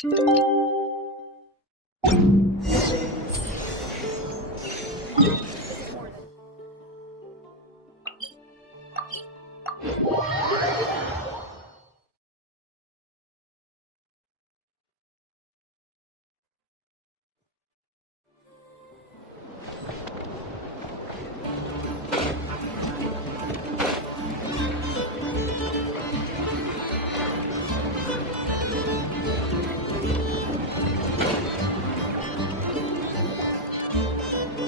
The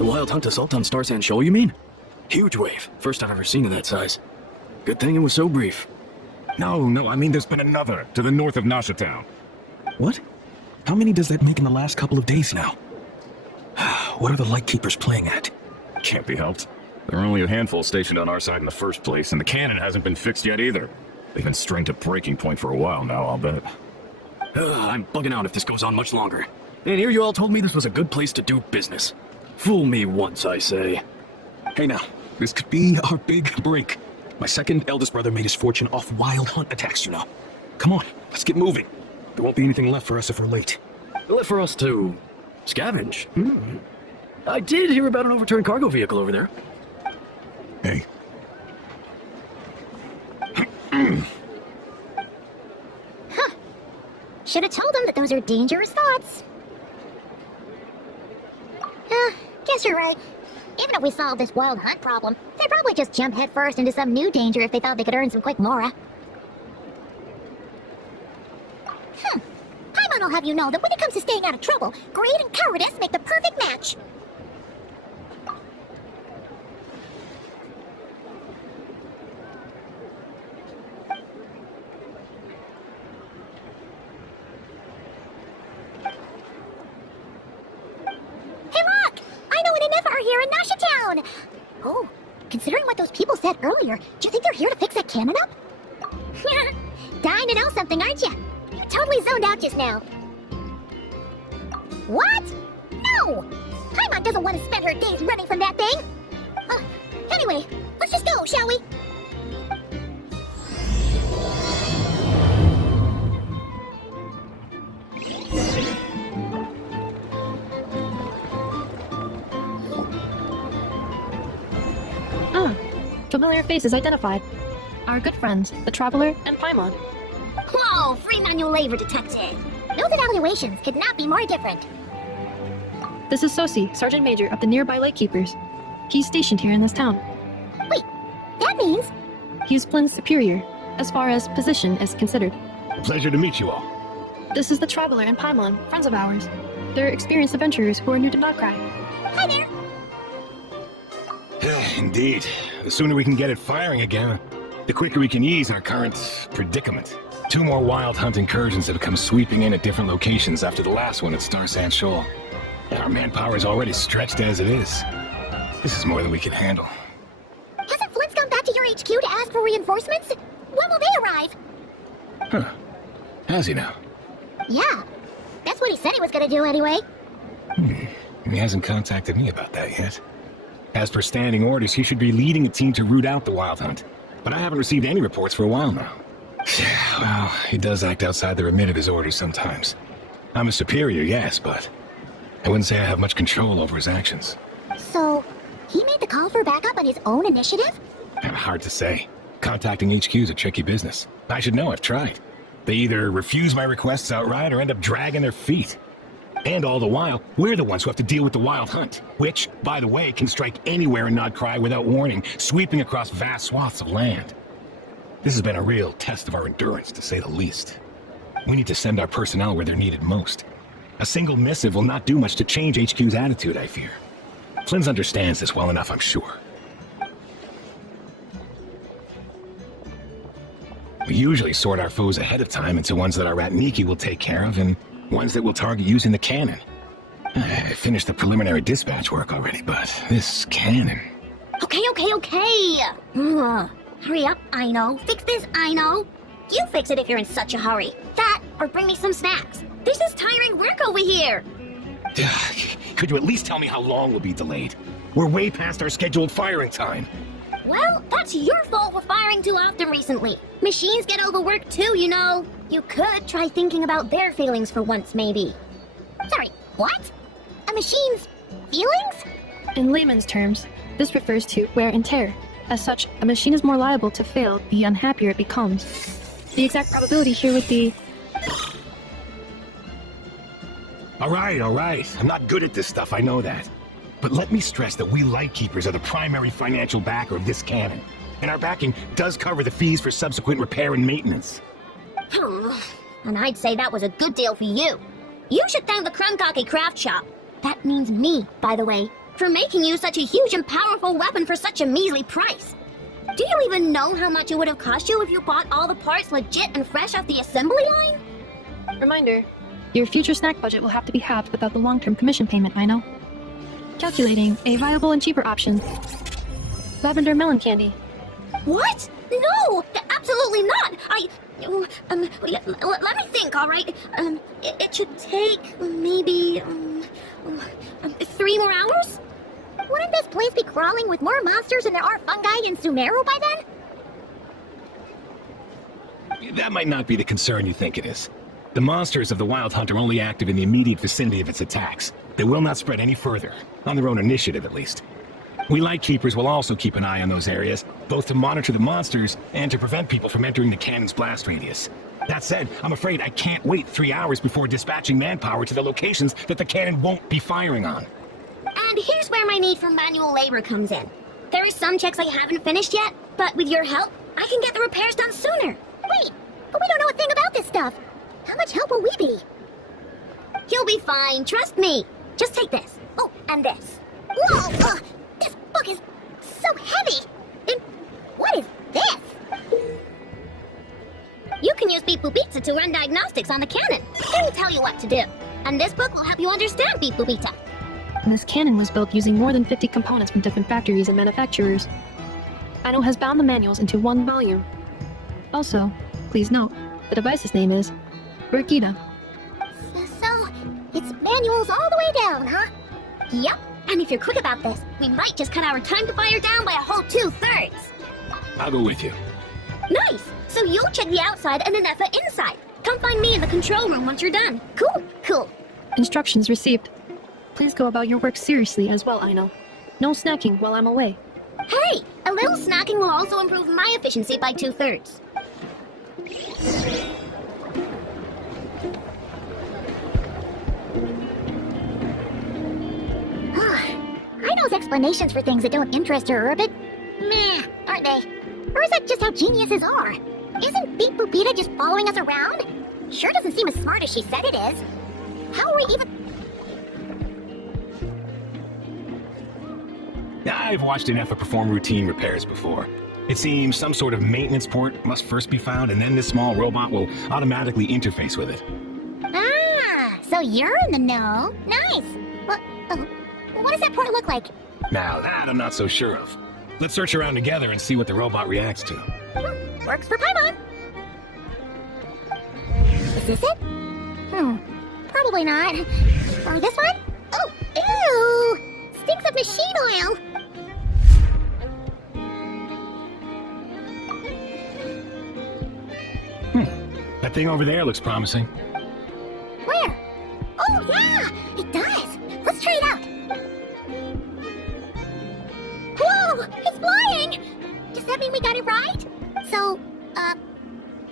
Wild Hunt assault on Star Sand Shoal, you mean? Huge wave. First I've ever seen of that size. Good thing it was so brief. No, I mean there's been another, to the north of Nasha. What? How many does that make in the last couple of days now? What are the Lightkeepers playing at? Can't be helped. There are only a handful stationed on our side in the first place, and the cannon hasn't been fixed yet either. They've been strained to breaking point for a while now, I'll bet. I'm bugging out if this goes on much longer. And here you all told me this was a good place to do business. Fool me once, I say. Hey now, this could be our big break. My second eldest brother made his fortune off wild hunt attacks, you know. Come on, let's get moving. There won't be anything left for us if we're late. Left for us to scavenge? I did hear about an overturned cargo vehicle over there. Hey. Huh. Should have told them that those are dangerous thoughts. Guess you're right. Even if we solve this wild hunt problem, they'd probably just jump headfirst into some new danger if they thought they could earn some quick mora. Paimon will have you know that when it comes to staying out of trouble, greed and cowardice make the perfect match. Here in Nasha Town! Oh, considering what those people said earlier, do you think they're here to fix that cannon up? Dying to know something, aren't you? You totally zoned out just now. What? No! Paimon doesn't want to spend her days running from that thing! Anyway, let's just go, shall we? Familiar faces identified. Our good friends, the Traveler and Paimon. Whoa, free manual labor detective! Those evaluations could not be more different. This is Sosi, Sergeant Major of the nearby Lightkeepers. He's stationed here in this town. Wait, that means... He's Flynn's superior, as far as position is considered. Pleasure to meet you all. This is the Traveler and Paimon, friends of ours. They're experienced adventurers who are new to Notcry. Hi there! Indeed. The sooner we can get it firing again, the quicker we can ease our current predicament. 2 more wild hunt incursions have come sweeping in at different locations after the last one at Star Sand Shoal. Our manpower is already stretched as it is. This is more than we can handle. Hasn't Flint's gone back to your HQ to ask for reinforcements? When will they arrive? Huh. Has he now? Yeah. That's what he said he was gonna do anyway. He hasn't contacted me about that yet. As per standing orders, he should be leading a team to root out the wild hunt. But I haven't received any reports for a while now. Well, he does act outside the remit of his orders sometimes. I'm a superior, yes, but I wouldn't say I have much control over his actions. So, he made the call for backup on his own initiative? Hard to say. Contacting HQ is a tricky business. I should know, I've tried. They either refuse my requests outright or end up dragging their feet. And all the while, we're the ones who have to deal with the wild hunt, which, by the way, can strike anywhere in Notcry without warning, sweeping across vast swaths of land. This has been a real test of our endurance, to say the least. We need to send our personnel where they're needed most. A single missive will not do much to change HQ's attitude, I fear. Flynn understands this well enough, I'm sure. We usually sort our foes ahead of time into ones that our Ratniki will take care of, and ones that will target using the cannon. I finished the preliminary dispatch work already, but this cannon... Okay. Hurry up, I know. Fix this, I know. You fix it if you're in such a hurry. That, or bring me some snacks. This is tiring work over here. Could you at least tell me how long we'll be delayed? We're way past our scheduled firing time. Well, that's your fault for firing too often recently. Machines get overworked too, you know. You could try thinking about their feelings for once, maybe. Sorry, what? A machine's feelings? In layman's terms, this refers to wear and tear. As such, a machine is more liable to fail the unhappier it becomes. The exact probability here would be... All right. I'm not good at this stuff, I know that. But let me stress that we Lightkeepers are the primary financial backer of this cannon. And our backing does cover the fees for subsequent repair and maintenance. And I'd say that was a good deal for you. You should thank the Krumkake craft shop. That means me, by the way, for making you such a huge and powerful weapon for such a measly price. Do you even know how much it would have cost you if you bought all the parts legit and fresh off the assembly line? Reminder, your future snack budget will have to be halved without the long-term commission payment, I know. Calculating a viable and cheaper option. Lavender melon candy. What? No! Absolutely not! Let me think, alright? It should take maybe, 3 more hours? Wouldn't this place be crawling with more monsters than there are fungi in Sumeru by then? That might not be the concern you think it is. The monsters of the Wild Hunt are only active in the immediate vicinity of its attacks. They will not spread any further, on their own initiative at least. We Lightkeepers will also keep an eye on those areas, both to monitor the monsters and to prevent people from entering the cannon's blast radius. That said, I'm afraid I can't wait 3 hours before dispatching manpower to the locations that the cannon won't be firing on. And here's where my need for manual labor comes in. There are some checks I haven't finished yet, but with your help, I can get the repairs done sooner. Wait, but we don't know a thing about this stuff. How much help will we be? You'll be fine, trust me. Just take this. Oh, and this. Whoa! This book is so heavy! And what is this? You can use Beep Boop Pizza to run diagnostics on the cannon. It will tell you what to do. And this book will help you understand Beep Boop Pizza. This cannon was built using more than 50 components from different factories and manufacturers. Anno has bound the manuals into one volume. Also, please note, the device's name is Brigida. So, it's manuals all the way down, huh? Yup. And if you're quick about this, we might just cut our time to fire down by a whole 2/3. I'll go with you. Nice! So you'll check the outside and Anefa inside. Come find me in the control room once you're done. Cool. Instructions received. Please go about your work seriously as well, Aino. No snacking while I'm away. Hey! A little snacking will also improve my efficiency by 2/3. Aino's explanations for things that don't interest her are a bit meh, aren't they? Or is that just how geniuses are? Isn't Beep Boopita just following us around? Sure doesn't seem as smart as she said it is. How are we even... I've watched Anefa perform routine repairs before. It seems some sort of maintenance port must first be found, and then this small robot will automatically interface with it. Ah, so you're in the know. Nice. What does that port look like? Now that I'm not so sure of. Let's search around together and see what the robot reacts to. Works for Paimon. Is this it? Probably not. Or this one? Oh, ew! Stinks of machine oil. That thing over there looks promising. Where? Oh, yeah! It does! Let's try it out! Whoa! It's flying! Does that mean we got it right? So,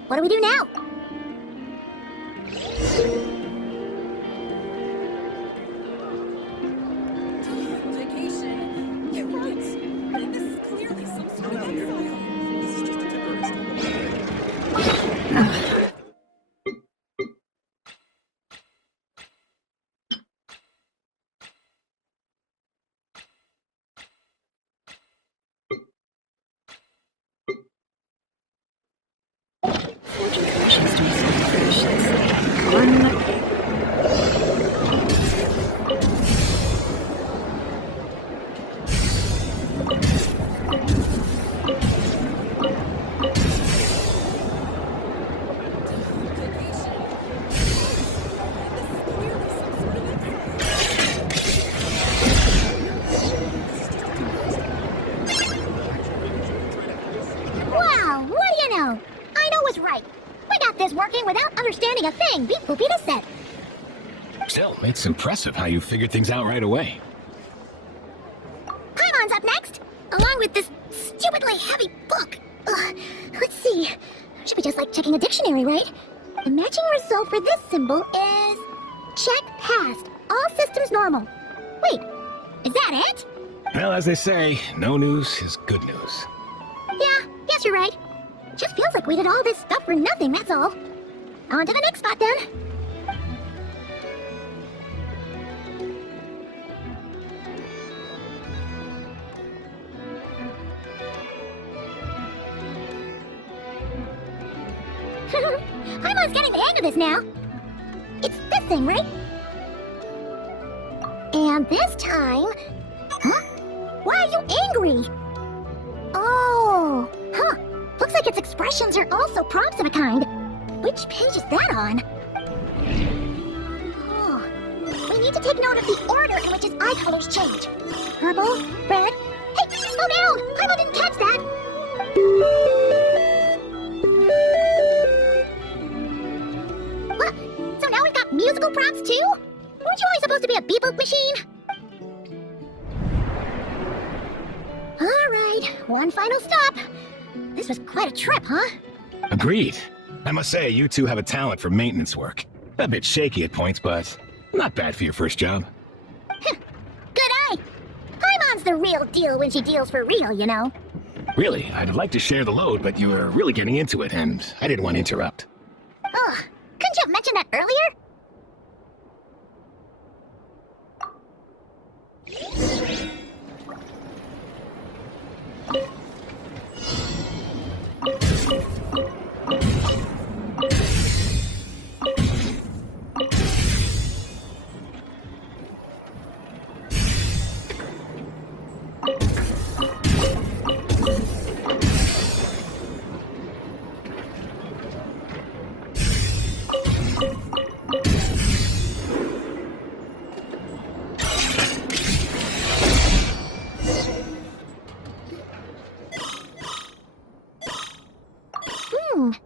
what do we do now? Vacation. Yeah, right. This is clearly some sort of exile. This is just a tourist. thing Beat Pupita said. Still, it's impressive how you figured things out right away. Paimon's up next, along with this stupidly heavy book. Let's see. Should be just like checking a dictionary, right? The matching result for this symbol is... check passed. All systems normal. Wait, is that it? Well, as they say, no news is good news. Yeah, guess you're right. Just feels like we did all this stuff for nothing, that's all. On to the next spot, then. Paimon's getting the hang of this now. It's this thing, right? And this time... Huh? Why are you angry? Oh, huh. Looks like its expressions are also prompts of a kind. Which page is that on? Oh, we need to take note of the order in which his eye colors change. Purple, red... Hey, slow down! Paimon didn't catch that! What? So now we've got musical prompts too? Weren't you only supposed to be a beep-boop machine? Alright, one final stop. This was quite a trip, huh? Agreed. I must say, you two have a talent for maintenance work. A bit shaky at points, but not bad for your first job. Good eye! Paimon's the real deal when she deals for real, you know. Really, I'd like to share the load, but you were really getting into it, and I didn't want to interrupt. Ugh, couldn't you have mentioned that earlier?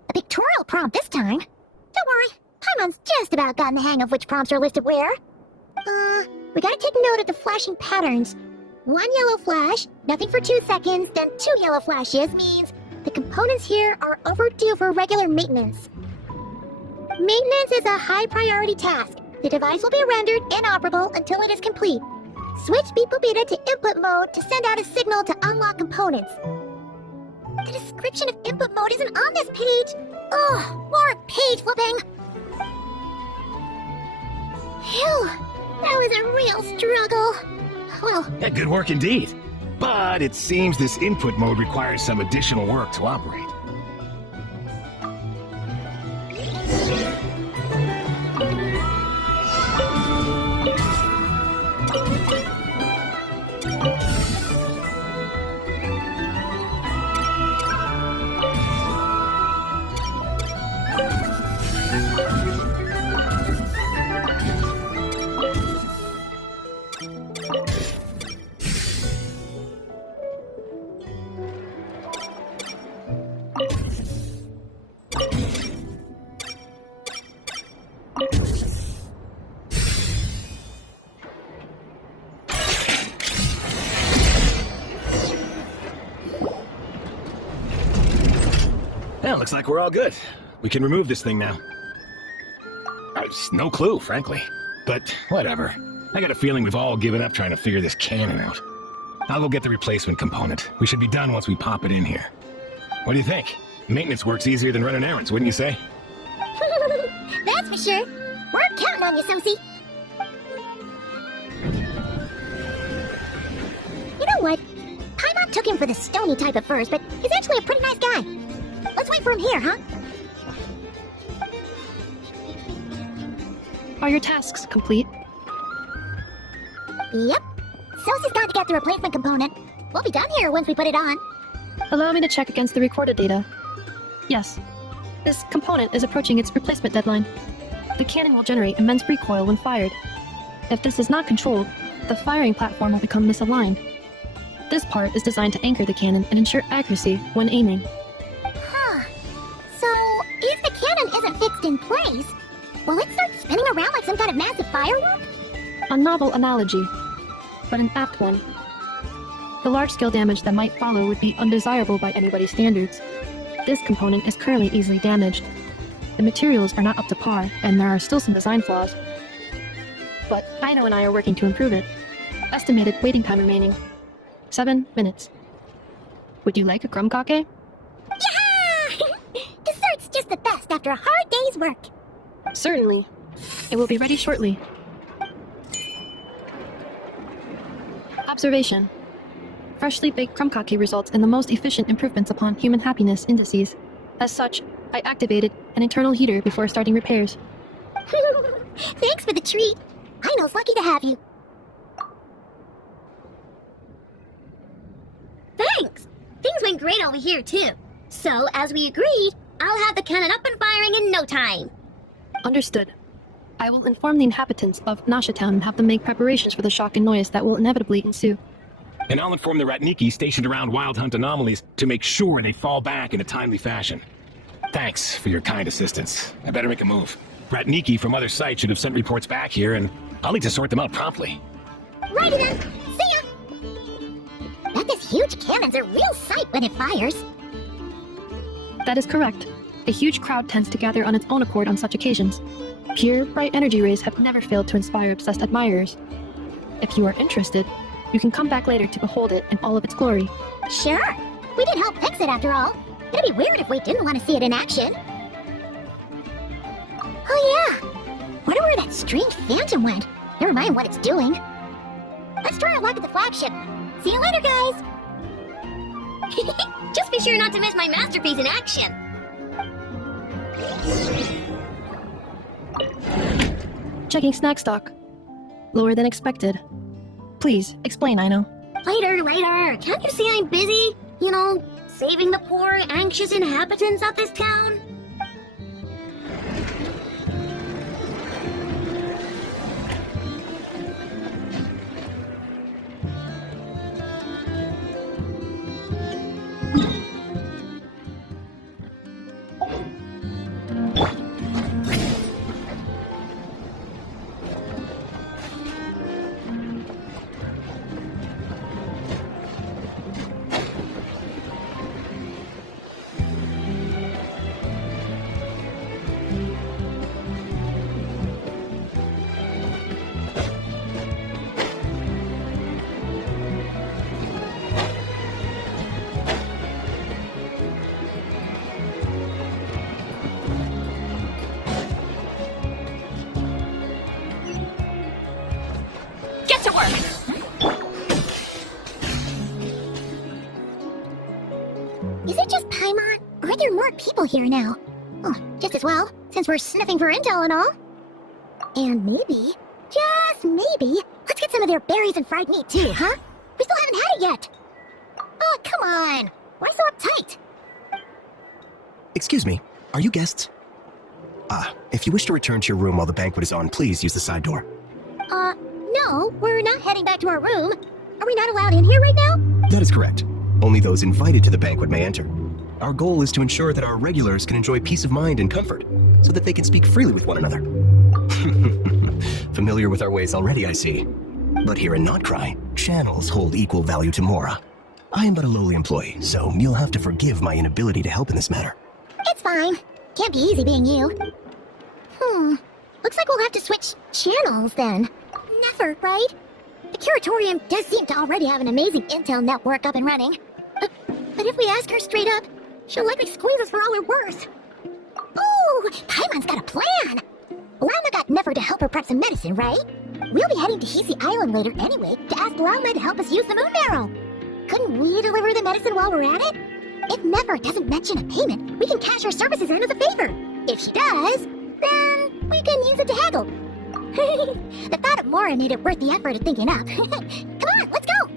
A pictorial prompt this time. Don't worry, Paimon's just about gotten the hang of which prompts are listed where. We gotta take note of the flashing patterns. One yellow flash, nothing for 2 seconds, then 2 yellow flashes means the components here are overdue for regular maintenance. Maintenance is a high priority task. The device will be rendered inoperable until it is complete. Switch Beep Boopita to input mode to send out a signal to unlock components. The description of input mode isn't on this page. Ugh, more page flipping. Phew, that was a real struggle. Well, Yeah, good work indeed. But it seems this input mode requires some additional work to operate. Well, looks like we're all good. We can remove this thing now. I've no clue, frankly. But whatever. I got a feeling we've all given up trying to figure this cannon out. I'll go get the replacement component. We should be done once we pop it in here. What do you think? Maintenance works easier than running errands, wouldn't you say? that's for sure. We're counting on you, Susie. You know what? Paimon took him for the stony type at first, but he's actually a pretty nice guy. Let's wait for him here, huh? Are your tasks complete? Yep. Susie's got to get the replacement component. We'll be done here once we put it on. Allow me to check against the recorded data. Yes. This component is approaching its replacement deadline. The cannon will generate immense recoil when fired. If this is not controlled, the firing platform will become misaligned. This part is designed to anchor the cannon and ensure accuracy when aiming. Huh. So, if the cannon isn't fixed in place, Will it start spinning around like some kind of massive firework? A novel analogy, but an apt one. The large-scale damage that might follow would be undesirable by anybody's standards. This component is currently easily damaged. The materials are not up to par, and there are still some design flaws. But Aino and I are working to improve it. Estimated waiting time remaining: 7 minutes. Would you like a crumb-cake? Yeah! Dessert's just the best after a hard day's work. Certainly. It will be ready shortly. Observation. Freshly baked crumb-cake results in the most efficient improvements upon human happiness indices. As such, I activated an internal heater before starting repairs. Thanks for the treat. Aino's lucky to have you. Thanks! Things went great over here, too. So, as we agreed, I'll have the cannon up and firing in no time. Understood. I will inform the inhabitants of Nasha Town and have them make preparations for the shock and noise that will inevitably ensue. And I'll inform the Ratniki stationed around Wild Hunt anomalies to make sure they fall back in a timely fashion. Thanks for your kind assistance. I better make a move. Ratniki from other sites should have sent reports back here, and I'll need to sort them out promptly. Righty then. See ya! Bet this huge cannon's a real sight when it fires. That is correct. A huge crowd tends to gather on its own accord on such occasions. Pure, bright energy rays have never failed to inspire obsessed admirers. If you are interested, you can come back later to behold it in all of its glory. Sure. We did help fix it after all. It'd be weird if we didn't want to see it in action. Oh yeah. Wonder where that strange phantom went. Never mind what it's doing. Let's try our luck at the flagship. See you later, guys. Just be sure not to miss my masterpiece in action. Checking snack stock. Lower than expected. Please, explain, Aino. Later. Can't you see I'm busy? You know, saving the poor, anxious inhabitants of this town? Get to work! Is it just Paimon? Or are there more people here now? Oh, just as well, since we're sniffing for intel and all. And maybe, just maybe, let's get some of their berries and fried meat too, huh? We still haven't had it yet. Oh, come on. Why so uptight? Excuse me, are you guests? If you wish to return to your room while the banquet is on, please use the side door. No, we're not heading back to our room. Are we not allowed in here right now? That is correct. Only those invited to the banquet may enter. Our goal is to ensure that our regulars can enjoy peace of mind and comfort, so that they can speak freely with one another. Familiar with our ways already, I see. But here in Notcry, channels hold equal value to Mora. I am but a lowly employee, so you'll have to forgive my inability to help in this matter. It's fine. Can't be easy being you. Looks like we'll have to switch channels then. Never, right? The Curatorium does seem to already have an amazing intel network up and running. But if we ask her straight up, she'll likely squeeze us for all we're worth. Ooh, Paimon's got a plan! Lama got Never to help her prep some medicine, right? We'll be heading to Hisi Island later anyway to ask Lama to help us use the moon marrow. Couldn't we deliver the medicine while we're at it? If Never doesn't mention a payment, we can cash our services in as a favor. If she does, then we can use it to haggle. The thought of Mora made it worth the effort of thinking up. Come on, let's go!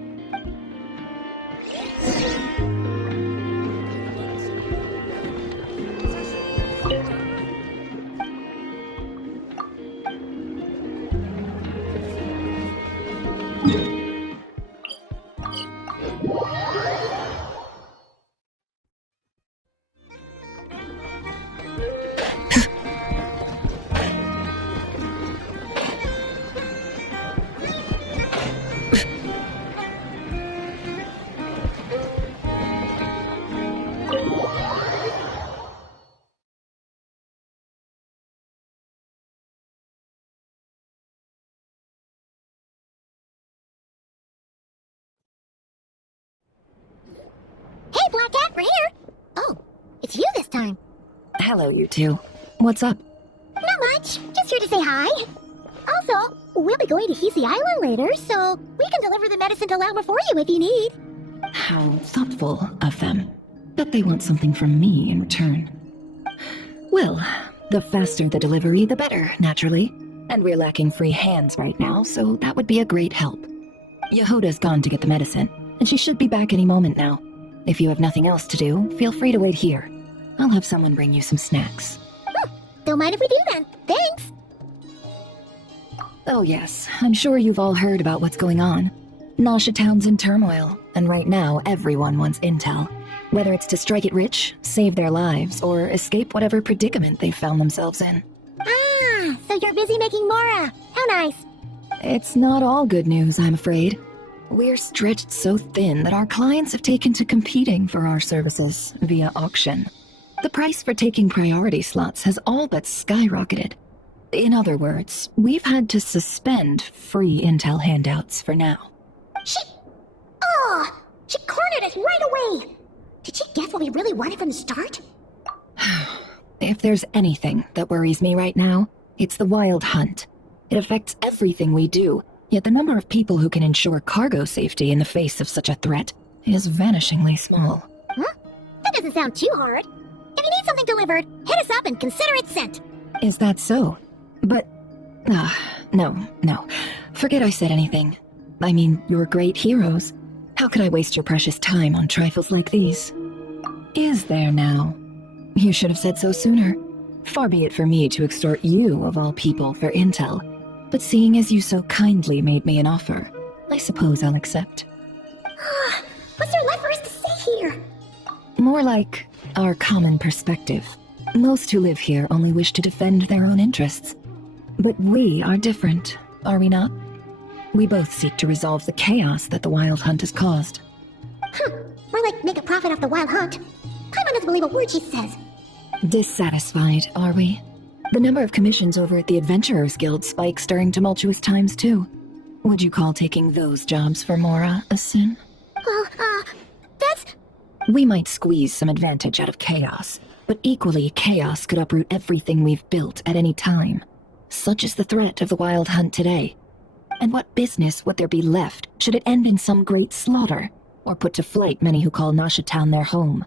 REIRE? Oh, it's you this time. Hello, you two. What's up? Not much. Just here to say hi. Also, we'll be going to Hisi Island later, so we can deliver the medicine to Lama for you if you need. How thoughtful of them. But they want something from me in return. Well, the faster the delivery, the better, naturally. And we're lacking free hands right now, so that would be a great help. Yehoda's gone to get the medicine, and she should be back any moment now. If you have nothing else to do, feel free to wait here. I'll have someone bring you some snacks. Don't mind if we do then. Thanks. Oh yes, I'm sure you've all heard about what's going on. Nasha Town's in turmoil, and right now everyone wants intel. Whether it's to strike it rich, save their lives, or escape whatever predicament they've found themselves in. Ah, so you're busy making Mora. How nice. It's not all good news, I'm afraid. We're stretched so thin that our clients have taken to competing for our services via auction. The price for taking priority slots has all but skyrocketed. In other words, we've had to suspend free intel handouts for now. She cornered us right away. Did she guess what we really wanted from the start? If there's anything that worries me right now, it's the wild hunt. It affects everything we do, yet the number of people who can ensure cargo safety in the face of such a threat is vanishingly small. Huh? That doesn't sound too hard. If you need something delivered, hit us up and consider it sent. Is that so? But... no. Forget I said anything. I mean, you're great heroes. How could I waste your precious time on trifles like these? Is there now? You should have said so sooner. Far be it for me to extort you, of all people, for intel. But seeing as you so kindly made me an offer, I suppose I'll accept. What's there left for us to say here? More like our common perspective. Most who live here only wish to defend their own interests. But we are different, are we not? We both seek to resolve the chaos that the Wild Hunt has caused. More like make a profit off the Wild Hunt. Paimon doesn't believe a word she says. Dissatisfied, are we? The number of commissions over at the Adventurers Guild spikes during tumultuous times, too. Would you call taking those jobs for Mora a sin? Well, that's... We might squeeze some advantage out of chaos, but equally, chaos could uproot everything we've built at any time. Such is the threat of the Wild Hunt today. And what business would there be left should it end in some great slaughter, or put to flight many who call Nasha Town their home?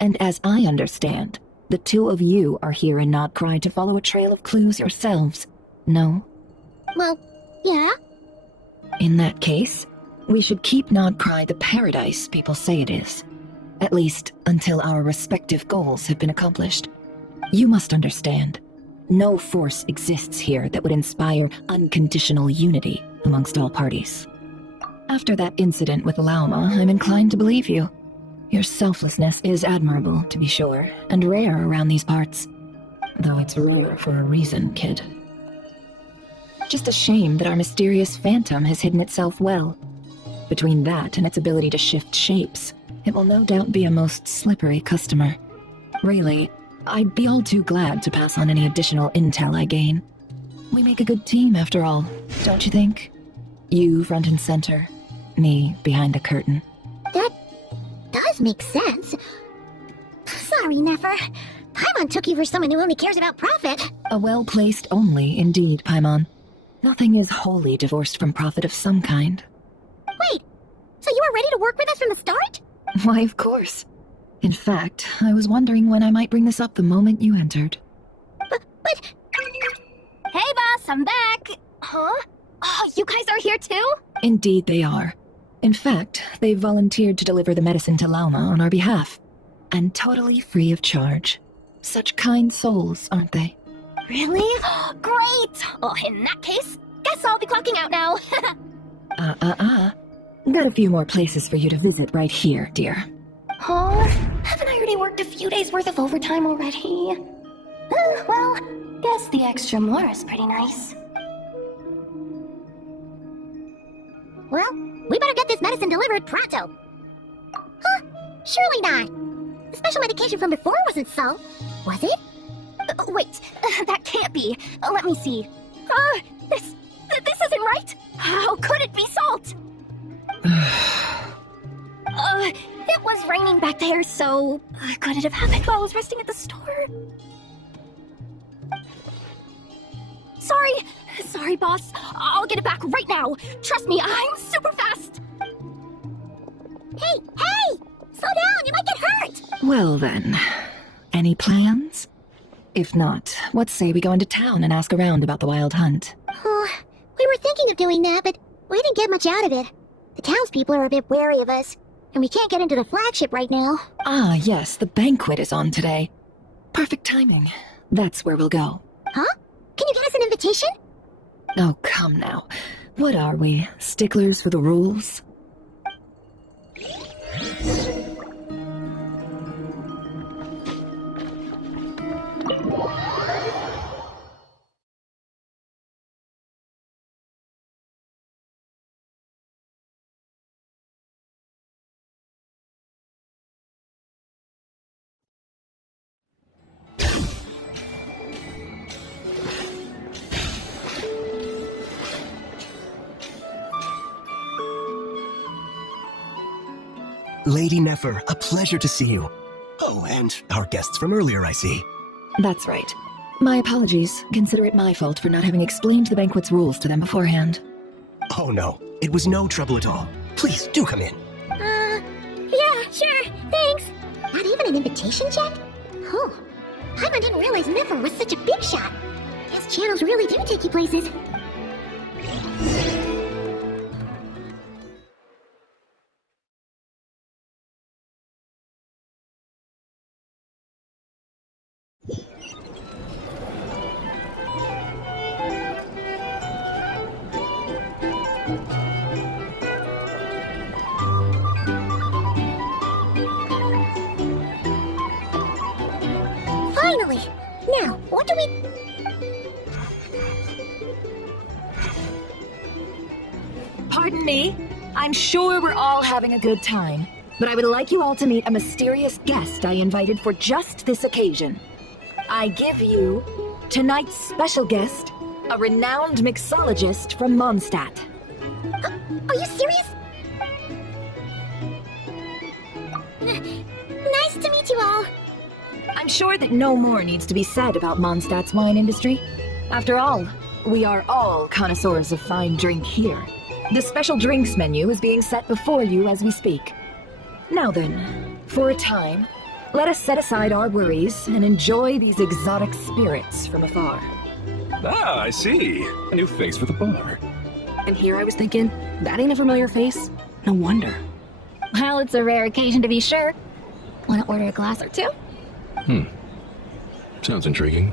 And as I understand, the two of you are here in Nodcry to follow a trail of clues yourselves, no? Well, yeah. In that case, we should keep Nodcry the paradise people say it is. At least until our respective goals have been accomplished. You must understand, no force exists here that would inspire unconditional unity amongst all parties. After that incident with Lauma, I'm inclined to believe you. Your selflessness is admirable, to be sure, and rare around these parts. Though it's rare for a reason, kid. Just a shame that our mysterious phantom has hidden itself well. Between that and its ability to shift shapes, it will no doubt be a most slippery customer. Really, I'd be all too glad to pass on any additional intel I gain. We make a good team, after all, don't you think? You front and center, me behind the curtain. That does make sense. Sorry, Nefer. Paimon took you for someone who only cares about profit. A well-placed only, indeed, Paimon. Nothing is wholly divorced from profit of some kind. Wait, so you were ready to work with us from the start? Why, of course. In fact, I was wondering when I might bring this up the moment you entered. But... Hey, boss, I'm back! Huh? Oh, you guys are here too? Indeed they are. In fact, they've volunteered to deliver the medicine to Lauma on our behalf. And totally free of charge. Such kind souls, aren't they? Really? Great! Oh, in that case, guess I'll be clocking out now. Got a few more places for you to visit right here, dear. Huh? Haven't I already worked a few days worth of overtime already? Well, guess the extra more is pretty nice. Well, we better get this medicine delivered pronto. Huh? Surely not. The special medication from before wasn't so, was it? Wait, that can't be. Let me see. This isn't right. How could it be salt? It was raining back there, so could it have happened while I was resting at the store? Sorry, boss. I'll get it back right now. Trust me, I'm super fast. Hey! Slow down, you might get hurt! Well then, any plans? If not, what say we go into town and ask around about the wild hunt? We were thinking of doing that, but we didn't get much out of it. The townspeople are a bit wary of us, and we can't get into the flagship right now. Ah, yes, the banquet is on today. Perfect timing. That's where we'll go. Huh? Can you get us an invitation? Oh, come now. What are we, sticklers for the rules? Lady Nefer, a pleasure to see you. Oh, and our guests from earlier, I see. That's right. My apologies. Consider it my fault for not having explained the banquet's rules to them beforehand. Oh no, it was no trouble at all. Please, do come in. Yeah, sure, thanks. Not even an invitation check? Oh, Paimon didn't realize Nefer was such a big shot. His channels really do take you places. Finally! Now, what do we... Pardon me? I'm sure we're all having a good time, but I would like you all to meet a mysterious guest I invited for just this occasion. I give you tonight's special guest, a renowned mixologist from Mondstadt. Are you serious? Nice to meet you all. I'm sure that no more needs to be said about Mondstadt's wine industry. After all, we are all connoisseurs of fine drink here. The special drinks menu is being set before you as we speak. Now then, for a time, let us set aside our worries and enjoy these exotic spirits from afar. Ah, I see. A new face for the bar. And here I was thinking, that ain't a familiar face. No wonder. Well, it's a rare occasion to be sure. Want to order a glass or two? Sounds intriguing.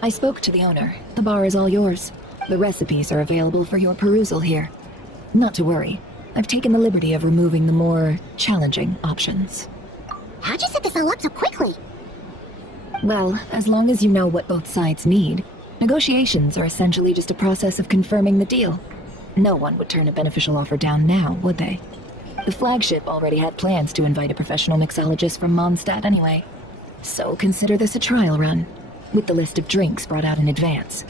I spoke to the owner. The bar is all yours. The recipes are available for your perusal here. Not to worry. I've taken the liberty of removing the more challenging options. How'd you set this all up so quickly? Well, as long as you know what both sides need, negotiations are essentially just a process of confirming the deal. No one would turn a beneficial offer down now, would they? The flagship already had plans to invite a professional mixologist from Mondstadt anyway. So consider this a trial run, with the list of drinks brought out in advance.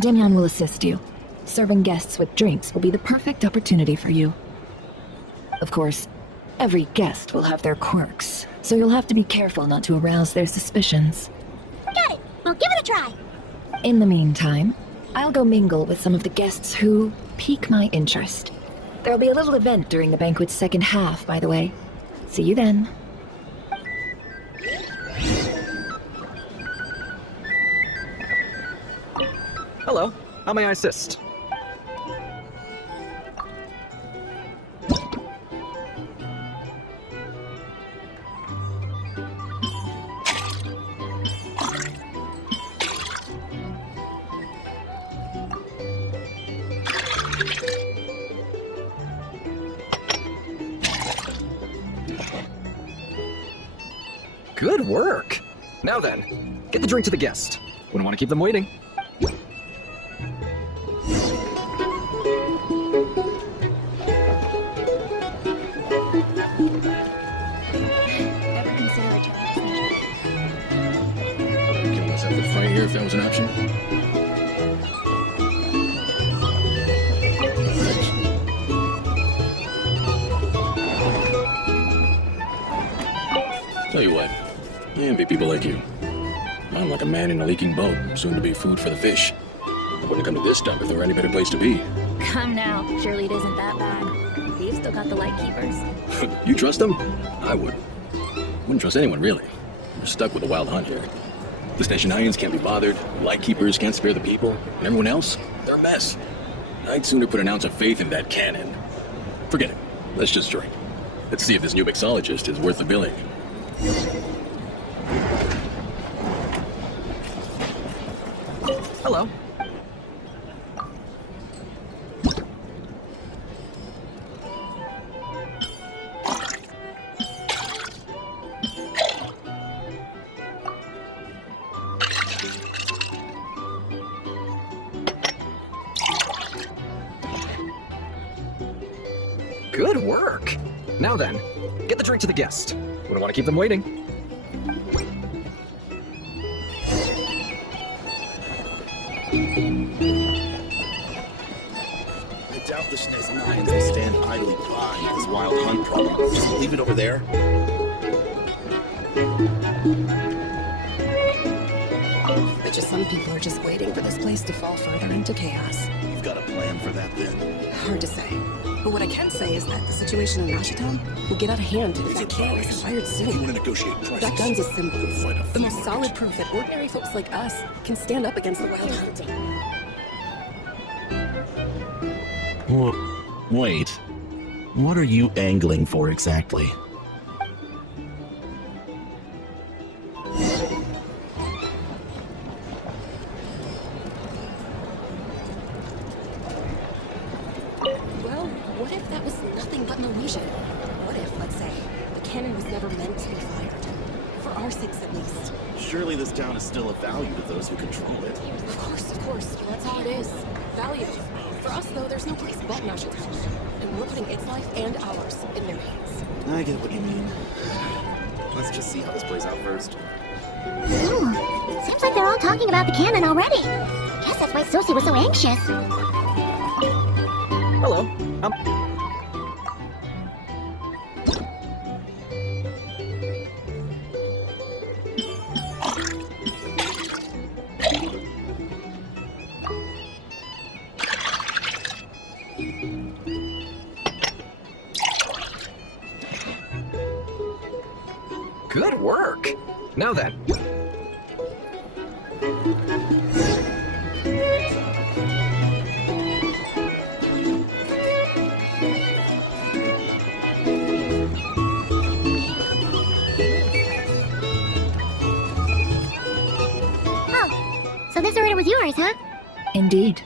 Demyan will assist you. Serving guests with drinks will be the perfect opportunity for you. Of course, every guest will have their quirks, so you'll have to be careful not to arouse their suspicions. Got it! We'll give it a try! In the meantime, I'll go mingle with some of the guests who pique my interest. There'll be a little event during the banquet's second half, by the way. See you then. Hello. How may I assist? Good work. Now then, get the drink to the guest. Wouldn't want to keep them waiting. Killing myself with a fight here if that was an option. envy people like you. I'm like a man in a leaking boat, soon to be food for the fish. I wouldn't come to this dump if there were any better place to be. Come now, surely it isn't that bad. We've still got the light keepers. You trust them? I wouldn't. Wouldn't trust anyone, really. We're stuck with a wild hunt here. The Stationarians can't be bothered, Lightkeepers can't spare the people, and everyone else, they're a mess. I'd sooner put an ounce of faith in that cannon. Forget it. Let's just drink. Let's see if this new mixologist is worth the billing. Hello. Good work! Now then, get the drink to the guest. Wouldn't want to keep them waiting. I doubt the Schnezenians will stand idly by with this wild hunt problem. Just leave it over there. But just some people are just waiting for this place to fall further into chaos. You've got a plan for that then? Hard to say. But what I can say is that the situation in Nashitown will get out of hand if that king isn't fired If you want soon. to negotiate prices, That gun's a symbol. fight a The most few solid proof that ordinary folks like us can stand up against the wild hunt. Wait. What are you angling for exactly? Well, what if that was nothing but an illusion? What if, let's say, the cannon was never meant to be fired? For our sakes at least. Surely this town is still of value to those who control it. Of course. That's how it is. Value. For us, though, there's no place but Nashitown. And we're putting its life and ours in their hands. I get what you mean. Let's just see how this plays out first. Ooh, seems like they're all talking about the cannon already. Guess that's why Sosie was so anxious. Hello. Good work. Now then. Oh, so this order was yours, huh? Indeed.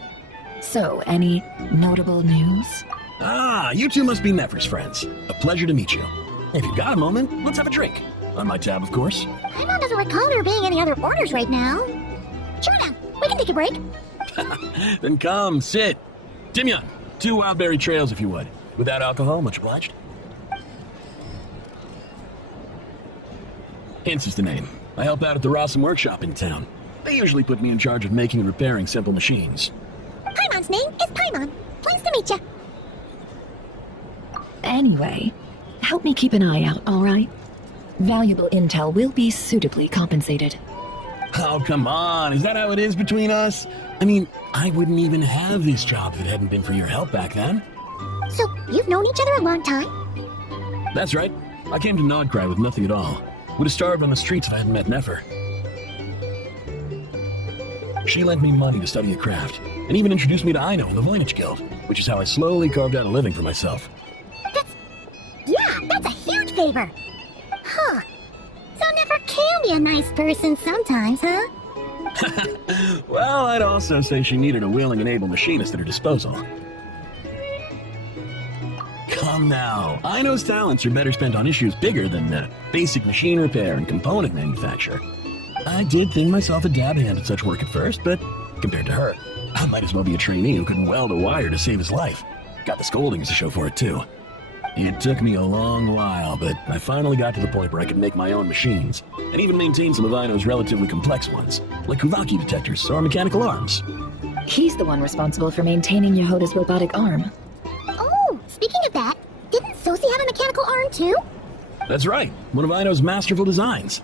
So, any notable news? Ah, you two must be Nephers friends. A pleasure to meet you. If you've got a moment, let's have a drink. On my tab, of course. Paimon doesn't recall there being any other orders right now. Sure now, we can take a break. Then come, sit. Timyon, 2 wildberry trails if you would. Without alcohol, much obliged. Hints is the name. I help out at the Rossum workshop in town. They usually put me in charge of making and repairing simple machines. Paimon's name is Paimon. Pleased to meet ya. Anyway, help me keep an eye out, all right? Valuable intel will be suitably compensated. Oh, come on. Is that how it is between us? I mean, I wouldn't even have this job if it hadn't been for your help back then. So, you've known each other a long time? That's right. I came to Nodcry with nothing at all. Would have starved on the streets if I hadn't met Nefer. She lent me money to study a craft, and even introduced me to Aino in the Voynich Guild, which is how I slowly carved out a living for myself. That's a huge favor. Huh. So Nefer can be a nice person sometimes, huh? Well, I'd also say she needed a willing and able machinist at her disposal. Come now. Aino's talents are better spent on issues bigger than basic machine repair and component manufacture. I did think myself a dab hand at such work at first, but compared to her, I might as well be a trainee who couldn't weld a wire to save his life. Got the scoldings to show for it, too. It took me a long while, but I finally got to the point where I could make my own machines, and even maintain some of Aino's relatively complex ones, like Kuvaki detectors or mechanical arms. He's the one responsible for maintaining Yehoda's robotic arm. Oh, speaking of that, didn't Sosie have a mechanical arm too? That's right, one of Aino's masterful designs.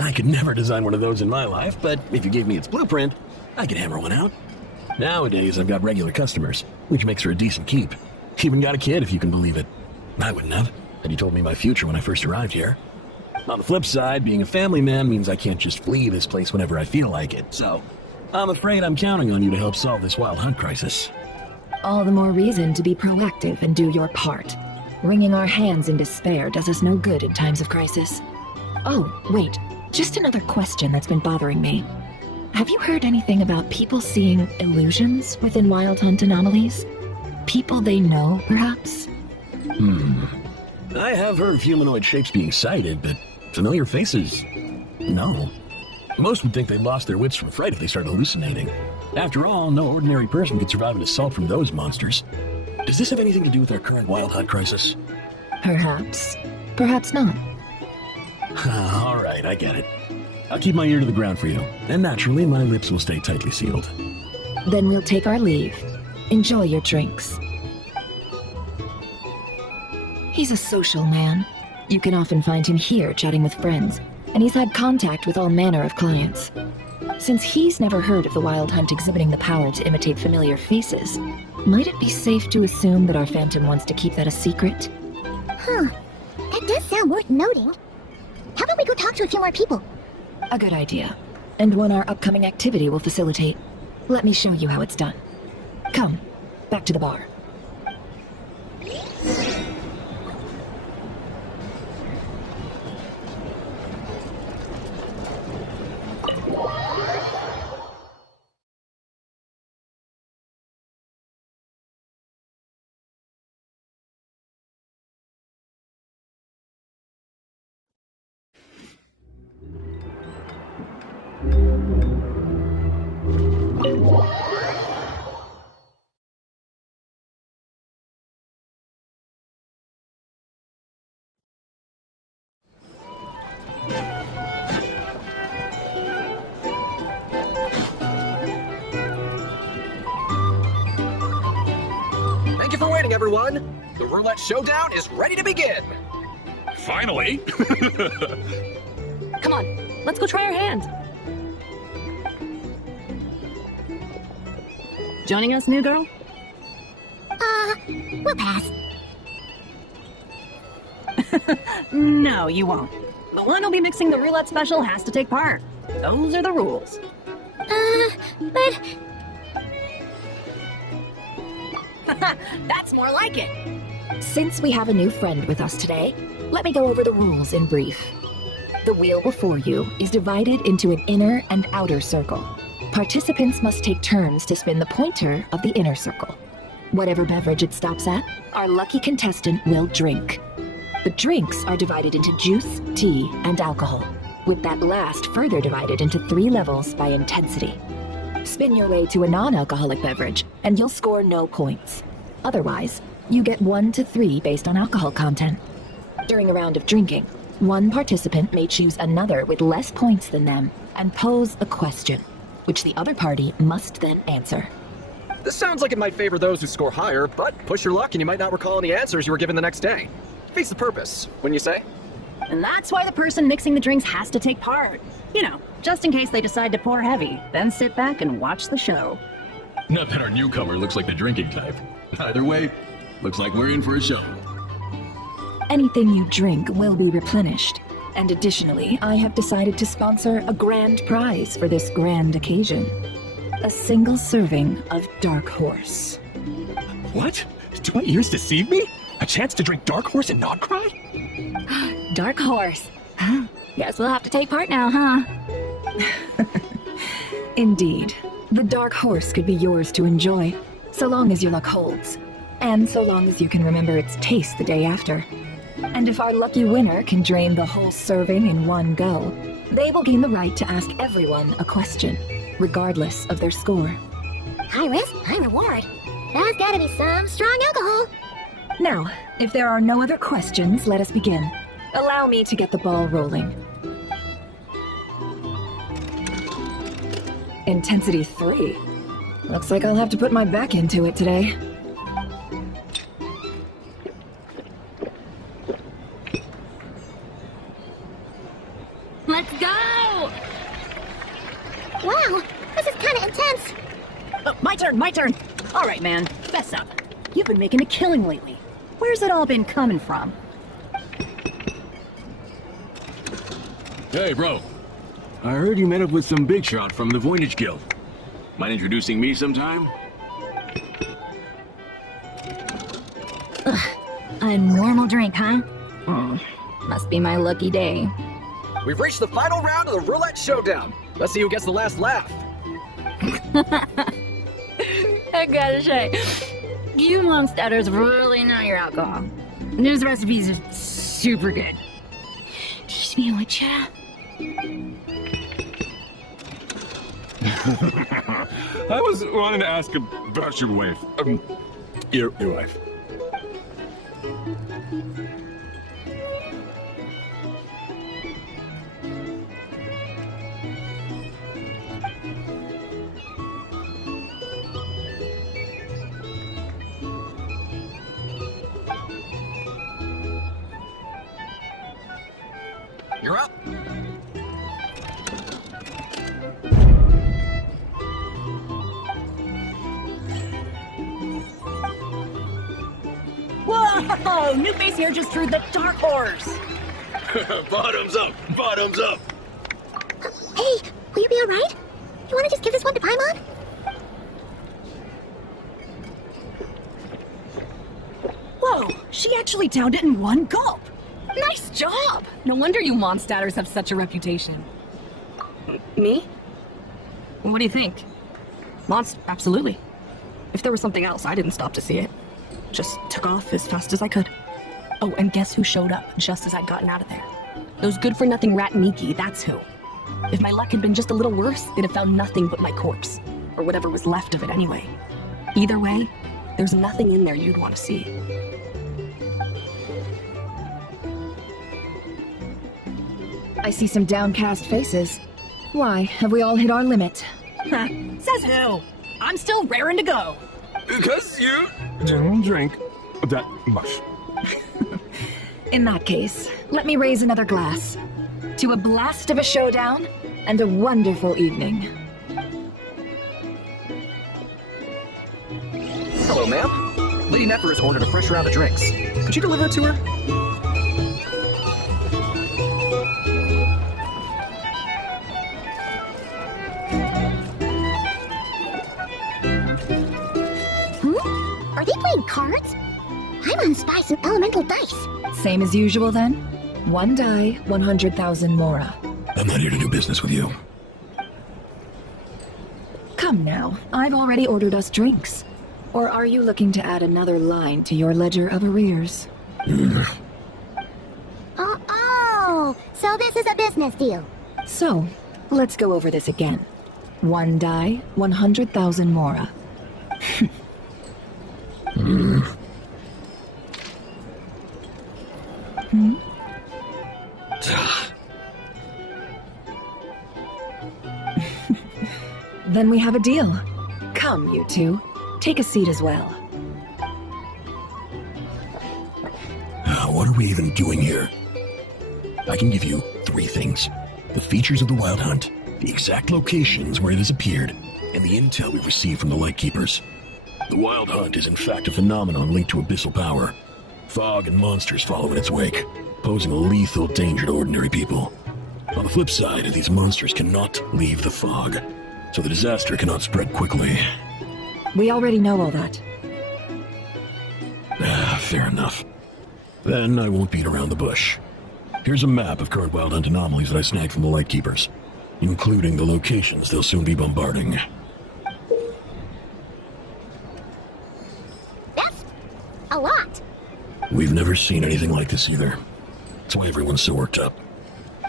I could never design one of those in my life, but if you gave me its blueprint, I could hammer one out. Nowadays, I've got regular customers, which makes her a decent keep. Even got a kid, if you can believe it. I wouldn't have, had you told me my future when I first arrived here. On the flip side, being a family man means I can't just flee this place whenever I feel like it, so I'm afraid I'm counting on you to help solve this wild hunt crisis. All the more reason to be proactive and do your part. Wringing our hands in despair does us no good in times of crisis. Oh, wait. Just another question that's been bothering me. Have you heard anything about people seeing illusions within Wild Hunt anomalies? People they know, perhaps? I have heard of humanoid shapes being sighted, but familiar faces? No. Most would think they lost their wits from fright if they start hallucinating. After all, no ordinary person could survive an assault from those monsters. Does this have anything to do with our current Wild Hunt crisis? Perhaps. Perhaps not. All right, I get it. I'll keep my ear to the ground for you, and naturally, my lips will stay tightly sealed. Then we'll take our leave. Enjoy your drinks. He's a social man. You can often find him here chatting with friends, and he's had contact with all manner of clients. Since he's never heard of the Wild Hunt exhibiting the power to imitate familiar faces, might it be safe to assume that our Phantom wants to keep that a secret? Huh. That does sound worth noting. How about we go talk to a few more people? A good idea. And one our upcoming activity will facilitate. Let me show you how it's done. Come, back to the bar. Thank you for waiting, everyone. The roulette showdown is ready to begin. Finally! Come on, let's go try our hand. Joining us, new girl? We'll pass. No, you won't. The one who'll be mixing the roulette special has to take part. Those are the rules. But... That's more like it. Since we have a new friend with us today, let me go over the rules in brief. The wheel before you is divided into an inner and outer circle. Participants must take turns to spin the pointer of the inner circle. Whatever beverage it stops at, our lucky contestant will drink. The drinks are divided into juice, tea, and alcohol, with that last further divided into 3 levels by intensity. Spin your way to a non-alcoholic beverage, and you'll score no points. Otherwise, you get 1 to 3 based on alcohol content. During a round of drinking, one participant may choose another with less points than them and pose a question, which the other party must then answer. This sounds like it might favor those who score higher, but push your luck and you might not recall any answers you were given the next day. Defeats the purpose, wouldn't you say? And that's why the person mixing the drinks has to take part. You know, just in case they decide to pour heavy, then sit back and watch the show. Not that our newcomer looks like the drinking type. Either way, looks like we're in for a show. Anything you drink will be replenished. And additionally, I have decided to sponsor a grand prize for this grand occasion. A single serving of Dark Horse. What? Do my ears deceive me? A chance to drink Dark Horse and not cry? Dark Horse. Guess we'll have to take part now, huh? Indeed. The Dark Horse could be yours to enjoy, so long as your luck holds. And so long as you can remember its taste the day after. And if our lucky winner can drain the whole serving in one go, they will gain the right to ask everyone a question, regardless of their score. High risk, high reward. That's gotta be some strong alcohol. Now, if there are no other questions, let us begin. Allow me to get the ball rolling. Intensity 3. Looks like I'll have to put my back into it today. Let's go! turn. All right, man. Fess up. You've been making a killing lately. Where's it all been coming from? Hey, bro. I heard you met up with some big shot from the Voynich Guild. Mind introducing me sometime? A normal drink, huh? Must be my lucky day. We've reached the final round of the roulette showdown. Let's see who gets the last laugh. I gotta say, you Mondstadters really know your alcohol. These recipes are super good. Teach me what ya? I was wanting to ask about your wife. Your wife. You're up. Whoa! New face here just drew the dark horse. Bottoms up! Bottoms up! Hey, will you be alright? You wanna just give this one to Paimon? Whoa! She actually downed it in one gulp. Nice job! No wonder you Mondstatters have such a reputation. Me? What do you think? Absolutely. If there was something else, I didn't stop to see it. Just took off as fast as I could. Oh, and guess who showed up just as I'd gotten out of there? Those good-for-nothing rat Miki, that's who. If my luck had been just a little worse, they'd have found nothing but my corpse. Or whatever was left of it anyway. Either way, there's nothing in there you'd want to see. I see some downcast faces. Why, have we all hit our limit? Says who? I'm still raring to go. Because you don't drink that much. In that case, let me raise another glass. To a blast of a showdown and a wonderful evening. Hello, ma'am. Lady Nefer has ordered a fresh round of drinks. Could you deliver it to her? Are they playing cards? I'm on Spice some elemental dice. Same as usual then? One die, 100,000 Mora. I'm not here to do business with you. Come now, I've already ordered us drinks. Or are you looking to add another line to your ledger of arrears? Oh, so this is a business deal. So, let's go over this again. One die, 100,000 Mora. Then we have a deal. Come, you two. Take a seat as well. What are we even doing here? I can give you 3 things. The features of the Wild Hunt, the exact locations where it has appeared, and the intel we've received from the Lightkeepers. The Wild Hunt is in fact a phenomenon linked to abyssal power. Fog and monsters follow in its wake, posing a lethal danger to ordinary people. On the flip side, these monsters cannot leave the fog, so the disaster cannot spread quickly. We already know all that. Fair enough. Then I won't beat around the bush. Here's a map of current Wild Hunt anomalies that I snagged from the Lightkeepers, including the locations they'll soon be bombarding. That's a lot. We've never seen anything like this either. That's why everyone's so worked up.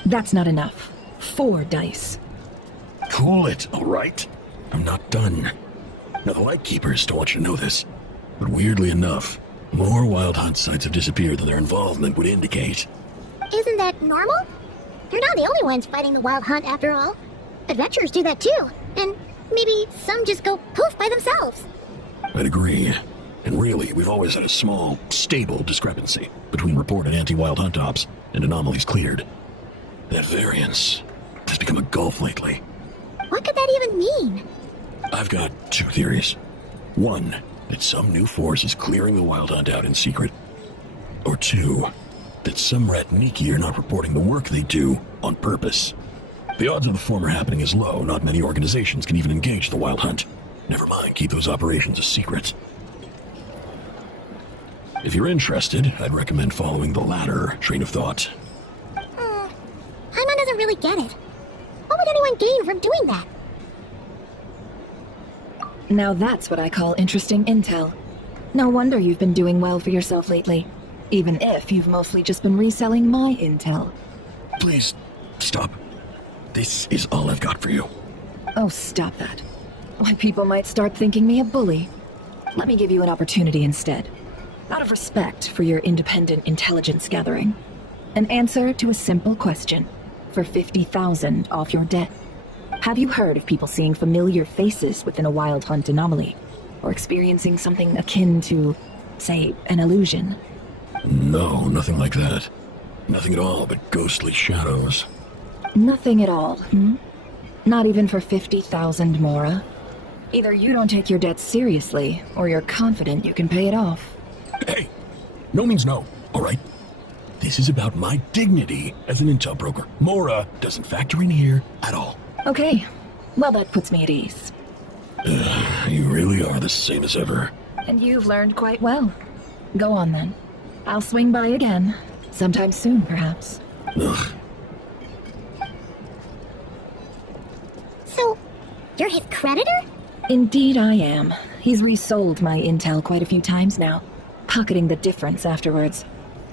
That's not enough. 4 dice. Cool it, all right? I'm not done. Now, the Lightkeepers don't want you to know this, but weirdly enough, more Wild Hunt sites have disappeared than their involvement would indicate. Isn't that normal? They're not the only ones fighting the Wild Hunt after all. Adventurers do that too, and maybe some just go poof by themselves. I'd agree. And really, we've always had a small, stable discrepancy between reported anti-Wild Hunt ops and anomalies cleared. That variance has become a gulf lately. What could that even mean? I've got 2 theories. 1, that some new force is clearing the Wild Hunt out in secret. Or 2, that some Ratniki are not reporting the work they do on purpose. The odds of the former happening is low. Not many organizations can even engage the Wild Hunt. Never mind, keep those operations a secret. If you're interested, I'd recommend following the latter train of thought. Paimon doesn't really get it. What would anyone gain from doing that? Now that's what I call interesting intel. No wonder you've been doing well for yourself lately. Even if you've mostly just been reselling my intel. Please, stop. This is all I've got for you. Oh, stop that. Why, people might start thinking me a bully. Let me give you an opportunity instead. Out of respect for your independent intelligence gathering. An answer to a simple question. For 50,000 off your debt. Have you heard of people seeing familiar faces within a Wild Hunt anomaly? Or experiencing something akin to, say, an illusion? No, nothing like that. Nothing at all but ghostly shadows. Nothing at all, hmm? Not even for 50,000 Mora? Either you don't take your debt seriously, or you're confident you can pay it off. Hey, no means no, all right? This is about my dignity as an intel broker. Mora doesn't factor in here at all. Okay, well that puts me at ease. You really are the same as ever. And you've learned quite well. Go on then. I'll swing by again. Sometime soon, perhaps. Ugh. So, you're his creditor? Indeed I am. He's resold my intel quite a few times now, pocketing the difference afterwards.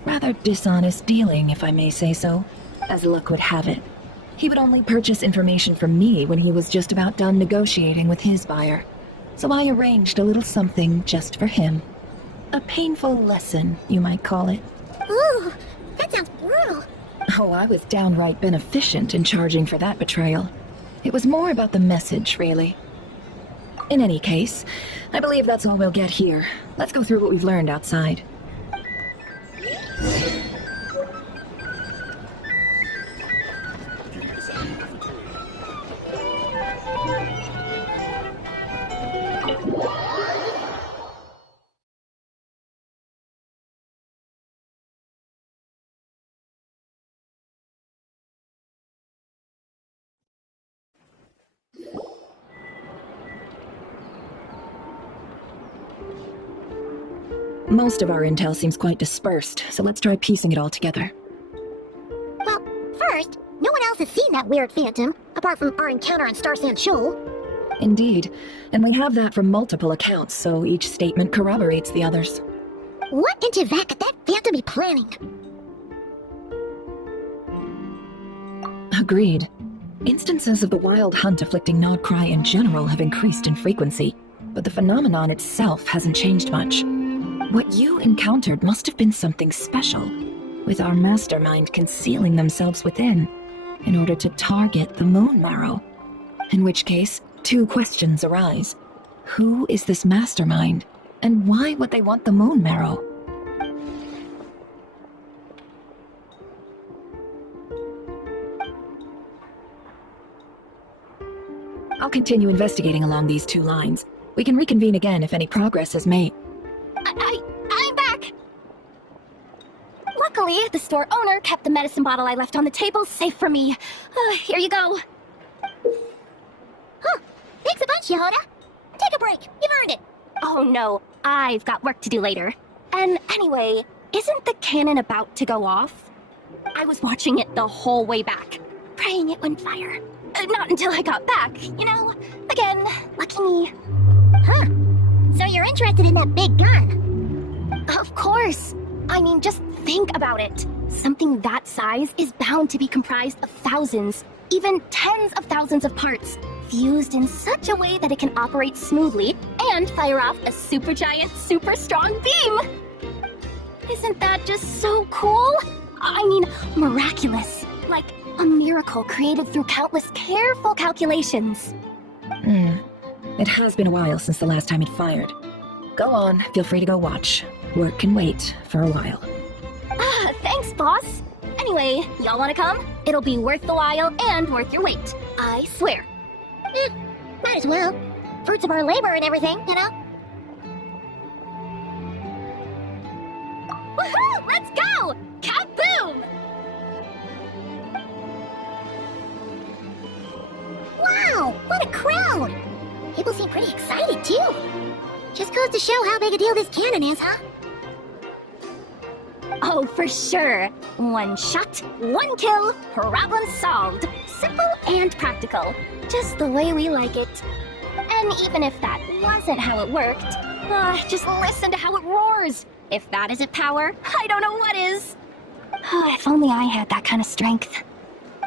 Rather dishonest dealing, if I may say so. As luck would have it, he would only purchase information from me when he was just about done negotiating with his buyer. So I arranged a little something just for him. A painful lesson, you might call it. Ooh, that sounds brutal. Oh, I was downright beneficent in charging for that betrayal. It was more about the message, really. In any case, I believe that's all we'll get here. Let's go through what we've learned outside. Most of our intel seems quite dispersed, so let's try piecing it all together. Well, first, no one else has seen that weird phantom, apart from our encounter on Star Sand Shoal. Indeed, and we have that from multiple accounts, so each statement corroborates the others. What in Teyvat could that phantom be planning? Agreed. Instances of the Wild Hunt afflicting Nodcry in general have increased in frequency, but the phenomenon itself hasn't changed much. What you encountered must have been something special, with our mastermind concealing themselves within, in order to target the Moon Marrow. In which case, two questions arise. Who is this mastermind, and why would they want the Moon Marrow? I'll continue investigating along these two lines. We can reconvene again if any progress is made. I'm back! Luckily, the store owner kept the medicine bottle I left on the table safe for me. Here you go. Huh. Thanks a bunch, Yehoda. Take a break. You've earned it. Oh no, I've got work to do later. And anyway, isn't the cannon about to go off? I was watching it the whole way back, praying it wouldn't fire. Not until I got back, you know? Again, lucky me. Huh. So you're interested in that big gun? Of course. I mean, just think about it. Something that size is bound to be comprised of thousands, even tens of thousands of parts, fused in such a way that it can operate smoothly and fire off a supergiant, super strong beam! Isn't that just so cool? I mean, miraculous. Like a miracle created through countless careful calculations. It has been a while since the last time it fired. Go on, feel free to go watch. Work can wait for a while. Thanks, boss. Anyway, y'all wanna come? It'll be worth the while and worth your wait. I swear. Might as well. Fruits of our labor and everything, you know? People seem pretty excited, too. Just goes to show how big a deal this cannon is, huh? Oh, for sure. One shot, one kill, problem solved. Simple and practical. Just the way we like it. And even if that wasn't how it worked, just listen to how it roars. If that isn't power, I don't know what is. If only I had that kind of strength.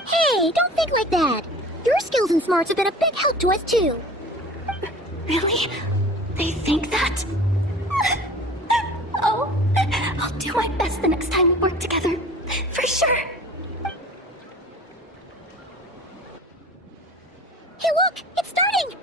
Hey, don't think like that. Your skills and smarts have been a big help to us, too. Really? They think that? Oh, I'll do my best the next time we work together. For sure. Hey, look! It's starting!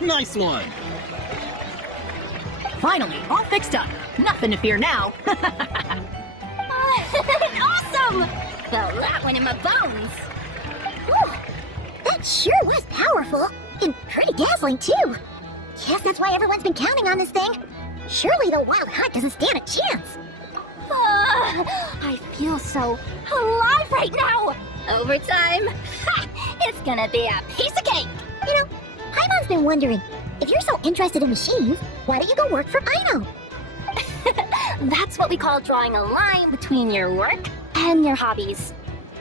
Nice one! Finally, all fixed up. Nothing to fear now. Awesome! Felt that one in my bones. Whew, that sure was powerful. And pretty dazzling, too. Guess that's why everyone's been counting on this thing. Surely the Wild Hunt doesn't stand a chance. I feel so alive right now. Overtime. Ha! It's gonna be a piece of cake. You know, Paimon's been wondering, if you're so interested in machines, why don't you go work for Aino? That's what we call drawing a line between your work and your hobbies.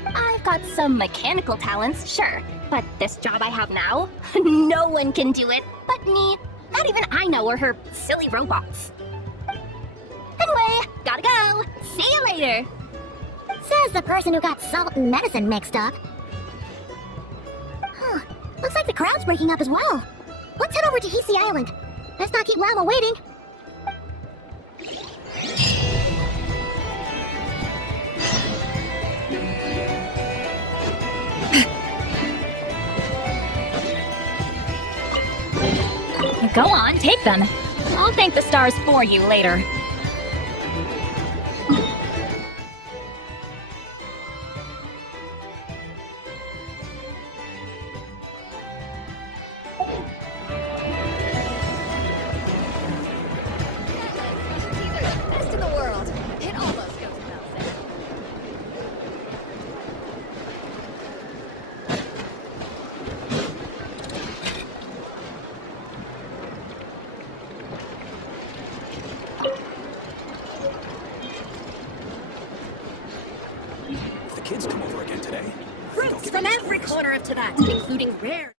I've got some mechanical talents, sure, but this job I have now, no one can do it but me. Not even Aino or her silly robots. Anyway, gotta go. See you later. Says the person who got salt and medicine mixed up. Huh. Looks like the crowd's breaking up as well. Let's head over to Hisi Island. Let's not keep Lama waiting. Go on, take them. I'll thank the stars for you later. Best in the world. Hit all those skills and bells. If the kids come over again today, Fruits from every corner of Teyvat, including rare.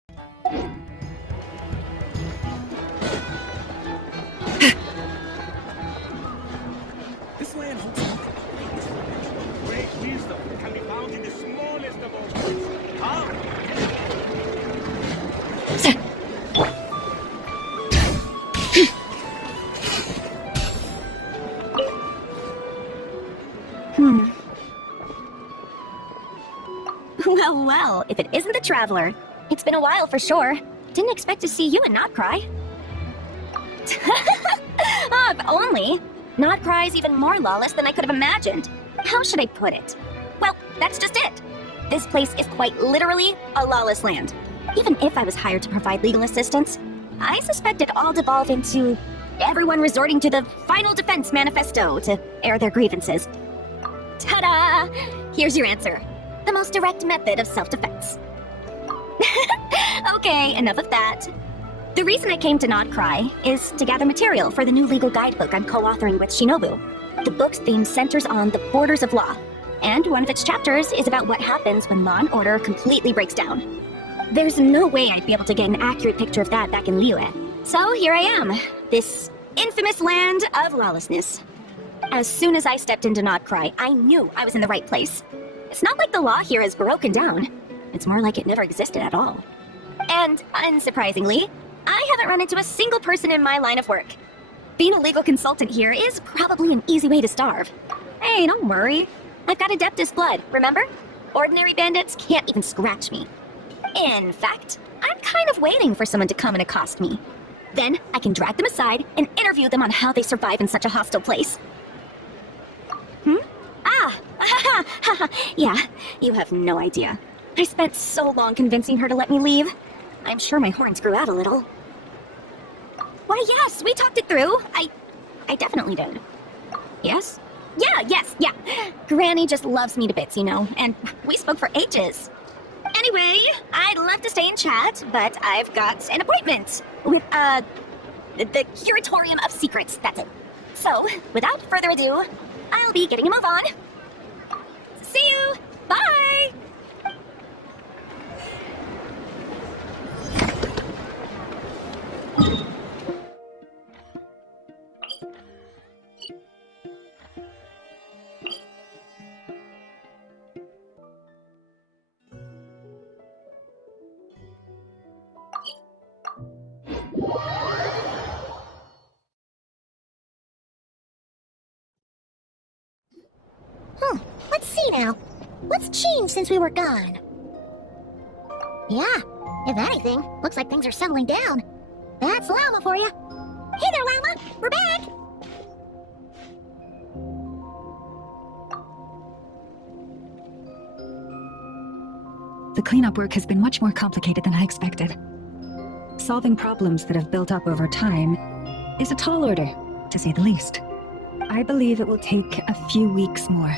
this land holds Great wisdom can be found in the smallest of all things. How? Well, if it isn't the Traveler. It's been a while for sure. Didn't expect to see you and Not Cry. If only. Not Cry's even more lawless than I could have imagined. How should I put it? Well, that's just it. This place is quite literally a lawless land. Even if I was hired to provide legal assistance, I suspect it'd all devolve into everyone resorting to the Final Defense Manifesto to air their grievances. Ta-da! Here's your answer. The most direct method of self-defense. Okay, enough of that. The reason I came to Not Cry is to gather material for the new legal guidebook I'm co-authoring with Shinobu. The book's theme centers on the borders of law, and one of its chapters is about what happens when law and order completely breaks down. There's no way I'd be able to get an accurate picture of that back in Liyue. So here I am, this infamous land of lawlessness. As soon as I stepped into Not Cry, I knew I was in the right place. It's not like the law here is broken down. It's more like it never existed at all. And, unsurprisingly, I haven't run into a single person in my line of work. Being a legal consultant here is probably an easy way to starve. Hey, don't worry. I've got Adeptus blood, remember? Ordinary bandits can't even scratch me. In fact, I'm kind of waiting for someone to come and accost me. Then I can drag them aside and interview them on how they survive in such a hostile place. Yeah, you have no idea. I spent so long convincing her to let me leave. I'm sure my horns grew out a little. Why, yes, we talked it through. I definitely did. Yes? Yeah. Granny just loves me to bits, you know, and we spoke for ages. Anyway, I'd love to stay and chat, but I've got an appointment with, the Curatorium of Secrets, that's it. So, without further ado, I'll be getting a move on. See you! Bye! Let's see now. What's changed since we were gone? Yeah, if anything, looks like things are settling down. That's Llama for you. Hey there, Llama! We're back! The cleanup work has been much more complicated than I expected. Solving problems that have built up over time is a tall order, to say the least. I believe it will take a few weeks more.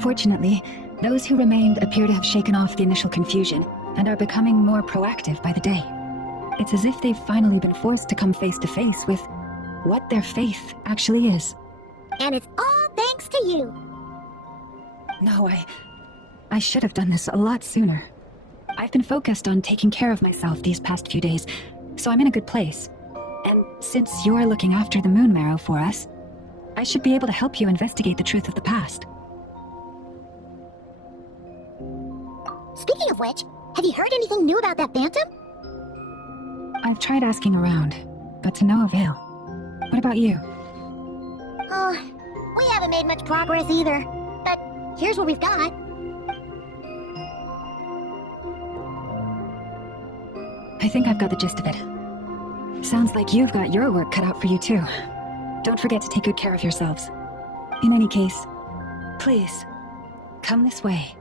Fortunately, those who remained appear to have shaken off the initial confusion and are becoming more proactive by the day. It's as if they've finally been forced to come face to face with what their faith actually is. And it's all thanks to you. No, I should have done this a lot sooner. I've been focused on taking care of myself these past few days, so I'm in a good place. And since you're looking after the Moon Marrow for us, I should be able to help you investigate the truth of the past. Speaking of which, have you heard anything new about that Phantom? I've tried asking around, but to no avail. What about you? Oh, we haven't made much progress either. But here's what we've got. I think I've got the gist of it. Sounds like you've got your work cut out for you too. Don't forget to take good care of yourselves. In any case, please, come this way.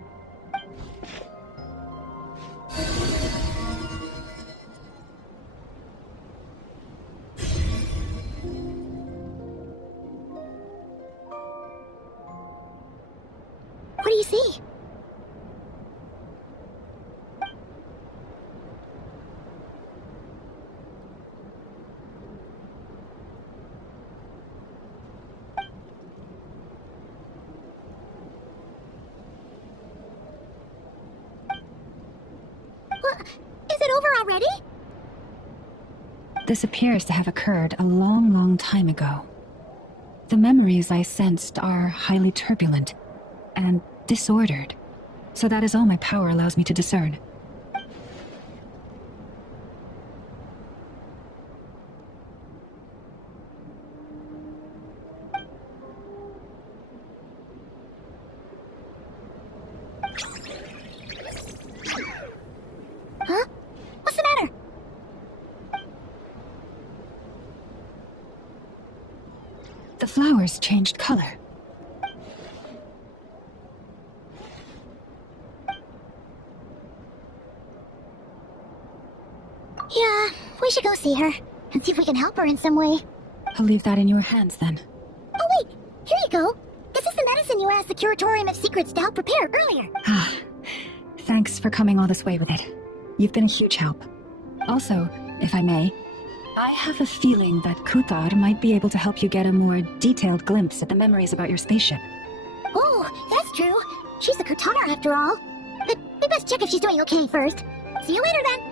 What do you see? Is it over already? This appears to have occurred a long, long time ago. The memories I sensed are highly turbulent and disordered, so that is all my power allows me to discern. Huh? What's the matter? The flowers changed color. Yeah, we should go see her and see if we can help her in some way. I'll leave that in your hands then. Oh wait, here you go. This is the medicine you asked the Curatorium of Secrets to help prepare earlier. Ah, thanks for coming all this way with it. You've been a huge help. Also, if I may, I have a feeling that Kuthar might be able to help you get a more detailed glimpse at the memories about your spaceship. Oh, that's true. She's a Cortana after all. But we best check if she's doing okay first. See you later then.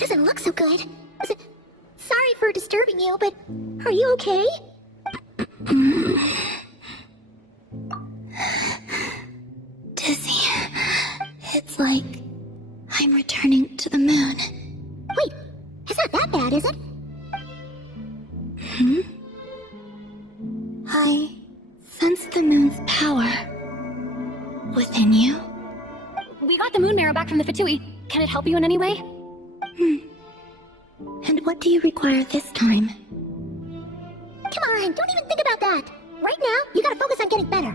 She doesn't look so good. Sorry for disturbing you, but are you okay? Dizzy. It's like I'm returning to the moon. Wait, it's not that bad, is it? I sense the moon's power within you. We got the moon marrow back from the Fatui. Can it help you in any way? And what do you require this time? Come on, don't even think about that. Right now, you gotta focus on getting better.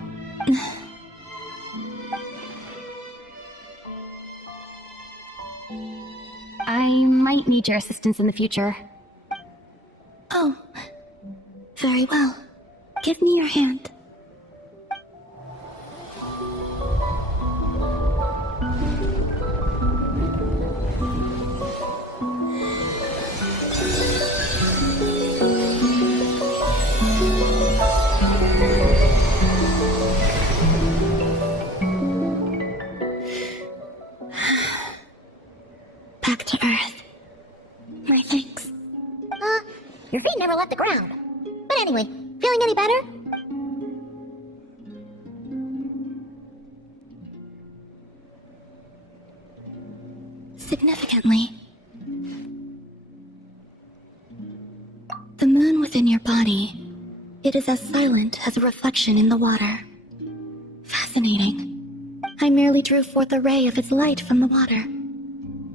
I might need your assistance in the future. Oh, very well. Give me your hand. Back to Earth. My thanks. Your feet never left the ground. But anyway, feeling any better? Significantly, the moon within your body, it is as silent as a reflection in the water. Fascinating. I merely drew forth a ray of its light from the water.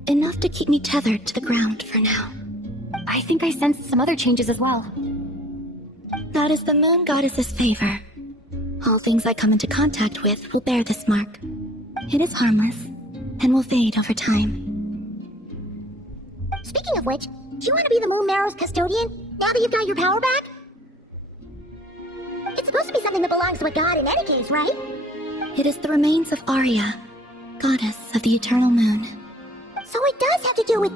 Enough to keep me tethered to the ground for now. I think I sensed some other changes as well. That is the moon goddess's favor. All things I come into contact with will bear this mark. It is harmless, and will fade over time. Speaking of which, do you want to be the moon marrow's custodian, now that you've got your power back? It's supposed to be something that belongs to a god in any case, right? It is the remains of Aria, goddess of the eternal moon. So it does have to do with...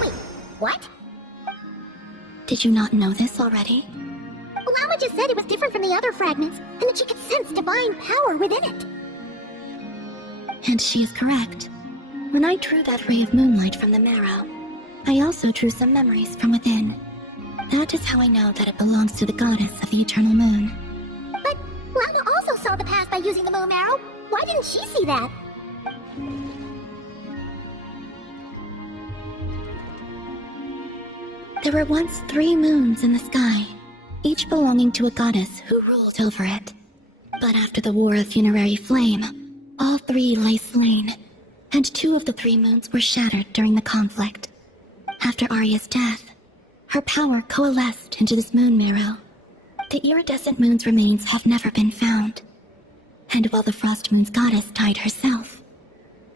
Wait, what? Did you not know this already? Lama just said it was different from the other fragments, and that she could sense divine power within it. And she is correct. When I drew that ray of moonlight from the marrow, I also drew some memories from within. That is how I know that it belongs to the goddess of the eternal moon. But Lama also saw the past by using the moon marrow. Why didn't she see that? There were once 3 moons in the sky, each belonging to a goddess who ruled over it. But after the War of Funerary Flame, all 3 lay slain, and 2 of the 3 moons were shattered during the conflict. After Arya's death, her power coalesced into this moon marrow. The iridescent moon's remains have never been found. And while the Frost Moon's goddess died herself,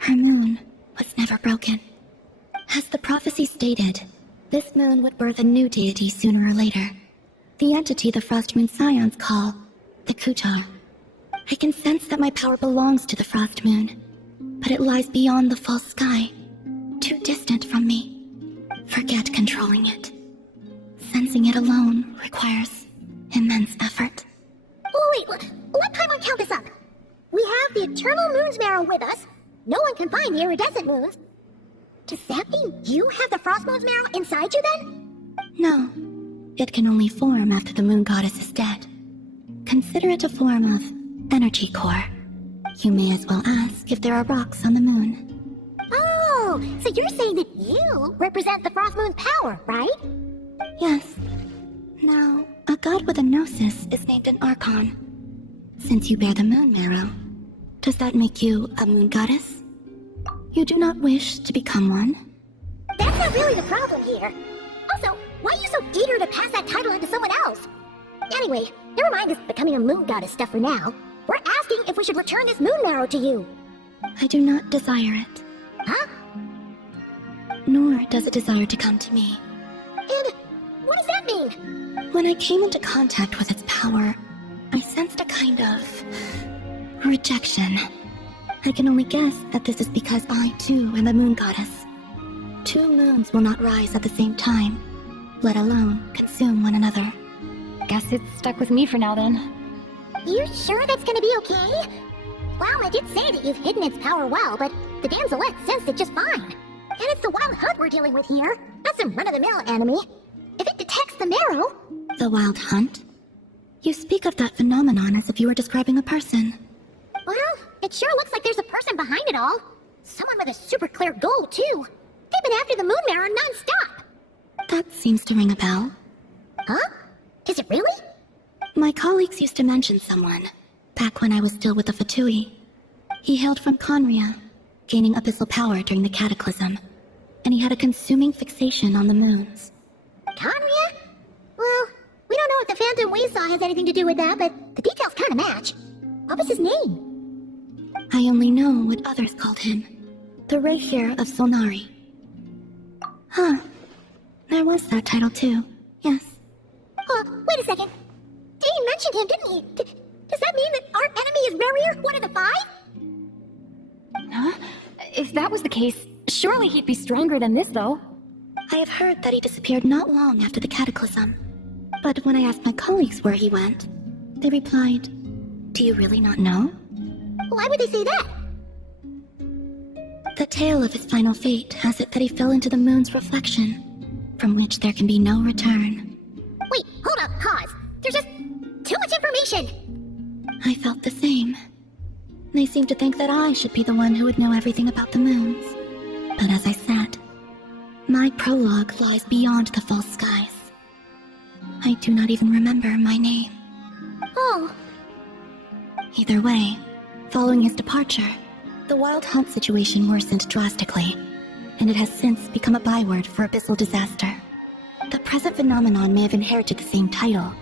her moon was never broken. As the prophecy stated, this moon would birth a new deity sooner or later. The entity the Frost Moon Scions call the Kutar. I can sense that my power belongs to the Frost Moon, but it lies beyond the false sky, too distant from me. Forget controlling it. Sensing it alone requires immense effort. Wait, let Paimon count this up. We have the Eternal Moon's marrow with us. No one can find the iridescent moons. Does that mean you have the Frost Moon's marrow inside you then? No. It can only form after the moon goddess is dead. Consider it a form of energy core. You may as well ask if there are rocks on the moon. Oh, so you're saying that you represent the Frost Moon's power, right? Yes. Now, a god with a gnosis is named an Archon. Since you bear the moon marrow, does that make you a moon goddess? You do not wish to become one? That's not really the problem here. Also, why are you so eager to pass that title on to someone else? Anyway, never mind this becoming a moon goddess stuff for now. We're asking if we should return this moon marrow to you. I do not desire it. Huh? Nor does it desire to come to me. And what does that mean? When I came into contact with its power, I sensed a kind of rejection. I can only guess that this is because I too am a moon goddess. 2 moons will not rise at the same time, let alone consume one another. Guess it's stuck with me for now then. You sure that's gonna be okay? Well, I did say that you've hidden its power well, but the damselette sensed it just fine. And it's the wild hunt we're dealing with here, not some run-of-the-mill enemy. If it detects the marrow... The wild hunt? You speak of that phenomenon as if you were describing a person. Well, it sure looks like there's a person behind it all. Someone with a super clear goal, too. They've been after the moon marrow non-stop. That seems to ring a bell. Huh? Is it really? My colleagues used to mention someone, back when I was still with the Fatui. He hailed from Conria, gaining abyssal power during the Cataclysm, and he had a consuming fixation on the moons. Conria? Well, we don't know if the phantom we saw has anything to do with that, but the details kind of match. What was his name? I only know what others called him. The REIRE of Solnari. Huh. There was that title too, yes. Wait a second. Dean mentioned him, didn't he? Does that mean that our enemy is REIRE, one of the 5? Huh? If that was the case, surely he'd be stronger than this, though. I have heard that he disappeared not long after the Cataclysm. But when I asked my colleagues where he went, they replied, "Do you really not know?" Why would they say that? The tale of his final fate has it that he fell into the moon's reflection, from which there can be no return. Wait, hold up, pause. There's just too much information. I felt the same. They seemed to think that I should be the one who would know everything about the moons. But as I said, my prologue lies beyond the false skies. I do not even remember my name. Oh. Either way, following his departure, the wild hunt situation worsened drastically, and it has since become a byword for abyssal disaster. The present phenomenon may have inherited the same title,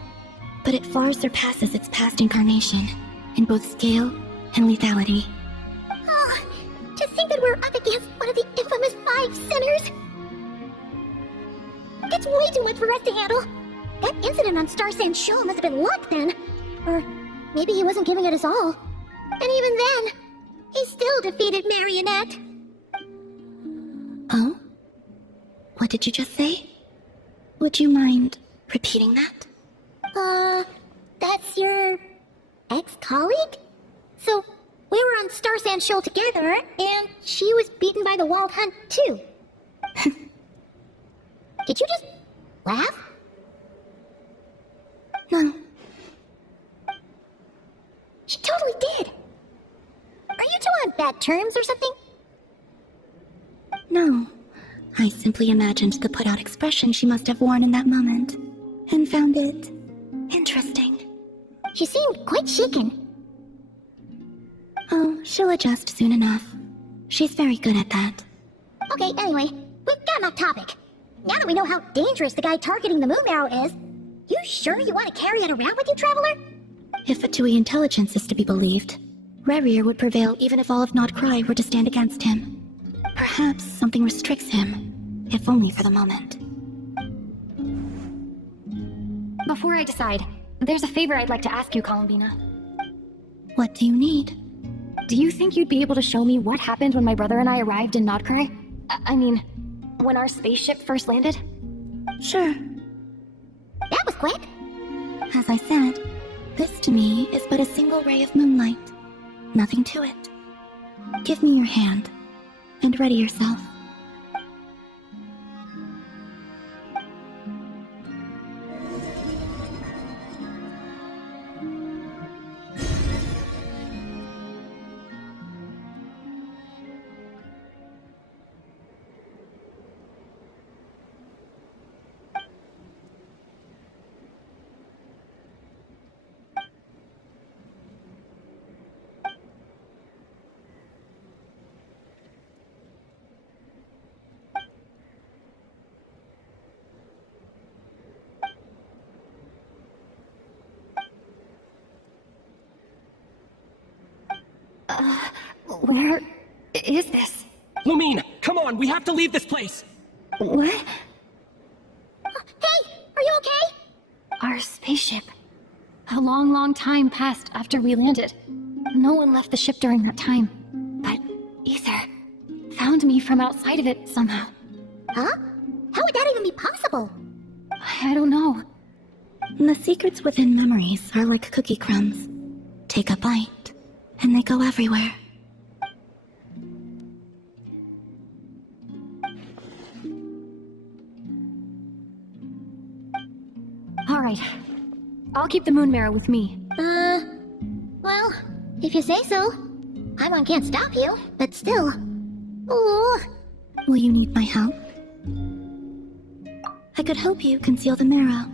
but it far surpasses its past incarnation in both scale and lethality. Oh, to think that we're up against one of the infamous 5 sinners! It's way too much for us to handle. That incident on Star Sand Shoal must have been luck then. Or maybe he wasn't giving it his all. And even then, he still defeated Marionette. Oh? What did you just say? Would you mind repeating that? That's your ex-colleague? So, we were on Star Sand Shoal together, and she was beaten by the Wild Hunt too. Did you just laugh? No. She totally did. Are you two on bad terms or something? No. I simply imagined the put-out expression she must have worn in that moment, and found it interesting. She seemed quite shaken. Oh, she'll adjust soon enough. She's very good at that. Okay, anyway, we've gotten off topic. Now that we know how dangerous the guy targeting the moon marrow is, you sure you want to carry it around with you, Traveler? If Fatui intelligence is to be believed, REIRE would prevail even if all of Notcry were to stand against him. Perhaps something restricts him, if only for the moment. Before I decide, there's a favor I'd like to ask you, Columbina. What do you need? Do you think you'd be able to show me what happened when my brother and I arrived in Notcry? I mean, when our spaceship first landed? Sure. That was quick. As I said, this to me is but a single ray of moonlight. Nothing to it. Give me your hand, and ready yourself. Where is this? Lumine, come on, we have to leave this place! What? Hey, are you okay? Our spaceship. A long, long time passed after we landed. No one left the ship during that time. But Ether found me from outside of it somehow. Huh? How would that even be possible? I don't know. The secrets within memories are like cookie crumbs. Take a bite, and they go everywhere. Alright. I'll keep the moon mirror with me. Well, if you say so. Paimon can't stop you, but still. Ooh. Will you need my help? I could help you conceal the marrow.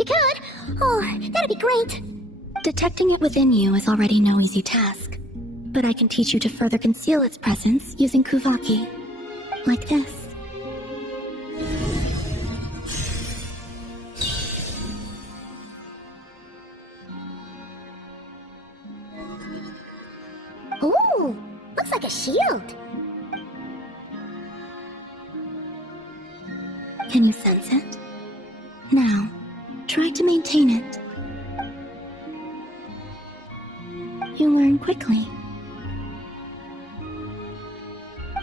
You could? Oh, that'd be great. Detecting it within you is already no easy task. But I can teach you to further conceal its presence using Kuvaki. Like this. Ooh, looks like a shield. Can you sense it? Now, try to maintain it. You learn quickly.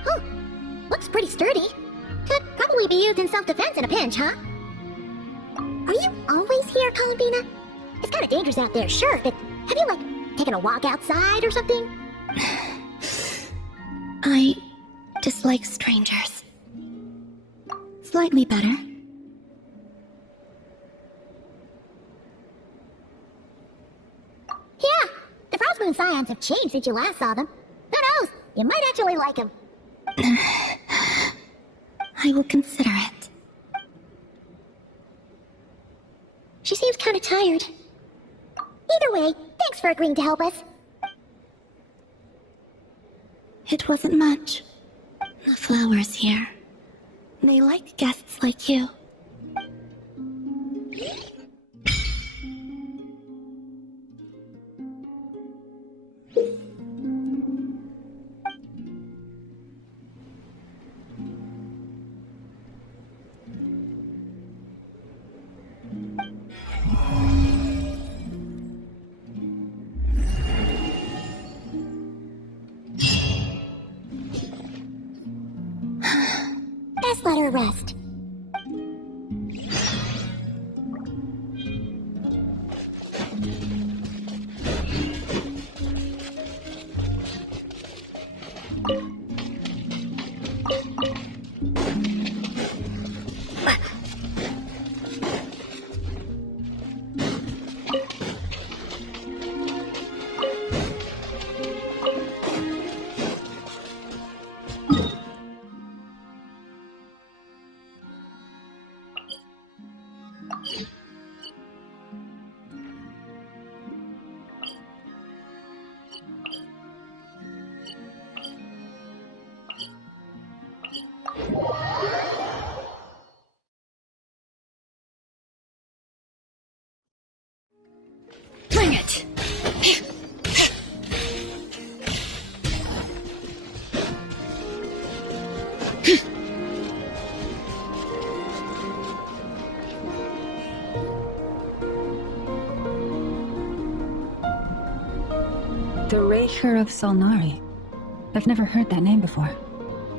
Oh, looks pretty sturdy. Could probably be used in self-defense in a pinch, huh? Are you always here, Columbina? It's kind of dangerous out there, sure, but have you, like, taken a walk outside or something? I dislike strangers. Slightly better. Yeah, the Frostmoon Scions have changed since you last saw them. Who knows? You might actually like them. I will consider it. She seems kind of tired. Either way, thanks for agreeing to help us. It wasn't much. The flowers here. They like guests like you. Best let her rest. Bring it! The REIRE of Solnari. I've never heard that name before.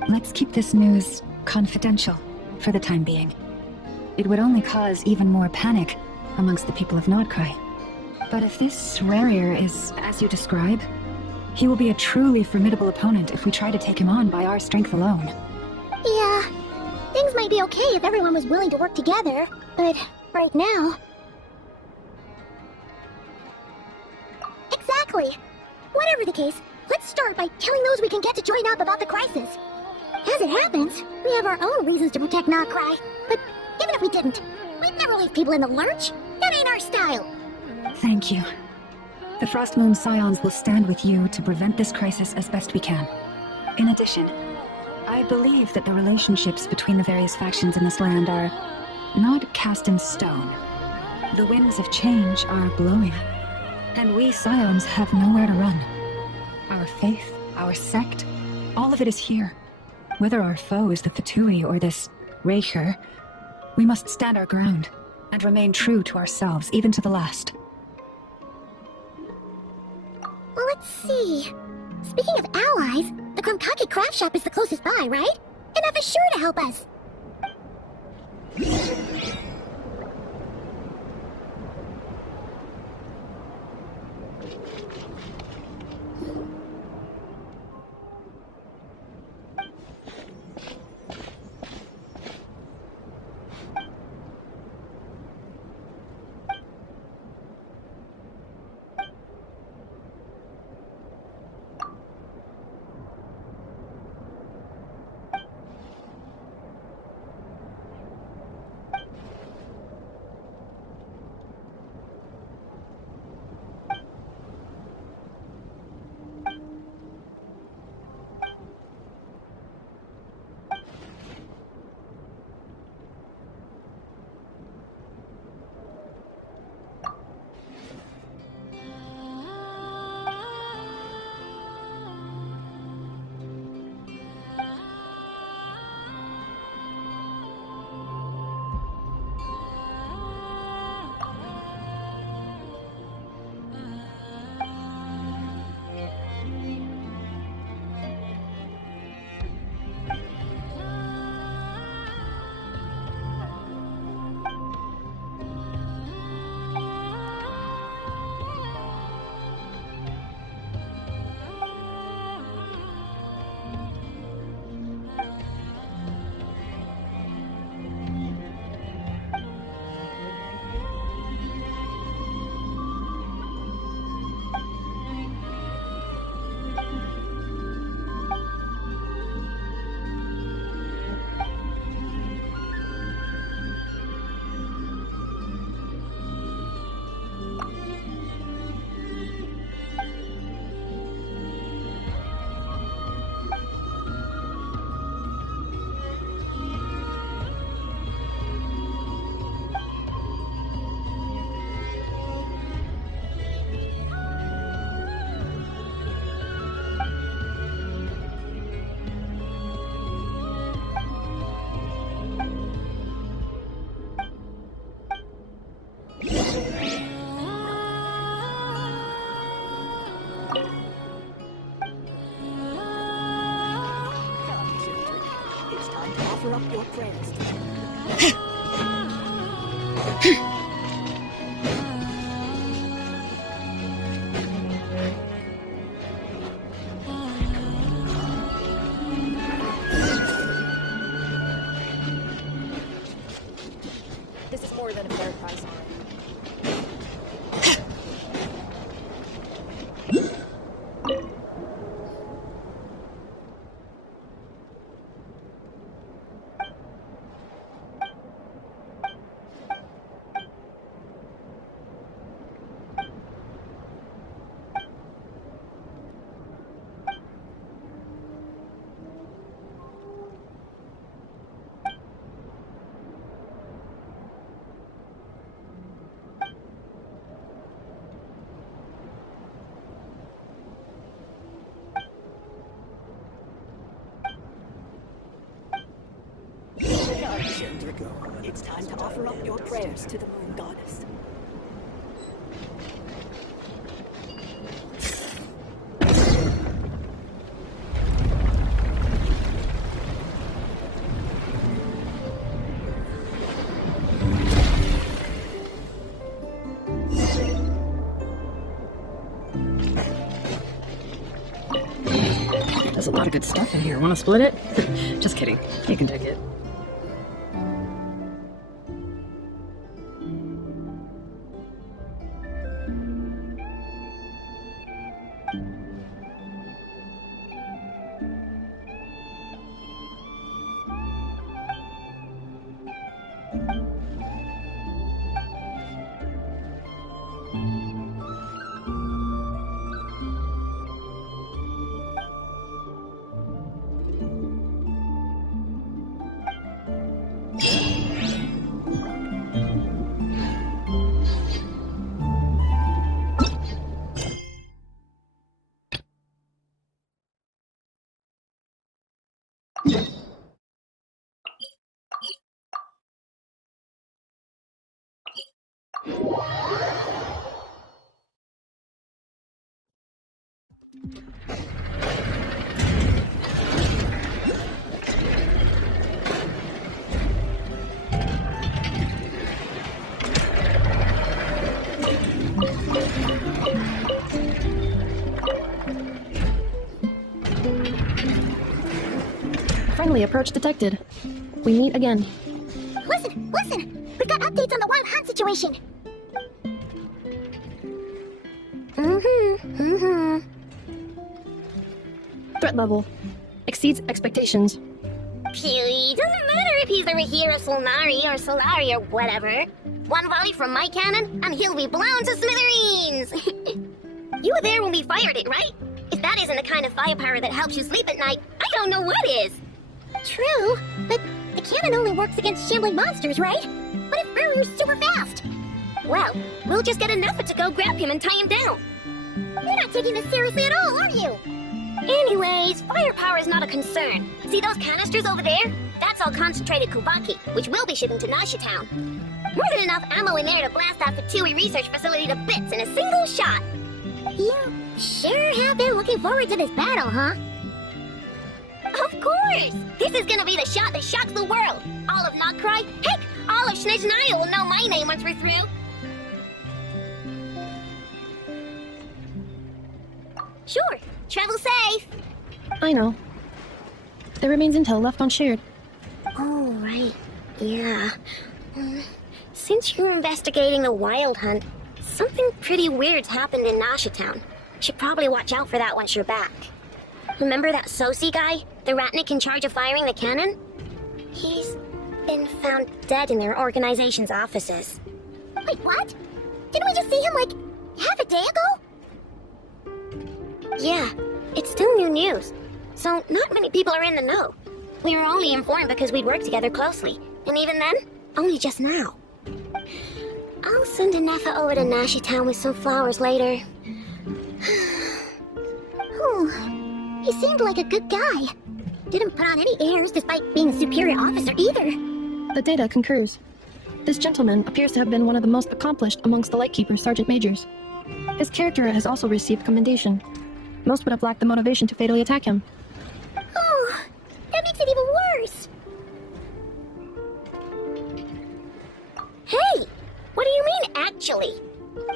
Let's keep this news confidential for the time being. It would only cause even more panic amongst the people of Nordcry. But if this REIRE is as you describe, he will be a truly formidable opponent if we try to take him on by our strength alone. Yeah, things might be okay if everyone was willing to work together, but right now... Exactly! Whatever the case, let's start by telling those we can get to join up about the crisis. As it happens, we have our own reasons to protect Nordcry, but even if we didn't, we'd never leave people in the lurch. That ain't our style. Thank you. The Frostmoon Scions will stand with you to prevent this crisis as best we can. In addition, I believe that the relationships between the various factions in this land are not cast in stone. The winds of change are blowing, and we Scions have nowhere to run. Our faith, our sect, all of it is here. Whether our foe is the Fatui or this REIRE, we must stand our ground and remain true to ourselves, even to the last. Well, let's see. Speaking of allies, the Krumkaki craft shop is the closest by, right? And Eve is sure to help us. up your prayers. This is more than a fair price. It's time to offer up your prayers to the Moon Goddess. There's a lot of good stuff in here. Want to split it? Just kidding. You can take it. Friendly approach detected. We meet again. Listen! We've got updates on the Wild Hunt situation! Threat level exceeds expectations. Phew, doesn't matter if he's the REIRE Solnari or Solari or whatever. One volley from my cannon, and he'll be blown to smithereens! You were there when we fired it, right? If that isn't the kind of firepower that helps you sleep at night, I don't know what is! True, but the cannon only works against shambling monsters, right? What if REIRE's super fast? Well, we'll just get enough to go grab him and tie him down. You're not taking this seriously at all, are you? Anyways, firepower is not a concern. See those canisters over there? That's all concentrated Kubaki, which we'll be shipping to Nasha Town. More than enough ammo in there to blast out the Tui research facility to bits in a single shot. You sure have been looking forward to this battle, huh? Of course! This is gonna be the shot that shocks the world! All of Notcry, heck, all of Snezhnaya will know my name once we're through! Sure, travel safe! I know. There remains intel left unshared. Oh, right. Yeah. Since you're investigating the Wild Hunt, something pretty weird's happened in Nasha Town. Should probably watch out for that once you're back. Remember that Sosi guy? The Ratnik in charge of firing the cannon? He's been found dead in their organization's offices. Wait, what? Didn't we just see him, like, half a day ago? Yeah, it's still new news. So, not many people are in the know. We were only informed because we'd worked together closely. And even then, only just now. I'll send a Nepha over to Nasha Town with some flowers later. He seemed like a good guy. Didn't put on any airs despite being a superior officer either. The data concurs. This gentleman appears to have been one of the most accomplished amongst the Lightkeeper Sergeant Majors. His character has also received commendation. Most would have lacked the motivation to fatally attack him. Oh, that makes it even worse. Eventually.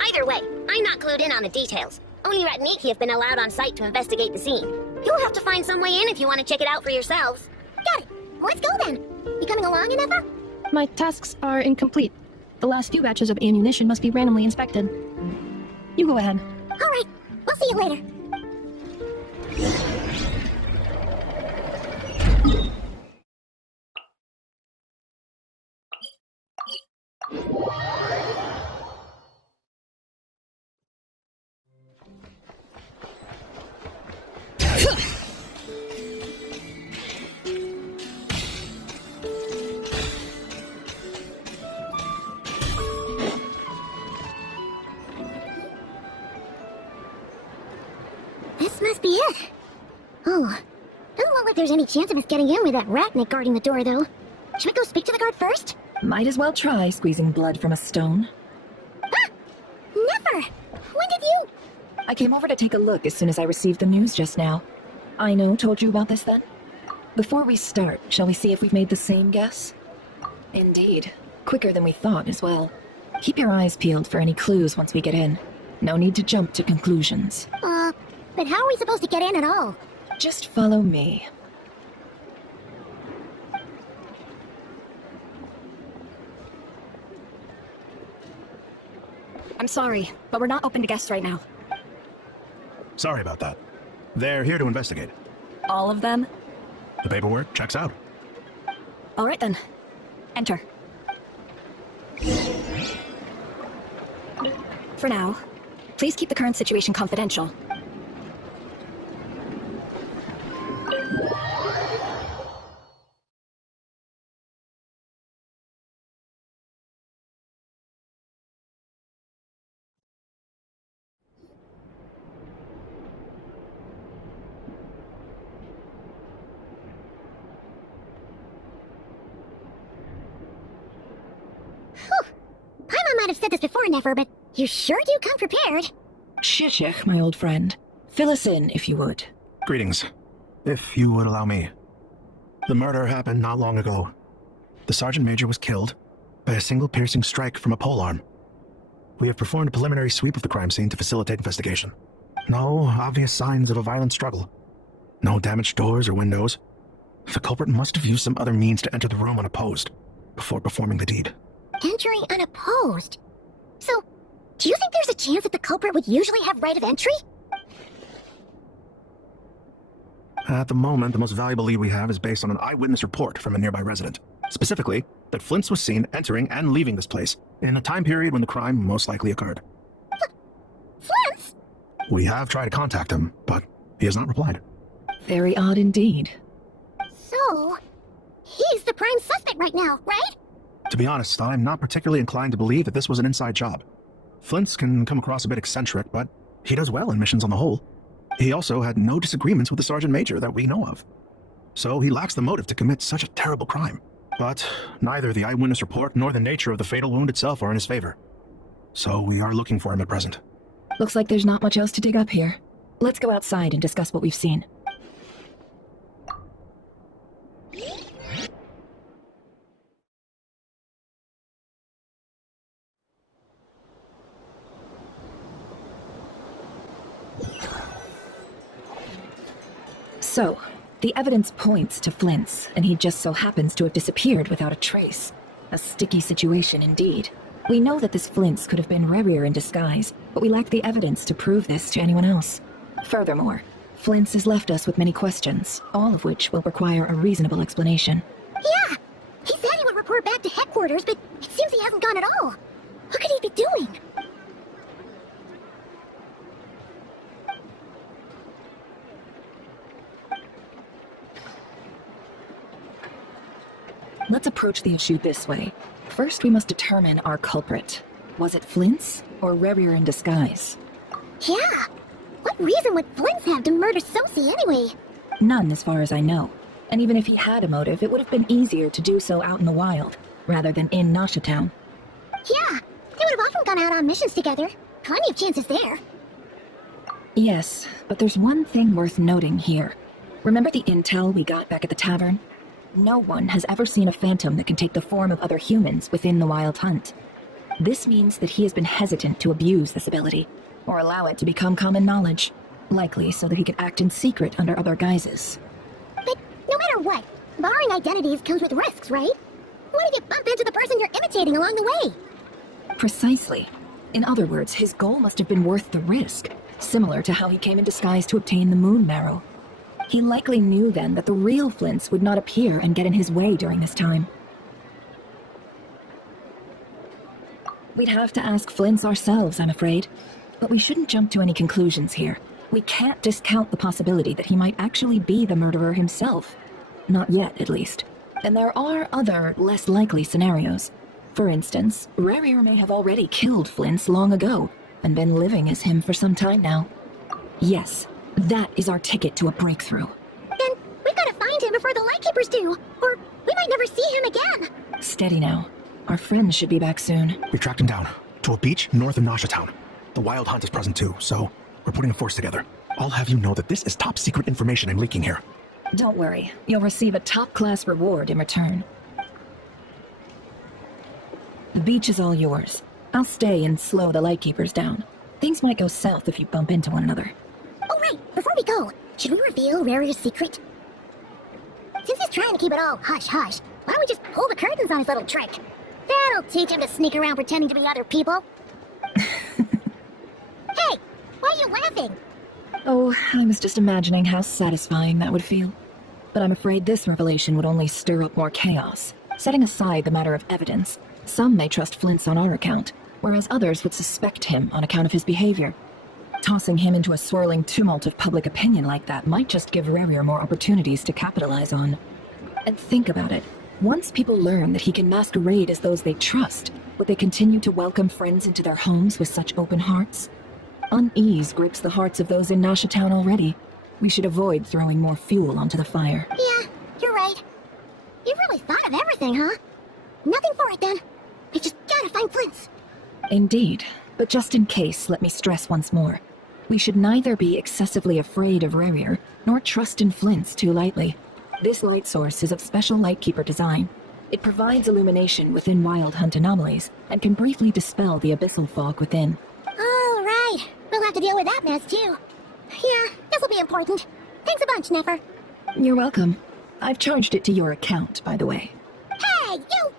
Either way, I'm not clued in on the details. Only Ratniki have been allowed on site to investigate the scene. You'll have to find some way in if you want to check it out for yourselves. Got it. Let's go then. You coming along, Endeavor? My tasks are incomplete. The last few batches of ammunition must be randomly inspected. You go ahead. Alright, we'll see you later. This must be it. Oh, doesn't look like there's any chance of us getting in with that Ratnik guarding the door, though. Should we go speak to the guard first? Might as well try squeezing blood from a stone. Ah! Never! When did you? I came over to take a look as soon as I received the news just now. Aino told you about this then? Before we start, shall we see if we've made the same guess? Indeed. Quicker than we thought as well. Keep your eyes peeled for any clues once we get in. No need to jump to conclusions. But how are we supposed to get in at all? Just follow me. I'm sorry, but we're not open to guests right now. Sorry about that. They're here to investigate. All of them? The paperwork checks out. All right then. Enter. For now, please keep the current situation confidential. Paimon might have said this before, Never, but you sure do come prepared. Shishich, my old friend. Fill us in, if you would. Greetings. If you would allow me. The murder happened not long ago. The Sergeant Major was killed by a single piercing strike from a polearm. We have performed a preliminary sweep of the crime scene to facilitate investigation. No obvious signs of a violent struggle. No damaged doors or windows. The culprit must have used some other means to enter the room unopposed before performing the deed. Entering unopposed. So, do you think there's a chance that the culprit would usually have right of entry? At the moment, the most valuable lead we have is based on an eyewitness report from a nearby resident. Specifically, that Flint's was seen entering and leaving this place in a time period when the crime most likely occurred. Flint's? We have tried to contact him, but he has not replied. Very odd indeed. So, he's the prime suspect right now, right? To be honest, I'm not particularly inclined to believe that this was an inside job. Flint's can come across a bit eccentric, but he does well in missions on the whole. He also had no disagreements with the Sergeant Major that we know of. So he lacks the motive to commit such a terrible crime. But neither the eyewitness report nor the nature of the fatal wound itself are in his favor. So we are looking for him at present. Looks like there's not much else to dig up here. Let's go outside and discuss what we've seen. So, the evidence points to Flint's, and he just so happens to have disappeared without a trace. A sticky situation indeed. We know that this Flint's could have been REIRE in disguise, but we lack the evidence to prove this to anyone else. Furthermore, Flint's has left us with many questions, all of which will require a reasonable explanation. Yeah! He said he would report back to headquarters, but it seems he hasn't gone at all. What could he be doing? Let's approach the issue this way. First, we must determine our culprit. Was it Flint's or REIRE in disguise? Yeah! What reason would Flint's have to murder Sosie anyway? None, as far as I know. And even if he had a motive, it would have been easier to do so out in the wild, rather than in Nasha Town. Yeah! They would have often gone out on missions together. Plenty of chances there. Yes, but there's one thing worth noting here. Remember the intel we got back at the tavern? No one has ever seen a phantom that can take the form of other humans within the Wild Hunt. This means that he has been hesitant to abuse this ability, or allow it to become common knowledge, likely so that he can act in secret under other guises. But no matter what, borrowing identities comes with risks, right? What if you bump into the person you're imitating along the way? Precisely. In other words, his goal must have been worth the risk, similar to how he came in disguise to obtain the moon marrow. He likely knew then that the real Flints would not appear and get in his way during this time. We'd have to ask Flints ourselves, I'm afraid. But we shouldn't jump to any conclusions here. We can't discount the possibility that he might actually be the murderer himself. Not yet, at least. And there are other, less likely scenarios. For instance, REIRE may have already killed Flints long ago, and been living as him for some time now. Yes, that is our ticket to a breakthrough. Then we've got to find him before the Lightkeepers do, or we might never see him again. Steady now. Our friends should be back soon. We tracked him down to a beach north of Nasha Town. The Wild Hunt is present too, so we're putting a force together. I'll have you know that this is top secret information I'm leaking here. Don't worry, you'll receive a top-class reward in return. The beach is all yours. I'll stay and slow the Lightkeepers down. Things might go south if you bump into one another. Oh right, before we go, should we reveal REIRE's secret? Since he's trying to keep it all hush-hush, why don't we just pull the curtains on his little trick? That'll teach him to sneak around pretending to be other people. Hey, why are you laughing? Oh, I was just imagining how satisfying that would feel. But I'm afraid this revelation would only stir up more chaos. Setting aside the matter of evidence, some may trust Flint's on our account, whereas others would suspect him on account of his behavior. Tossing him into a swirling tumult of public opinion like that might just give REIRE more opportunities to capitalize on. And think about it. Once people learn that he can masquerade as those they trust, would they continue to welcome friends into their homes with such open hearts? Unease grips the hearts of those in Nasha Town already. We should avoid throwing more fuel onto the fire. Yeah, you're right. You really thought of everything, huh? Nothing for it then. We just gotta find Flint's. Indeed, but just in case, let me stress once more. We should neither be excessively afraid of REIRE, nor trust in Flint's too lightly. This light source is of special Lightkeeper design. It provides illumination within Wild Hunt anomalies, and can briefly dispel the abyssal fog within. All right, we'll have to deal with that mess too. Yeah, this will be important. Thanks a bunch, Nefer. You're welcome. I've charged it to your account, by the way. Hey, you!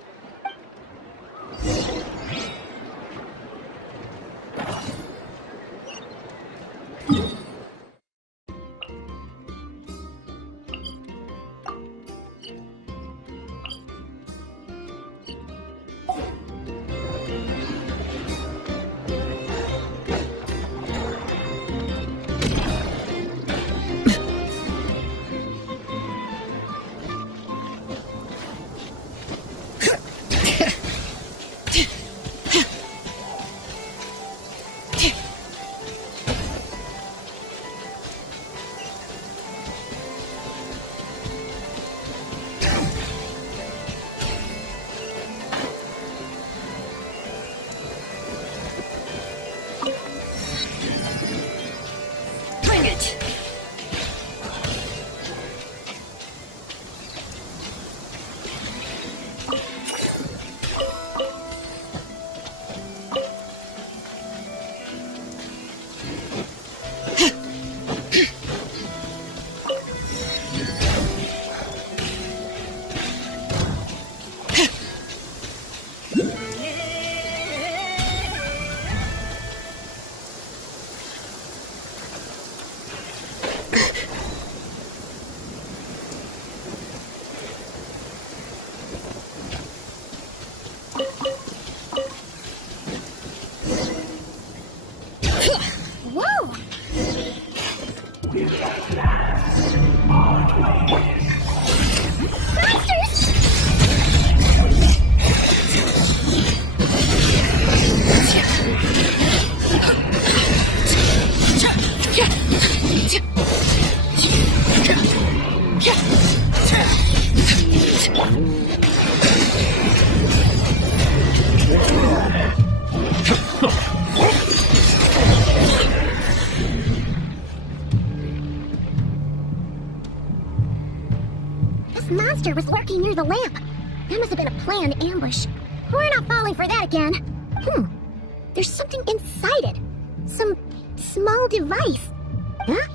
This monster was lurking near the lamp. That must have been a planned ambush. We're not falling for that again. There's something inside it. Some small device. Huh?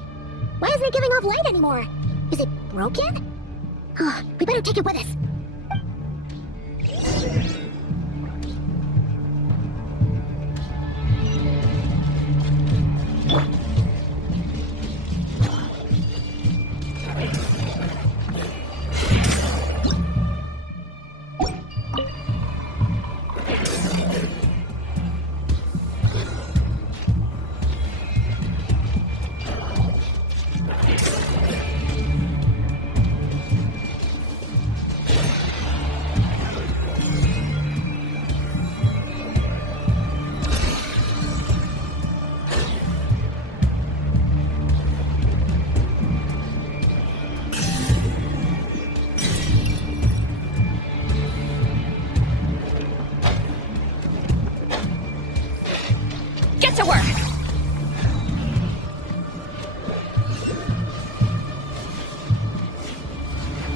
Why isn't it giving off light anymore? Is it broken? Oh, we better take it with us. Get to work!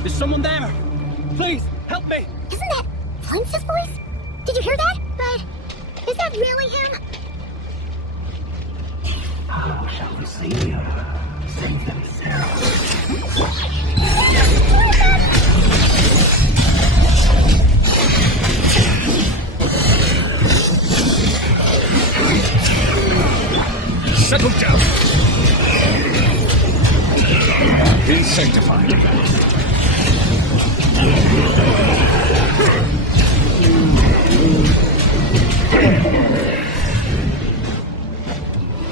Is someone there? Please, help me! Isn't that Flintz's voice? Did you hear that? But is that really him? How shall we see you? Save themselves. Settle down. Insectified.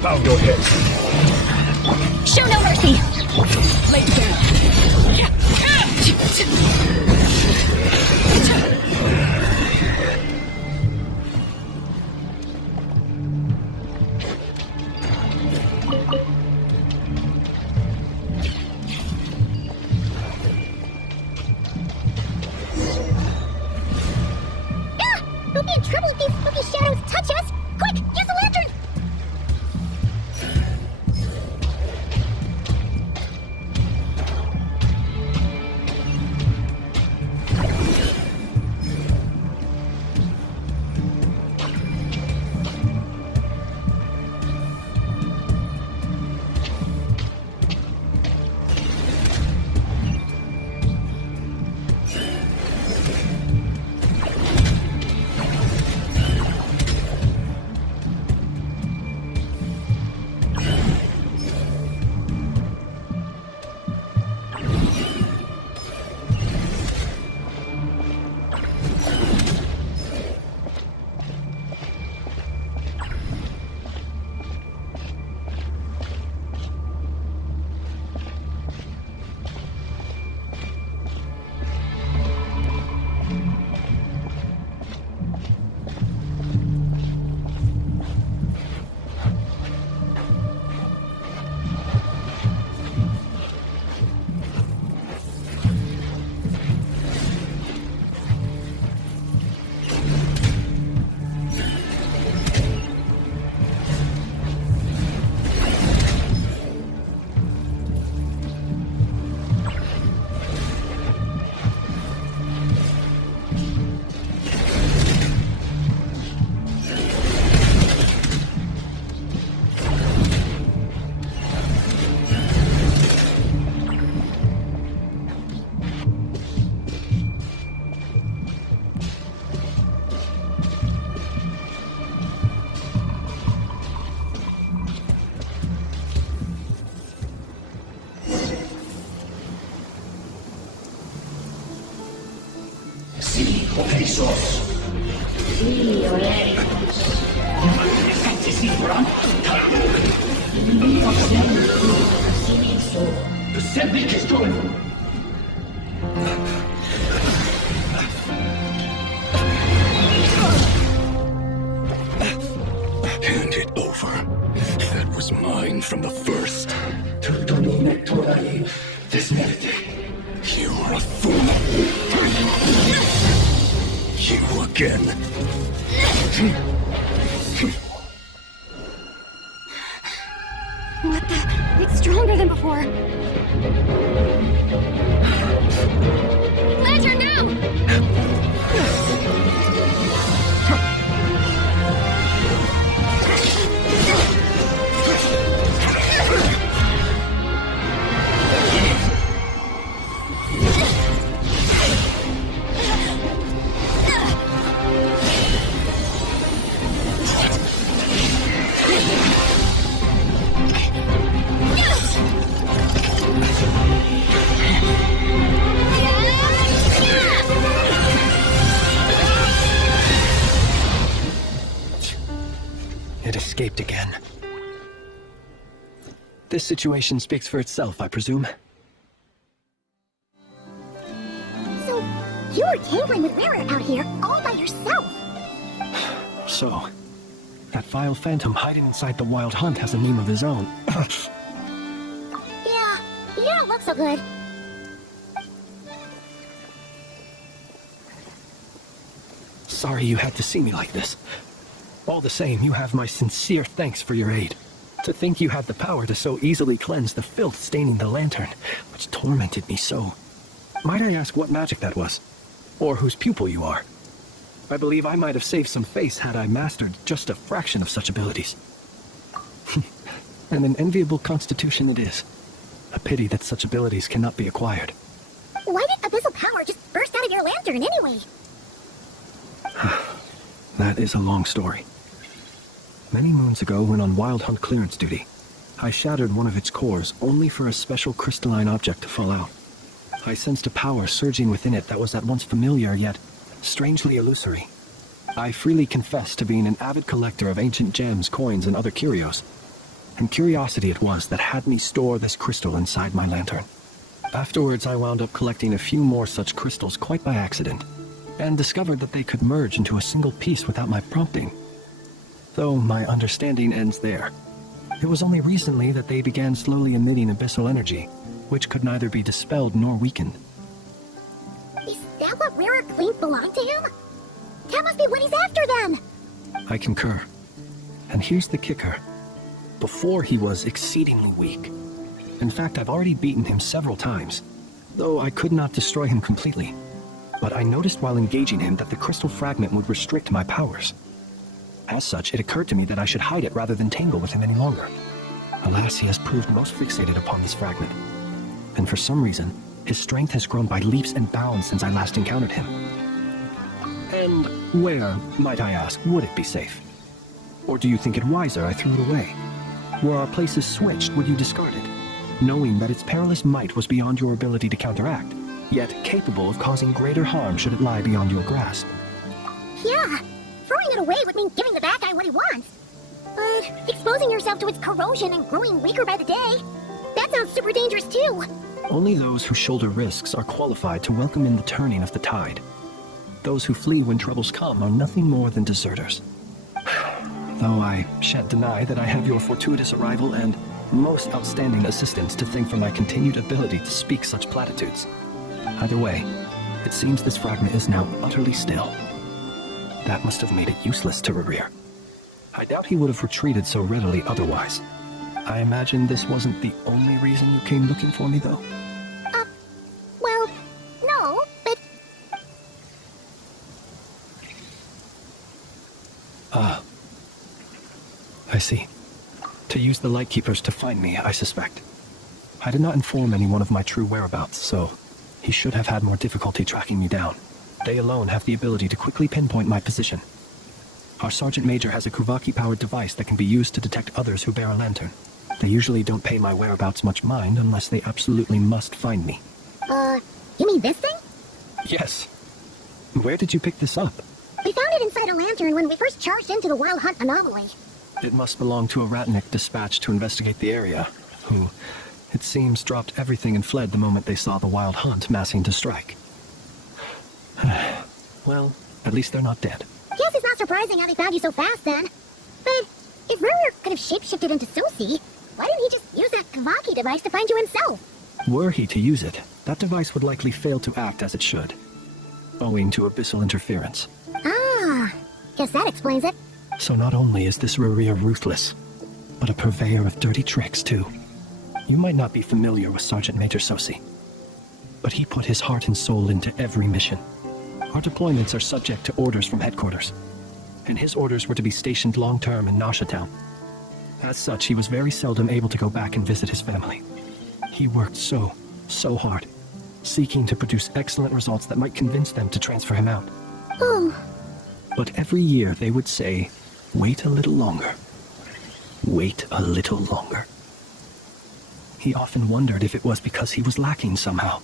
Bow your heads. Show no mercy! Lay down. We'll be in trouble if these spooky shadows touch us! Quick, use the lantern! Oficios. Sí, Olericus. Antes y pronto, Sempre que estou. Hand it over. That was mine from the first. You are a fool. You again. What the? It's stronger than before. Lantern now! escaped again. This situation speaks for itself, I presume. So, you were tampering with REIRE out here all by yourself? So, that vile phantom hiding inside the Wild Hunt has a name of his own. Yeah, you don't look so good. Sorry you had to see me like this. All the same, you have my sincere thanks for your aid. To think you had the power to so easily cleanse the filth staining the lantern, which tormented me so. Might I ask what magic that was? Or whose pupil you are? I believe I might have saved some face had I mastered just a fraction of such abilities. And an enviable constitution it is. A pity that such abilities cannot be acquired. Why did abyssal power just burst out of your lantern anyway? That is a long story. Many moons ago, when on Wild Hunt clearance duty, I shattered one of its cores only for a special crystalline object to fall out. I sensed a power surging within it that was at once familiar yet strangely illusory. I freely confess to being an avid collector of ancient gems, coins, and other curios. And curiosity it was that had me store this crystal inside my lantern. Afterwards, I wound up collecting a few more such crystals quite by accident, and discovered that they could merge into a single piece without my prompting. Though my understanding ends there. It was only recently that they began slowly emitting abyssal energy, which could neither be dispelled nor weakened. Is that what REIRE claimed belonged to him? That must be what he's after then! I concur. And here's the kicker. Before he was exceedingly weak. In fact, I've already beaten him several times, though I could not destroy him completely. But I noticed while engaging him that the crystal fragment would restrict my powers. As such, it occurred to me that I should hide it rather than tangle with him any longer. Alas, he has proved most fixated upon this fragment. And for some reason, his strength has grown by leaps and bounds since I last encountered him. And where, might I ask, would it be safe? Or do you think it wiser I threw it away? Were our places switched, would you discard it, knowing that its perilous might was beyond your ability to counteract, yet capable of causing greater harm should it lie beyond your grasp? Yeah, throwing it away would mean giving the bad guy what he wants. But exposing yourself to its corrosion and growing weaker by the day, that sounds super dangerous too. Only those who shoulder risks are qualified to welcome in the turning of the tide. Those who flee when troubles come are nothing more than deserters. Though I shan't deny that I have your fortuitous arrival and most outstanding assistance to thank for my continued ability to speak such platitudes. Either way, it seems this fragment is now utterly still. That must have made it useless to REIRE. I doubt he would have retreated so readily otherwise. I imagine this wasn't the only reason you came looking for me, though? Well, no, but... Ah. I see. To use the Lightkeepers to find me, I suspect. I did not inform anyone of my true whereabouts, so he should have had more difficulty tracking me down. They alone have the ability to quickly pinpoint my position. Our Sergeant Major has a Kuvaki-powered device that can be used to detect others who bear a lantern. They usually don't pay my whereabouts much mind unless they absolutely must find me. You mean this thing? Yes. Where did you pick this up? We found it inside a lantern when we first charged into the Wild Hunt anomaly. It must belong to a Ratnik dispatched to investigate the area, who, it seems, dropped everything and fled the moment they saw the Wild Hunt massing to strike. Well, at least they're not dead. Guess it's not surprising how they found you so fast then. But if REIRE could have shapeshifted into Susie, why didn't he just use that Kavaki device to find you himself? Were he to use it, that device would likely fail to act as it should, owing to abyssal interference. Ah, guess that explains it. So not only is this REIRE ruthless, but a purveyor of dirty tricks, too. You might not be familiar with Sergeant Major Sosi, but he put his heart and soul into every mission. Our deployments are subject to orders from headquarters, and his orders were to be stationed long-term in Nasha Town. As such, he was very seldom able to go back and visit his family. He worked so hard, seeking to produce excellent results that might convince them to transfer him out. Oh. But every year they would say, wait a little longer. Wait a little longer. He often wondered if it was because he was lacking somehow.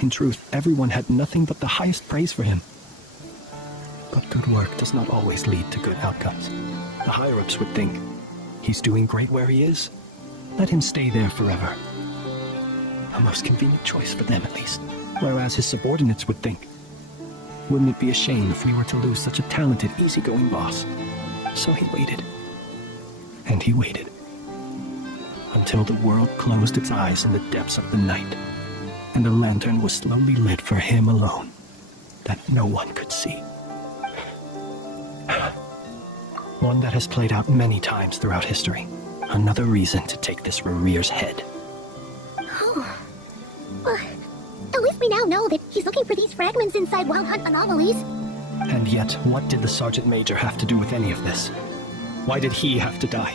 In truth, everyone had nothing but the highest praise for him. But good work does not always lead to good outcomes. The higher-ups would think, He's doing great where he is. Let him stay there forever. A most convenient choice for them, at least. Whereas his subordinates would think. Wouldn't it be a shame if we were to lose such a talented, easygoing boss? So he waited. And he waited. Until the world closed its eyes in the depths of the night, and a lantern was slowly lit for him alone, that no one could see. One that has played out many times throughout history. Another reason to take this REIRE's head. Oh. Well, at least we now know that he's looking for these fragments inside Wild Hunt anomalies. And yet, what did the Sergeant Major have to do with any of this? Why did he have to die?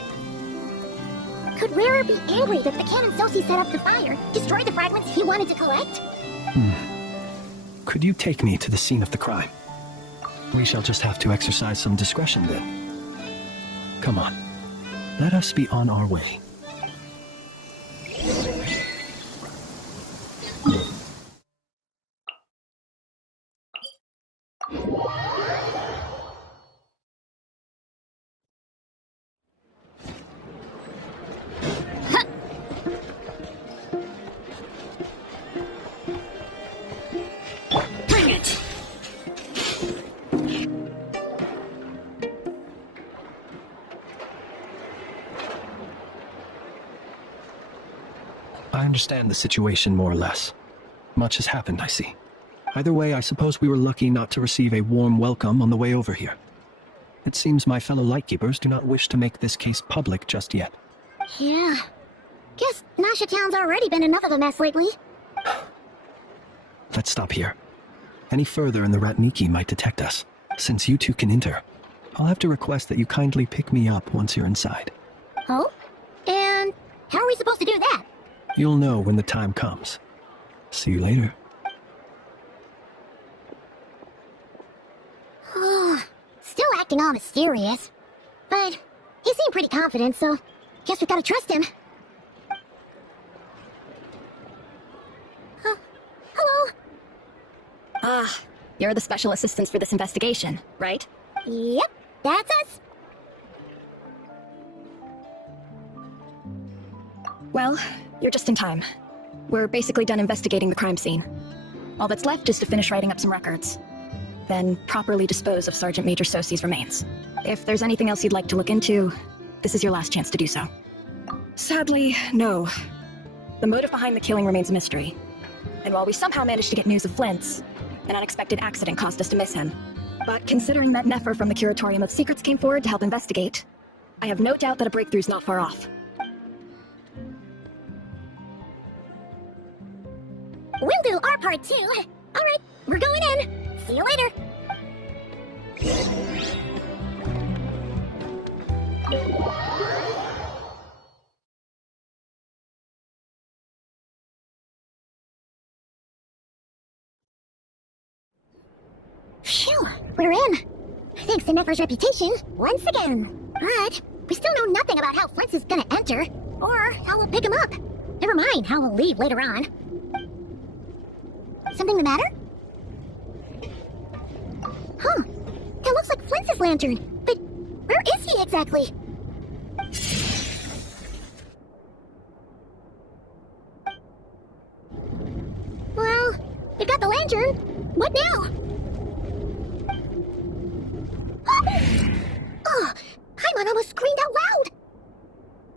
Could REIRE be angry that the Canon Sosi set up the fire, destroyed the fragments he wanted to collect? Could you take me to the scene of the crime? We shall just have to exercise some discretion then. Come on. Let us be on our way. Bring it! I understand the situation more or less. Much has happened, I see. Either way, I suppose we were lucky not to receive a warm welcome on the way over here. It seems my fellow Lightkeepers do not wish to make this case public just yet. Yeah. Guess Nasha Town's already been enough of a mess lately. Let's stop here. Any further and the Ratniki might detect us. Since you two can enter, I'll have to request that you kindly pick me up once you're inside. Oh? And how are we supposed to do that? You'll know when the time comes. See you later. Oh, still acting all mysterious. But he seemed pretty confident, so guess we gotta trust him. Hello? Ah, you're the special assistants for this investigation, right? Yep, that's us. Well, you're just in time. We're basically done investigating the crime scene. All that's left is to finish writing up some records. Then properly dispose of Sergeant Major Sosi's remains. If there's anything else you'd like to look into, this is your last chance to do so. Sadly, no. The motive behind the killing remains a mystery. And while we somehow managed to get news of Flint's, an unexpected accident caused us to miss him. But considering that Nefer from the Curatorium of Secrets came forward to help investigate, I have no doubt that a breakthrough's not far off. We'll do our part too. Alright, we're going in. See you later. Phew, we're in. Thanks to Nefer's reputation, once again. But we still know nothing about how Flint is gonna enter, or how we'll pick him up. Never mind how we'll leave later on. Something the matter? Huh. That looks like Flint's lantern. But where is he exactly? Well, we got the lantern. What now? Oh, Paimon almost screamed out loud.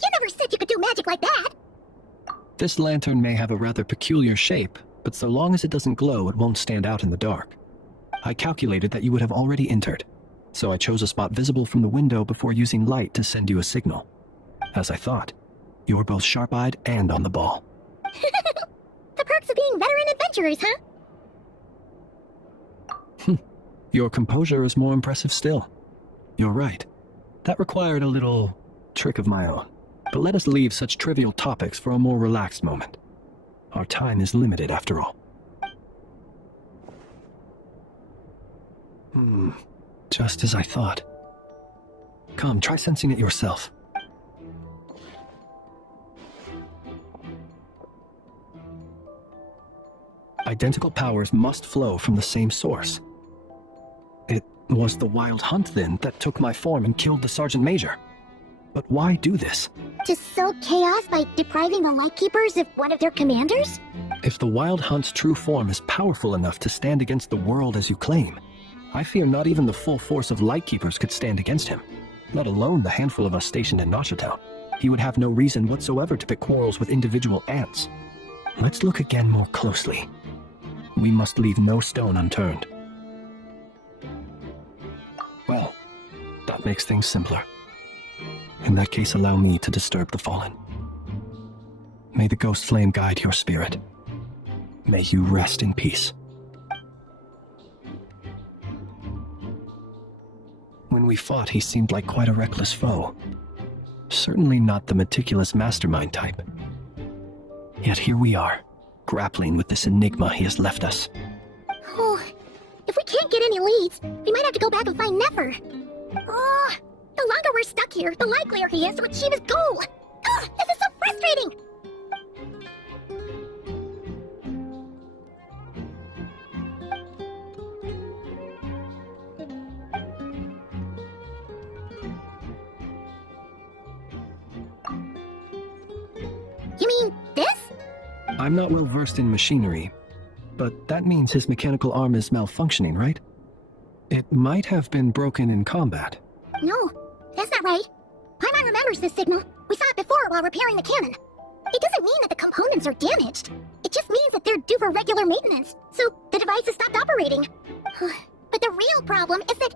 You never said you could do magic like that. This lantern may have a rather peculiar shape, but so long as it doesn't glow, it won't stand out in the dark. I calculated that you would have already entered, so I chose a spot visible from the window before using light to send you a signal. As I thought, you were both sharp-eyed and on the ball. The perks of being veteran adventurers, huh? Your composure is more impressive still. You're right. That required a little trick of my own. But let us leave such trivial topics for a more relaxed moment. Our time is limited, after all. Just as I thought. Come, try sensing it yourself. Identical powers must flow from the same source. It was the Wild Hunt, then, that took my form and killed the Sergeant Major. But why do this? To sow chaos by depriving the Lightkeepers of one of their commanders? If the Wild Hunt's true form is powerful enough to stand against the world as you claim, I fear not even the full force of Lightkeepers could stand against him, let alone the handful of us stationed in Nashatown. He would have no reason whatsoever to pick quarrels with individual ants. Let's look again more closely. We must leave no stone unturned. Well, that makes things simpler. In that case, allow me to disturb the fallen. May the ghost flame guide your spirit. May you rest in peace. When we fought, he seemed like quite a reckless foe. Certainly not the meticulous mastermind type. Yet here we are, grappling with this enigma he has left us. Oh, if we can't get any leads, we might have to go back and find Nefer. Oh, the longer we're stuck here, the likelier he is to achieve his goal. Ugh, this is so frustrating! You mean this? I'm not well versed in machinery, but that means his mechanical arm is malfunctioning, right? It might have been broken in combat. No, that's not right. Paimon remembers this signal. We saw it before while repairing the cannon. It doesn't mean that the components are damaged. It just means that they're due for regular maintenance, so the device has stopped operating. But the real problem is that...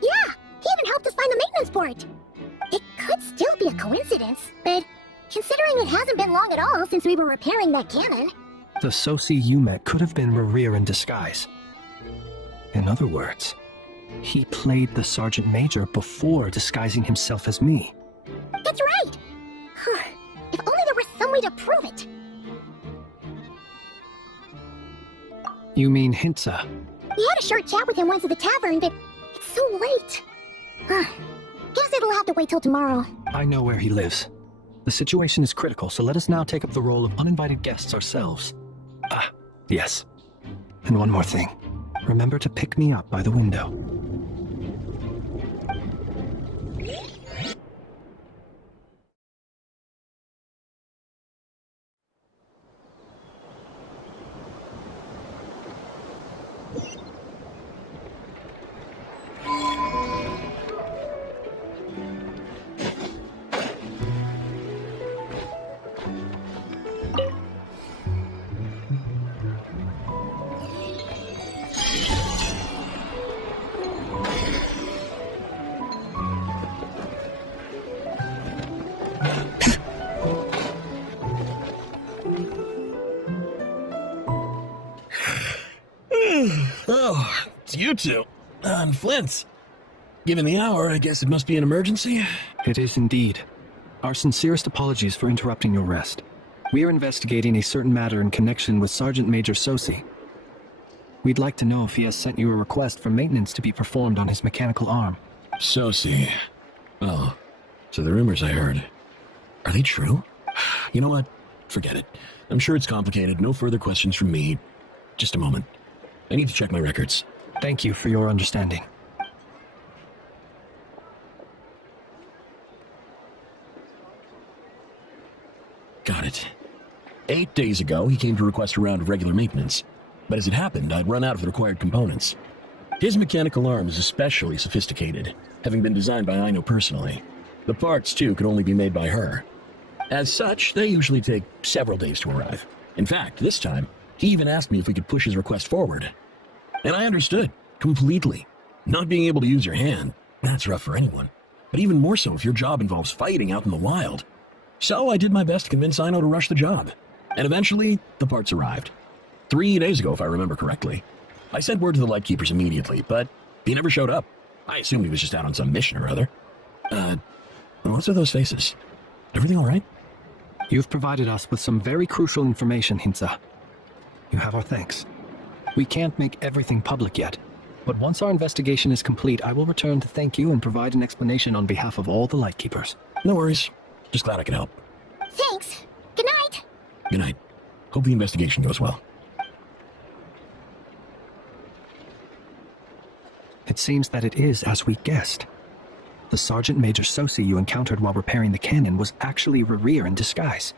Yeah, he even helped us find the maintenance port. It could still be a coincidence, but considering it hasn't been long at all since we were repairing that cannon... The Sosi you met could have been REIRE in disguise. In other words, he played the Sergeant Major before disguising himself as me. That's right! If only there was some way to prove it! You mean Hintsa? We had a short chat with him once at the tavern, but it's so late. Guess it'll have to wait till tomorrow. I know where he lives. The situation is critical, so let us now take up the role of uninvited guests ourselves. Ah, yes. And one more thing. Remember to pick me up by the window. Oh, it's you two. On Flint's. Given the hour, I guess it must be an emergency? It is indeed. Our sincerest apologies for interrupting your rest. We are investigating a certain matter in connection with Sergeant Major Sosi. We'd like to know if he has sent you a request for maintenance to be performed on his mechanical arm. Sosi. Oh, so the rumors I heard, are they true? You know what? Forget it. I'm sure it's complicated. No further questions from me. Just a moment. I need to check my records. Thank you for your understanding. Got it. 8 days ago, he came to request a round of regular maintenance. But as it happened, I'd run out of the required components. His mechanical arm is especially sophisticated, having been designed by Aino personally. The parts, too, could only be made by her. As such, they usually take several days to arrive. In fact, this time, he even asked me if we could push his request forward. And I understood, completely. Not being able to use your hand, that's rough for anyone. But even more so if your job involves fighting out in the wild. So I did my best to convince Aino to rush the job. And eventually, the parts arrived. 3 days ago, if I remember correctly. I sent word to the Lightkeepers immediately, but he never showed up. I assumed he was just out on some mission or other. What's with those faces? Everything all right? You've provided us with some very crucial information, Hintsa. You have our thanks. We can't make everything public yet, but once our investigation is complete, I will return to thank you and provide an explanation on behalf of all the Lightkeepers. No worries. Just glad I could help. Thanks. Good night. Good night. Hope the investigation goes well. It seems that it is as we guessed. The Sergeant Major Sosi you encountered while repairing the cannon was actually REIRE in disguise.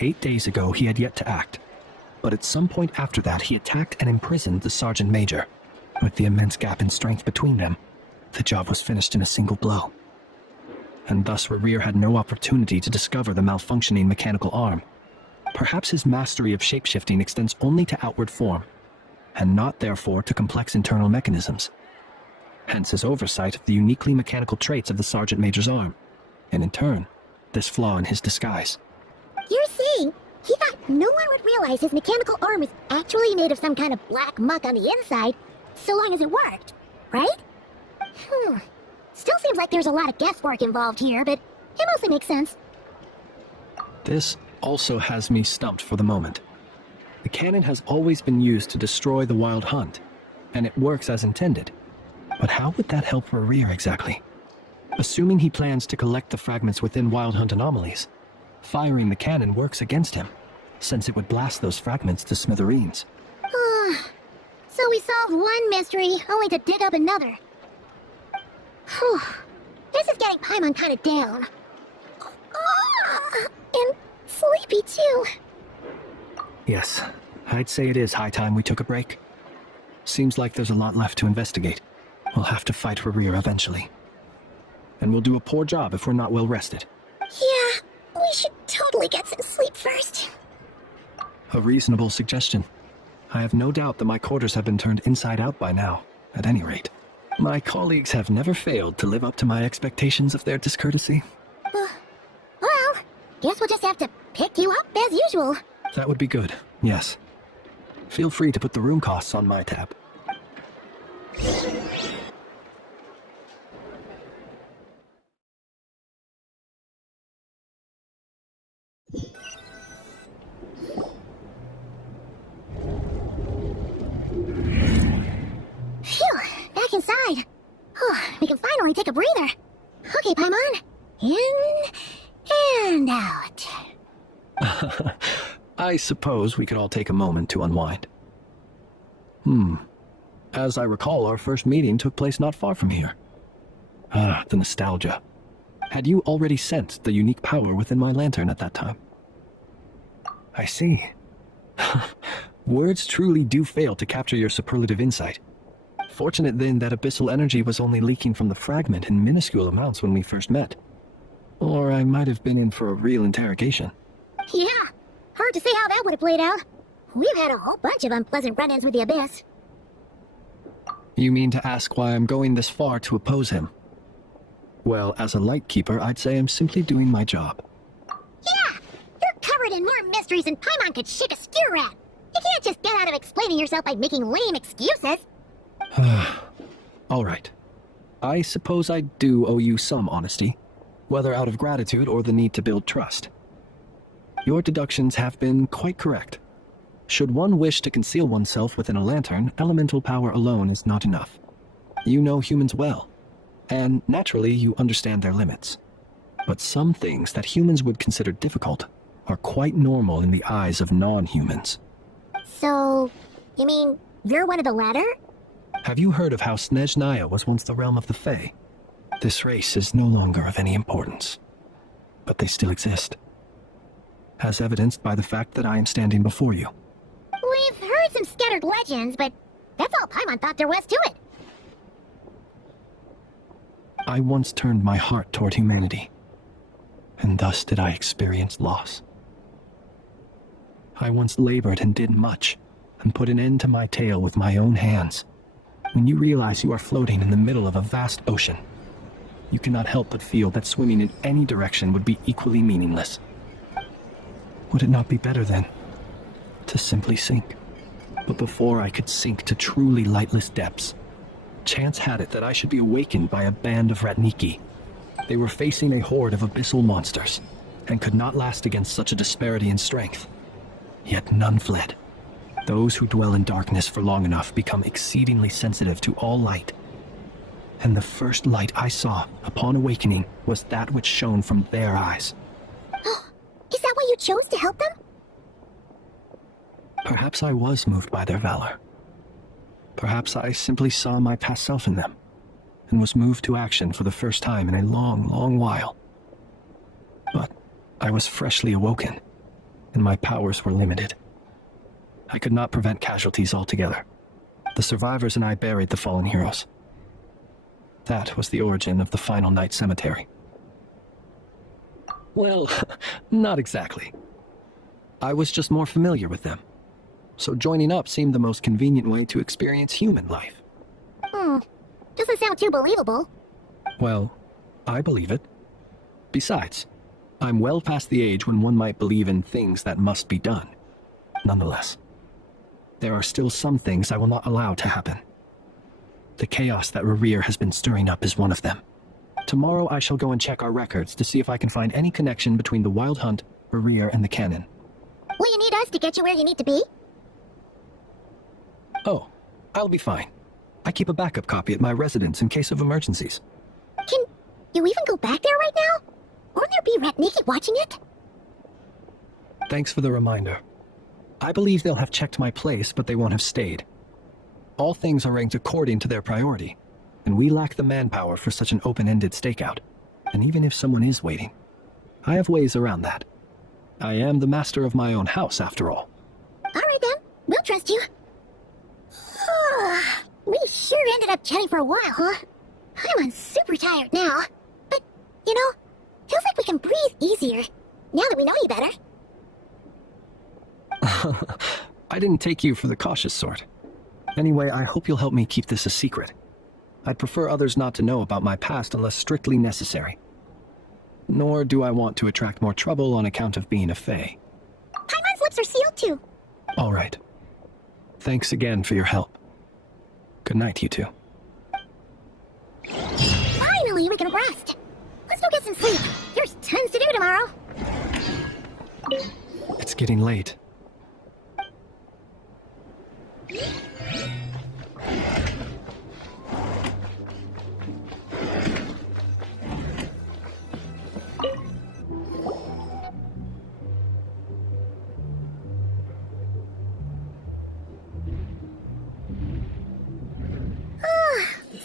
8 days ago, he had yet to act. But at some point after that, he attacked and imprisoned the Sergeant Major. With the immense gap in strength between them, the job was finished in a single blow. And thus REIRE had no opportunity to discover the malfunctioning mechanical arm. Perhaps his mastery of shapeshifting extends only to outward form, and not therefore to complex internal mechanisms. Hence his oversight of the uniquely mechanical traits of the Sergeant Major's arm, and in turn, this flaw in his disguise. You're saying he thought no one would realize his mechanical arm was actually made of some kind of black muck on the inside, so long as it worked, right? Still seems like there's a lot of guesswork involved here, but it mostly makes sense. This also has me stumped for the moment. The cannon has always been used to destroy the Wild Hunt, and it works as intended. But how would that help REIRE exactly? Assuming he plans to collect the fragments within Wild Hunt anomalies, firing the cannon works against him, since it would blast those fragments to smithereens. So we solved one mystery, only to dig up another. Whew. This is getting Paimon kind of down. And sleepy too. Yes, I'd say it is high time we took a break. Seems like there's a lot left to investigate. We'll have to fight REIRE eventually. And we'll do a poor job if we're not well rested. Yeah, we should totally get some sleep first. A reasonable suggestion. I have no doubt that my quarters have been turned inside out by now, at any rate. My colleagues have never failed to live up to my expectations of their discourtesy. Well, guess we'll just have to pick you up as usual. That would be good, yes. Feel free to put the room costs on my tab. Phew, back inside. We can finally take a breather. Okay, Paimon. In and out. I suppose we could all take a moment to unwind. As I recall, our first meeting took place not far from here. The nostalgia. Had you already sensed the unique power within my lantern at that time? I see. Words truly do fail to capture your superlative insight. Fortunate then that abyssal energy was only leaking from the fragment in minuscule amounts when we first met. Or I might have been in for a real interrogation. Yeah, hard to say how that would have played out. We've had a whole bunch of unpleasant run-ins with the Abyss. You mean to ask why I'm going this far to oppose him? Well, as a Lightkeeper, I'd say I'm simply doing my job. Yeah, you're covered in more mysteries than Paimon could shake a skewer at. You can't just get out of explaining yourself by making lame excuses. All right. I suppose I do owe you some honesty, whether out of gratitude or the need to build trust. Your deductions have been quite correct. Should one wish to conceal oneself within a lantern, elemental power alone is not enough. You know humans well, and naturally you understand their limits. But some things that humans would consider difficult are quite normal in the eyes of non-humans. So, you mean you're one of the latter? Have you heard of how Snezhnaya was once the realm of the Fae? This race is no longer of any importance, but they still exist, as evidenced by the fact that I am standing before you. We've heard some scattered legends, but that's all Paimon thought there was to it. I once turned my heart toward humanity, and thus did I experience loss. I once labored and did much, and put an end to my tale with my own hands. When you realize you are floating in the middle of a vast ocean, you cannot help but feel that swimming in any direction would be equally meaningless. Would it not be better, then, to simply sink? But before I could sink to truly lightless depths, chance had it that I should be awakened by a band of Ratniki. They were facing a horde of abyssal monsters, and could not last against such a disparity in strength. Yet none fled. Those who dwell in darkness for long enough become exceedingly sensitive to all light. And the first light I saw upon awakening was that which shone from their eyes. Is that why you chose to help them? Perhaps I was moved by their valor. Perhaps I simply saw my past self in them, and was moved to action for the first time in a long, long while. But I was freshly awoken, and my powers were limited. I could not prevent casualties altogether. The survivors and I buried the fallen heroes. That was the origin of the Final Night Cemetery. Well, not exactly. I was just more familiar with them, so joining up seemed the most convenient way to experience human life. Doesn't sound too believable. Well, I believe it. Besides, I'm well past the age when one might believe in things that must be done. Nonetheless, there are still some things I will not allow to happen. The chaos that REIRE has been stirring up is one of them. Tomorrow I shall go and check our records to see if I can find any connection between the Wild Hunt, REIRE, and the Canon. Will you need us to get you where you need to be? Oh, I'll be fine. I keep a backup copy at my residence in case of emergencies. Can you even go back there right now? Won't there be Rat Nikki watching it? Thanks for the reminder. I believe they'll have checked my place, but they won't have stayed. All things are ranked according to their priority, and we lack the manpower for such an open-ended stakeout. And even if someone is waiting, I have ways around that. I am the master of my own house, after all. All right then, we'll trust you. We sure ended up chatting for a while, huh? I'm super tired now. But, you know, feels like we can breathe easier, now that we know you better. I didn't take you for the cautious sort. Anyway, I hope you'll help me keep this a secret. I'd prefer others not to know about my past unless strictly necessary. Nor do I want to attract more trouble on account of being a Fae. Paimon's lips are sealed too. All right. Thanks again for your help. Good night, you two. Finally, we can rest. Let's go get some sleep. There's tons to do tomorrow. It's getting late.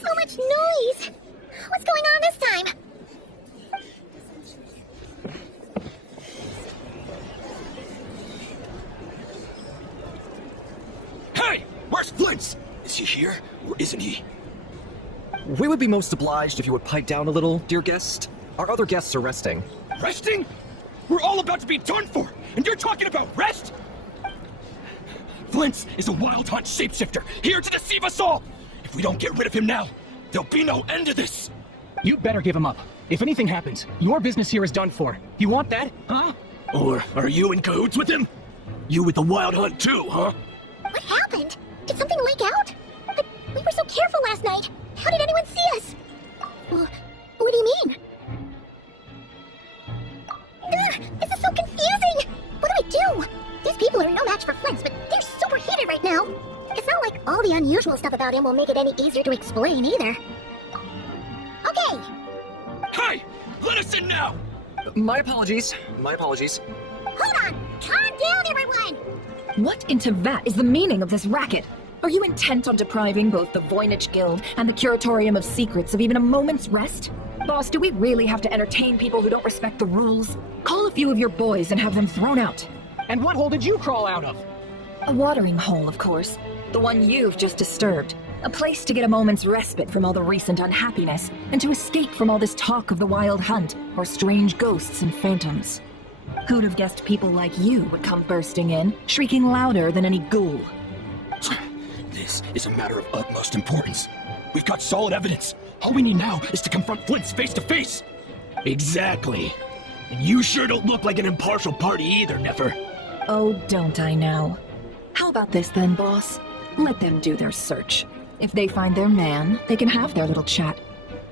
So much noise! What's going on this time? Hey! Where's Flint? Is he here, or isn't he? We would be most obliged if you would pipe down a little, dear guest. Our other guests are resting. Resting? We're all about to be done for, and you're talking about rest? Flint is a Wild Hunt shapeshifter, here to deceive us all! If we don't get rid of him now, there'll be no end to this! You better give him up. If anything happens, your business here is done for. You want that, huh? Or are you in cahoots with him? You with the Wild Hunt too, huh? What happened? Did something leak out? But we were so careful last night. How did anyone see us? What do you mean? This is so confusing! What do? These people are no match for Flint, but they're super heated right now. It's not like all the unusual stuff about him will make it any easier to explain either. Okay! Hey! Let us in now! My apologies. My apologies. Hold on! Calm down, everyone! What in Teyvat is the meaning of this racket? Are you intent on depriving both the Voynich Guild and the Curatorium of Secrets of even a moment's rest? Boss, do we really have to entertain people who don't respect the rules? Call a few of your boys and have them thrown out. And what hole did you crawl out of? A watering hole, of course. The one you've just disturbed. A place to get a moment's respite from all the recent unhappiness, and to escape from all this talk of the Wild Hunt, or strange ghosts and phantoms. Who'd have guessed people like you would come bursting in, shrieking louder than any ghoul? This is a matter of utmost importance. We've got solid evidence. All we need now is to confront Flint face to face. Exactly. And you sure don't look like an impartial party either, Nefer. Oh, don't I now? How about this then, boss? Let them do their search. If they find their man, they can have their little chat.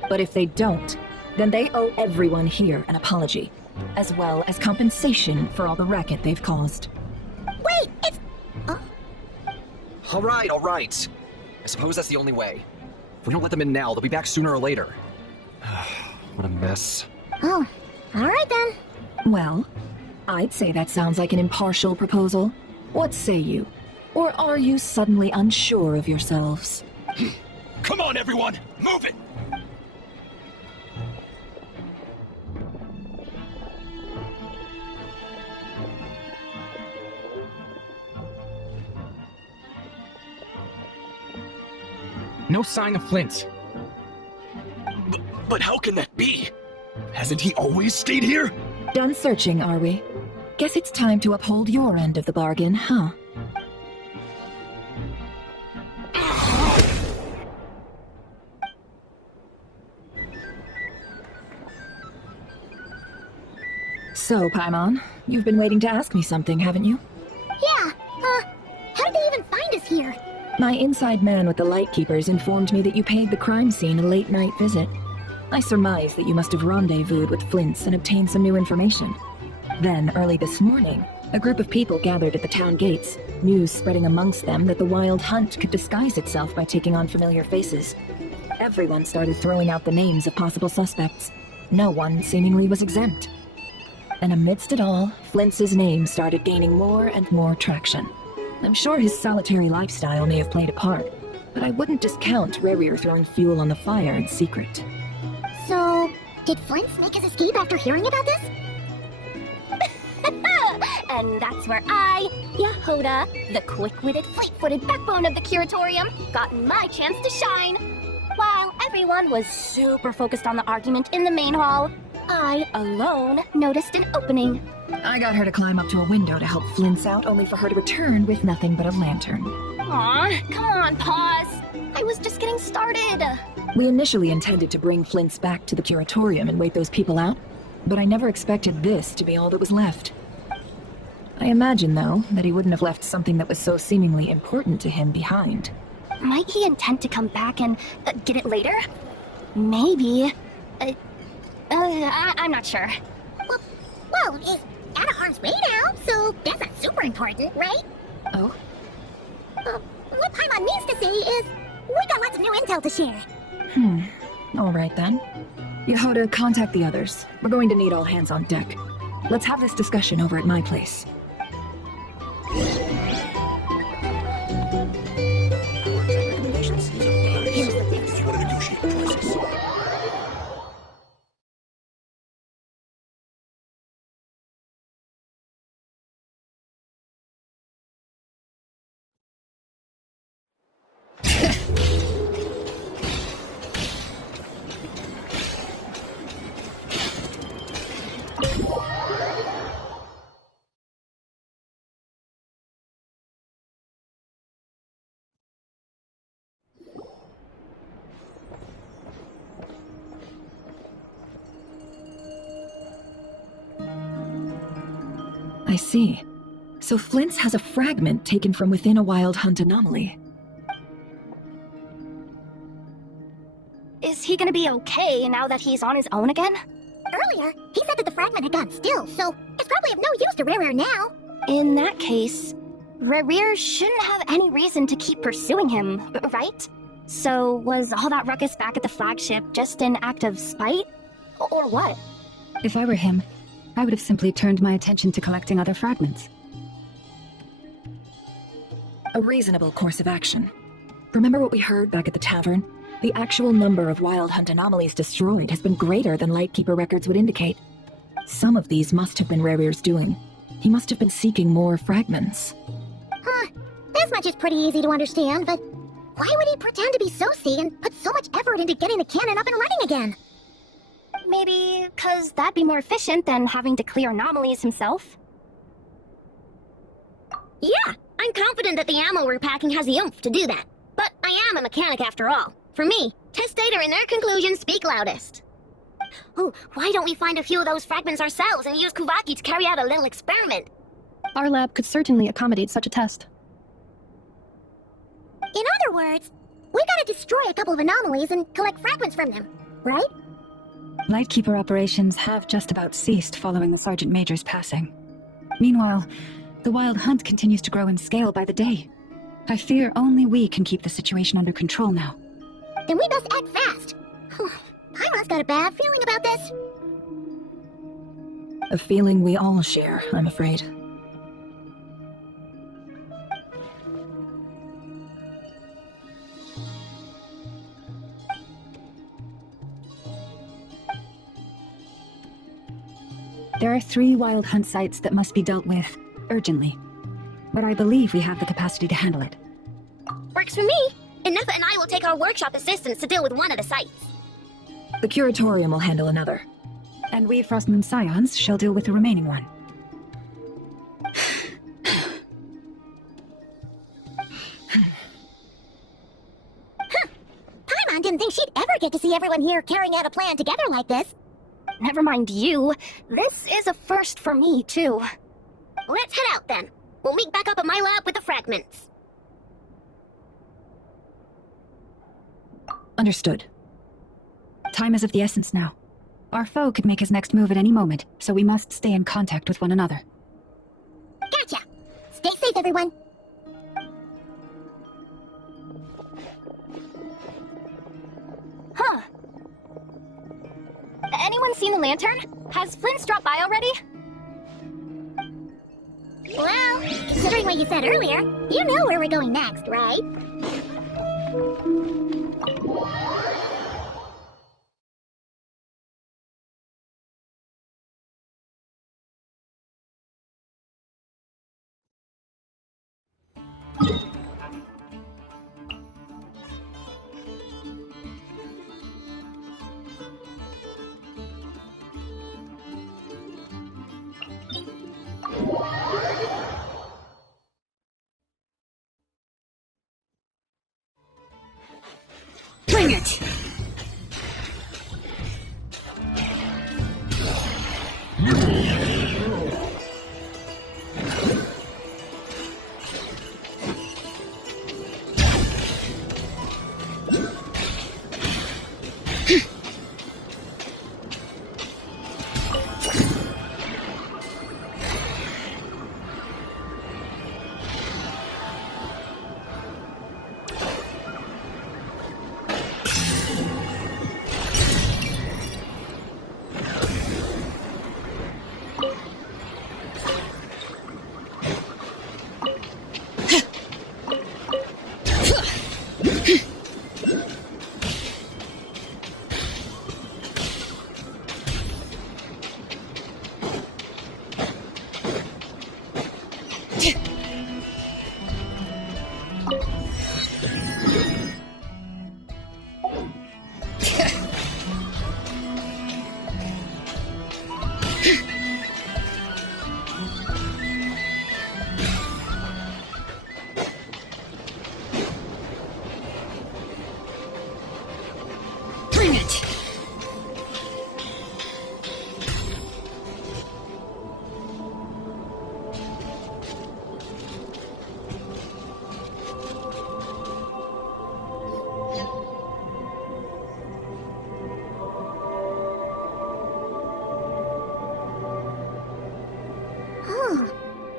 But if they don't, then they owe everyone here an apology, as well as compensation for all the racket they've caused. Wait, it's... All right. I suppose that's the only way. If we don't let them in now, they'll be back sooner or later. What a mess. Oh, all right then. Well, I'd say that sounds like an impartial proposal. What say you? Or are you suddenly unsure of yourselves? Come on, everyone! Move it! No sign of Flint. But how can that be? Hasn't he always stayed here? Done searching, are we? Guess it's time to uphold your end of the bargain, huh? So, Paimon, you've been waiting to ask me something, haven't you? Yeah, how did they even find us here? My inside man with the Lightkeepers informed me that you paid the crime scene a late-night visit. I surmise that you must have rendezvoused with Flints and obtained some new information. Then, early this morning, a group of people gathered at the town gates, news spreading amongst them that the Wild Hunt could disguise itself by taking on familiar faces. Everyone started throwing out the names of possible suspects. No one seemingly was exempt. And amidst it all, Flints' name started gaining more and more traction. I'm sure his solitary lifestyle may have played a part, but I wouldn't discount REIRE throwing fuel on the fire in secret. So, did Flint make his escape after hearing about this? And that's where I, Yehoda, the quick-witted, fleet-footed backbone of the curatorium, got my chance to shine. While everyone was super focused on the argument in the main hall, I, alone, noticed an opening. I got her to climb up to a window to help Flints out, only for her to return with nothing but a lantern. Aw, come on, pause. I was just getting started. We initially intended to bring Flints back to the curatorium and wait those people out, but I never expected this to be all that was left. I imagine, though, that he wouldn't have left something that was so seemingly important to him behind. Might he intend to come back and get it later? Maybe. I'm not sure. Well, it's out of harm's way now, so that's not super important, right? Oh? What Paimon means to say is, we got lots of new intel to share. All right then. Yehoda, contact the others. We're going to need all hands on deck. Let's have this discussion over at my place. Here's the thing. You want to negotiate prices? I see. So Flint's has a fragment taken from within a Wild Hunt anomaly. Is he gonna be okay now that he's on his own again? Earlier, he said that the fragment had gotten still, so it's probably of no use to REIRE now. In that case, REIRE shouldn't have any reason to keep pursuing him, right? So was all that ruckus back at the flagship just an act of spite? Or what? If I were him, I would have simply turned my attention to collecting other fragments. A reasonable course of action. Remember what we heard back at the tavern? The actual number of Wild Hunt anomalies destroyed has been greater than Lightkeeper records would indicate. Some of these must have been REIRE's doing. He must have been seeking more fragments. This much is pretty easy to understand, but why would he pretend to be Soci and put so much effort into getting the cannon up and running again? Maybe because that'd be more efficient than having to clear anomalies himself? Yeah, I'm confident that the ammo we're packing has the oomph to do that. But I am a mechanic after all. For me, test data and their conclusions speak loudest. Oh, why don't we find a few of those fragments ourselves and use Kuvaki to carry out a little experiment? Our lab could certainly accommodate such a test. In other words, we gotta destroy a couple of anomalies and collect fragments from them, right? Lightkeeper operations have just about ceased following the Sergeant Major's passing. Meanwhile, the Wild Hunt continues to grow in scale by the day. I fear only we can keep the situation under control now. Then we must act fast. Paimon's got a bad feeling about this. A feeling we all share, I'm afraid. There are 3 wild hunt sites that must be dealt with urgently. But I believe we have the capacity to handle it. Works for me. Inepha and I will take our workshop assistants to deal with one of the sites. The Curatorium will handle another. And we Frostmoon Scions shall deal with the remaining one. Paimon didn't think she'd ever get to see everyone here carrying out a plan together like this. Never mind you. This is a first for me, too. Let's head out then. We'll meet back up at my lab with the fragments. Understood. Time is of the essence now. Our foe could make his next move at any moment, so we must stay in contact with one another. Gotcha! Stay safe, everyone. Huh. Anyone seen the lantern? Has Flint's dropped by already? Well, considering what you said earlier, you know where we're going next, right? Bring it!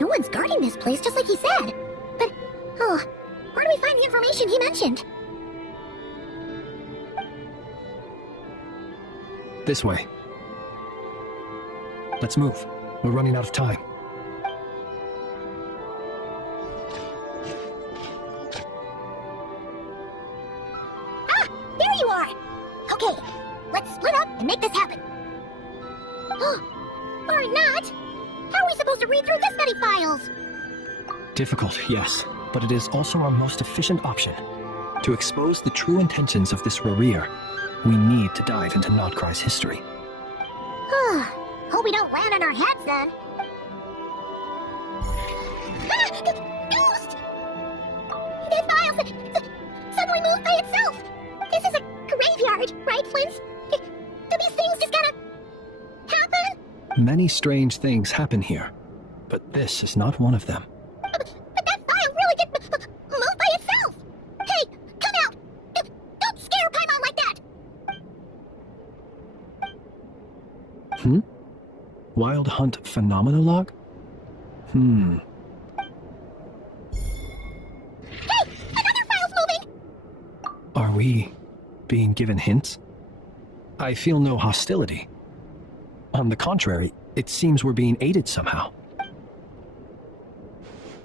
No one's guarding this place, just like he said. But, where do we find the information he mentioned? This way. Let's move. We're running out of time. Ah! There you are! Okay, let's split up and make this happen. Or not! How are we supposed to read through this many files? Difficult, yes, but it is also our most efficient option. To expose the true intentions of this REIRE, we need to dive into Notcry's history. Hope we don't land on our heads then. Ghost! These files suddenly moved by itself. This is a graveyard, right, Flint? Do these things just kind of happen? Many strange things happen here, but this is not one of them. But that file really did move by itself! Hey, come out! Don't scare Paimon like that! Wild Hunt Phenomenologue? Hey! Another file's moving! Are we being given hints? I feel no hostility. On the contrary, it seems we're being aided somehow.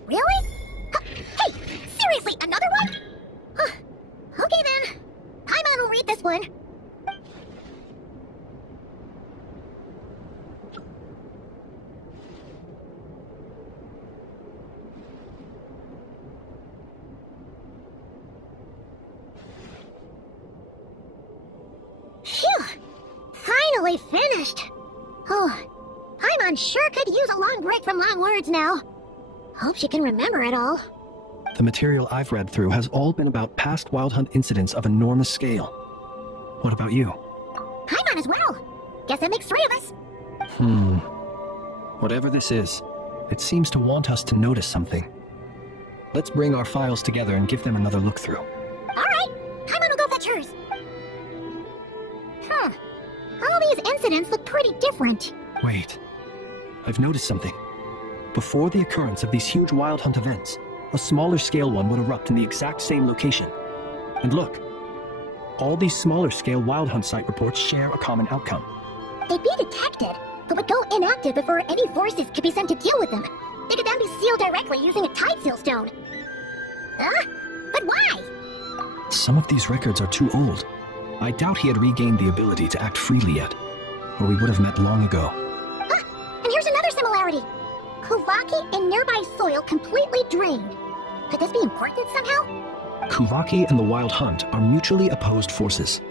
Really? Hey, seriously, another one? Okay then. Paimon will read this one. finally finished. Oh, Paimon sure could use a long break from long words now. Hope she can remember it all. The material I've read through has all been about past Wild Hunt incidents of enormous scale. What about you? Paimon as well. Guess that makes 3 of us. Whatever this is, it seems to want us to notice something. Let's bring our files together and give them another look through. Alright, Paimon will go fetch hers. All these incidents look pretty different. Wait. I've noticed something. Before the occurrence of these huge Wild Hunt events, a smaller scale one would erupt in the exact same location. And look, all these smaller scale Wild Hunt site reports share a common outcome. They'd be detected, but would go inactive before any forces could be sent to deal with them. They could then be sealed directly using a tide seal stone. But why? Some of these records are too old. I doubt he had regained the ability to act freely yet, or we would have met long ago. And here's another similarity. Kuvaki and nearby soil completely drained. Could this be important somehow? Kuvaki and the Wild Hunt are mutually opposed forces.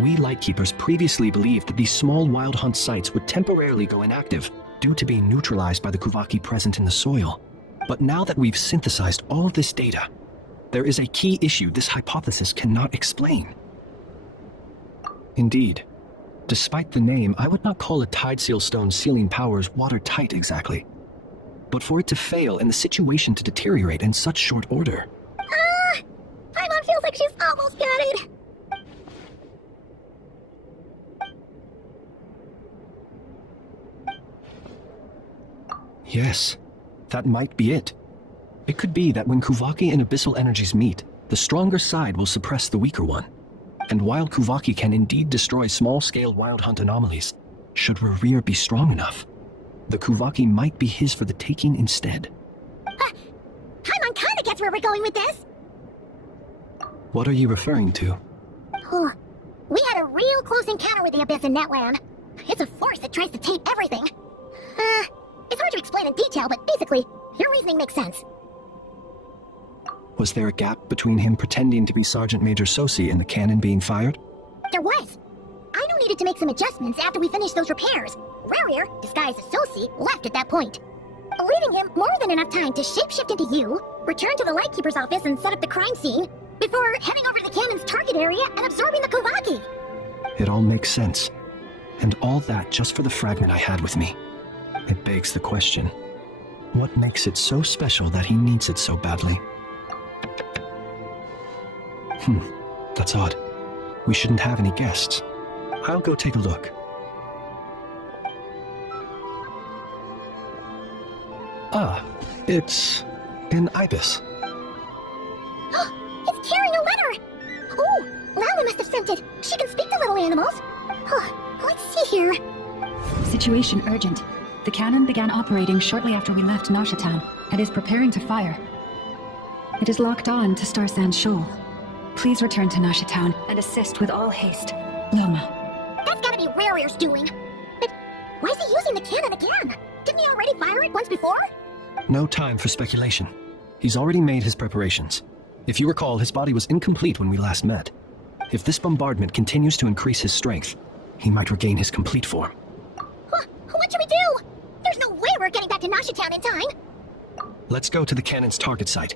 We Lightkeepers previously believed that these small Wild Hunt sites would temporarily go inactive due to being neutralized by the Kuvaki present in the soil. But now that we've synthesized all of this data, there is a key issue this hypothesis cannot explain. Indeed, despite the name, I would not call a tide seal stone sealing powers watertight exactly. But for it to fail and the situation to deteriorate in such short order... Paimon feels like she's almost got it. Yes, that might be it. It could be that when Kuvaki and Abyssal energies meet, the stronger side will suppress the weaker one. And while Kuvaki can indeed destroy small-scale Wild Hunt anomalies, should REIRE be strong enough, the Kuvaki might be his for the taking instead. Paimon kinda gets where we're going with this. What are you referring to? We had a real close encounter with the Abyss in Netland. It's a force that tries to taint everything. It's hard to explain in detail, but basically, your reasoning makes sense. Was there a gap between him pretending to be Sergeant Major Sosi and the cannon being fired? There was. Aino needed to make some adjustments after we finished those repairs. REIRE, disguised as Sosi, left at that point, leaving him more than enough time to shapeshift into you, return to the Lightkeeper's office and set up the crime scene, before heading over to the cannon's target area and absorbing the Kuvaki. It all makes sense. And all that just for the fragment I had with me. It begs the question, what makes it so special that he needs it so badly? That's odd. We shouldn't have any guests. I'll go take a look. It's an ibis. It's carrying a letter! Oh, Lala must have sent it. She can speak to little animals. Let's see here. Situation urgent. The cannon began operating shortly after we left Nasha Town and is preparing to fire. It is locked on to Star Sand Shoal. Please return to Nasha Town and assist with all haste. Loma. That's gotta be REIRE's doing. But why is he using the cannon again? Didn't he already fire it once before? No time for speculation. He's already made his preparations. If you recall, his body was incomplete when we last met. If this bombardment continues to increase his strength, he might regain his complete form. What should we do? There's no way we're getting back to Nasha Town in time. Let's go to the cannon's target site.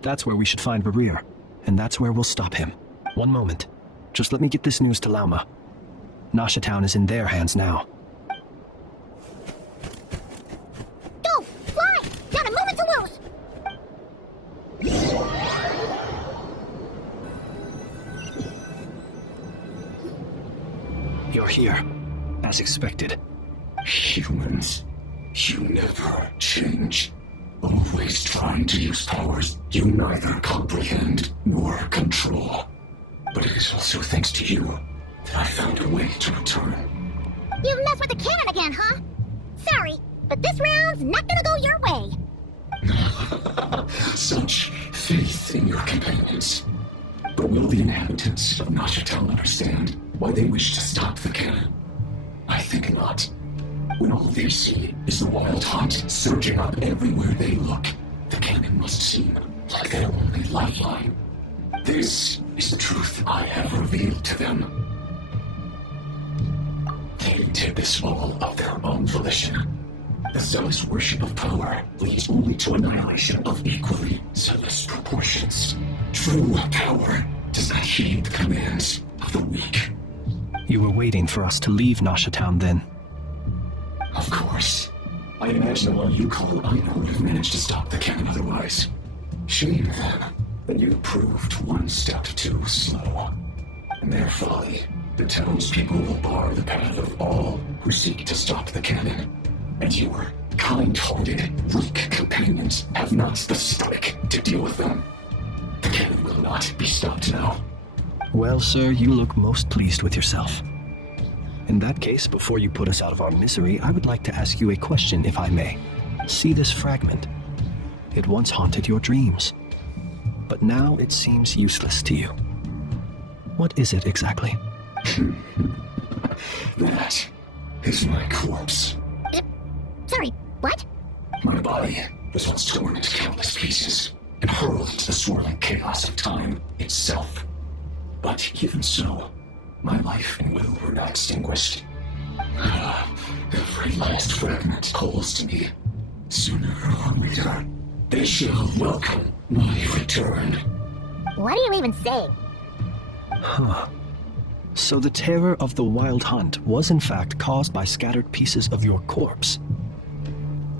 That's where we should find REIRE, and that's where we'll stop him. One moment. Just let me get this news to Lauma. Nasha Town is in their hands now. Go! Fly! Not a moment to lose! You're here, as expected. Humans, you never change. Always trying to use powers you neither comprehend nor control. But it is also thanks to you that I found a way to return. You messed with the cannon again, huh? Sorry, but this round's not gonna go your way. Such faith in your companions. But will the inhabitants of Nasha Town understand why they wish to stop the cannon? I think not. When all they see is the Wild Hunt surging up everywhere they look, the cannon must seem like their only lifeline. This is the truth I have revealed to them. They did this all of their own volition. The zealous worship of power leads only to annihilation of equally zealous proportions. True power does not heed the commands of the weak. You were waiting for us to leave Nasha Town then? Of course. I imagine the one you call Aino would have managed to stop the cannon otherwise. Shame them that you proved one step too slow. In their folly, the townspeople will bar the path of all who seek to stop the cannon. And your kind-hearted, weak companions have not the stomach to deal with them. The cannon will not be stopped now. Well, sir, you look most pleased with yourself. In that case, before you put us out of our misery, I would like to ask you a question, if I may. See this fragment? It once haunted your dreams, but now it seems useless to you. What is it exactly? That is my corpse. Sorry, what? My body was once torn into countless pieces and hurled into the swirling chaos of time itself. But even so, my life and will were not extinguished. Every last fragment calls to me. Sooner or later, they shall welcome my return. What are you even saying? Huh. So the terror of the Wild Hunt was in fact caused by scattered pieces of your corpse.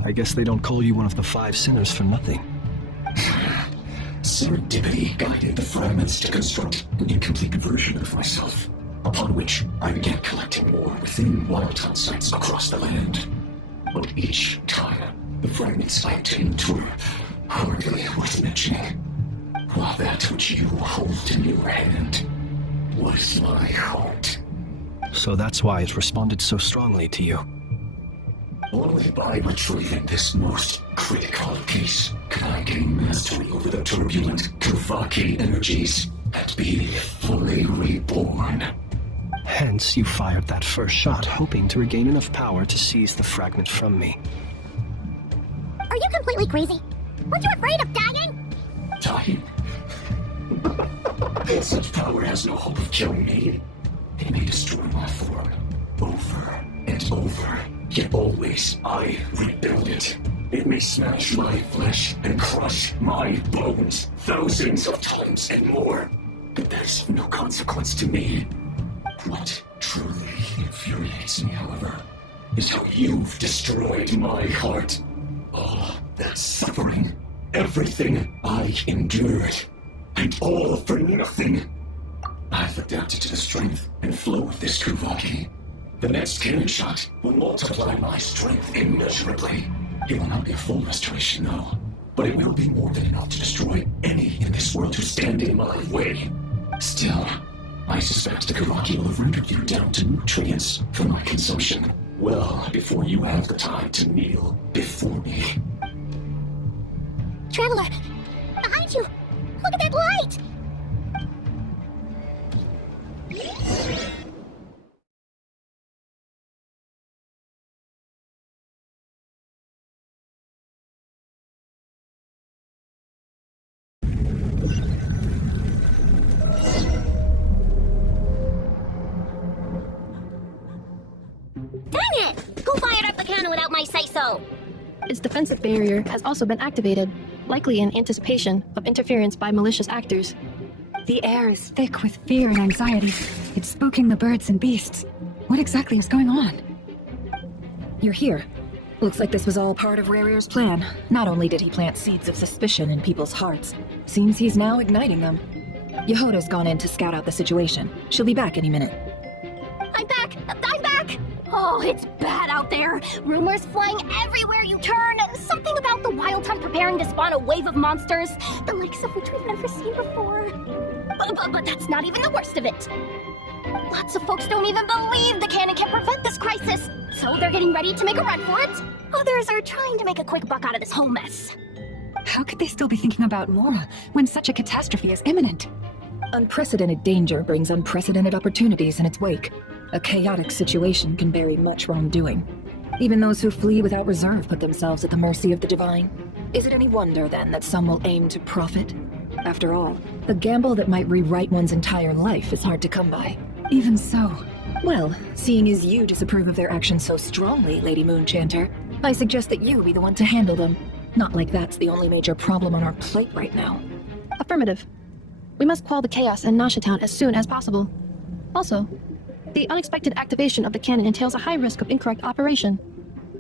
I guess they don't call you one of the 5 sinners for nothing. Serendipity guided the fragments to construct an incomplete version of myself, upon which I began collecting more within Wild Hunt sites across the land. But each time, the fragments I obtained were hardly worth mentioning, while that which you hold in your hand was my heart. So that's why it responded so strongly to you. Only by retrieving this most critical case can I gain mastery over the turbulent Kuvaki energies and be fully reborn. Hence, you fired that first shot, hoping to regain enough power to seize the fragment from me. Are you completely crazy? Weren't you afraid of dying? Dying? Such power has no hope of killing me. It may destroy my form over and over, yet always I rebuild it. It may smash my flesh and crush my bones thousands of times and more, but there's no consequence to me. What truly infuriates me, however, is how you've destroyed my heart. All that suffering, everything I endured, and all for nothing. I've adapted to the strength and flow of this Kuvaki. The next cannon shot will multiply my strength immeasurably. It will not be a full restoration, no, but it will be more than enough to destroy any in this world who stand in my way. Still, I suspect the Kuvaki will have rendered you down to nutrients for my consumption, well before you have the time to kneel before me. Traveler, behind you! Look at that light! Dang it! Who fired up the cannon without my say-so? Its defensive barrier has also been activated, likely in anticipation of interference by malicious actors. The air is thick with fear and anxiety. It's spooking the birds and beasts. What exactly is going on? You're here. Looks like this was all part of REIRE's plan. Not only did he plant seeds of suspicion in people's hearts, seems he's now igniting them. Yehoda's gone in to scout out the situation. She'll be back any minute. I'm back! I'm back! Oh, it's bad out there. Rumors flying everywhere you turn. Something about the Wild Hunt preparing to spawn a wave of monsters, the likes of which we've never seen before. But that's not even the worst of it. Lots of folks don't even believe the cannon can prevent this crisis, so they're getting ready to make a run for it. Others are trying to make a quick buck out of this whole mess. How could they still be thinking about Mora when such a catastrophe is imminent? Unprecedented danger brings unprecedented opportunities in its wake. A chaotic situation can bury much wrongdoing. Even those who flee without reserve put themselves at the mercy of the divine. Is it any wonder, then, that some will aim to profit? After all, a gamble that might rewrite one's entire life is hard to come by. Even so. Well, seeing as you disapprove of their actions so strongly, Lady Moonchanter, I suggest that you be the one to handle them. Not like that's the only major problem on our plate right now. Affirmative. We must quell the chaos in Nasha Town as soon as possible. Also, the unexpected activation of the cannon entails a high risk of incorrect operation.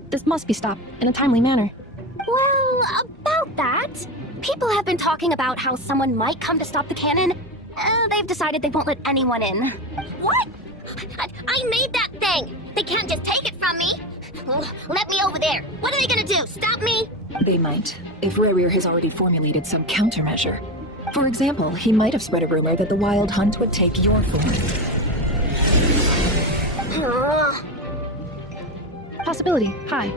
This must be stopped in a timely manner. Well, about that, people have been talking about how someone might come to stop the cannon. They've decided they won't let anyone in. What? I made that thing! They can't just take it from me! Let me over there! What are they gonna do? Stop me? They might, if REIRE has already formulated some countermeasure. For example, he might have spread a rumor that the Wild Hunt would take your form. Possibility high.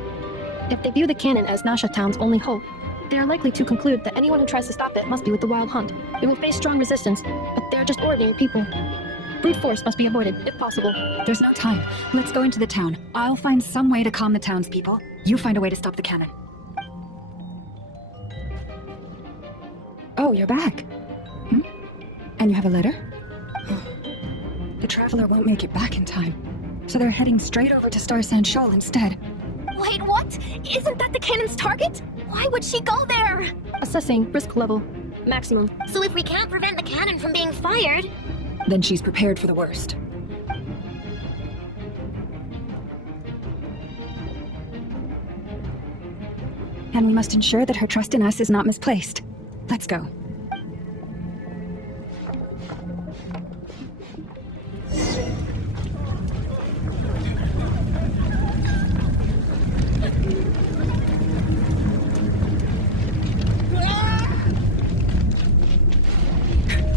If they view the cannon as Nasha Town's only hope, they are likely to conclude that anyone who tries to stop it must be with the Wild Hunt. They will face strong resistance, but they are just ordinary people. Brute force must be avoided, if possible. There's no time. Let's go into the town. I'll find some way to calm the townspeople. You find a way to stop the cannon. Oh, you're back. And you have a letter? The Traveler won't make it back in time. So they're heading straight over to Star Sand Shoal instead. Wait, what? Isn't that the cannon's target? Why would she go there? Assessing risk level. Maximum. So if we can't prevent the cannon from being fired... Then she's prepared for the worst. And we must ensure that her trust in us is not misplaced. Let's go.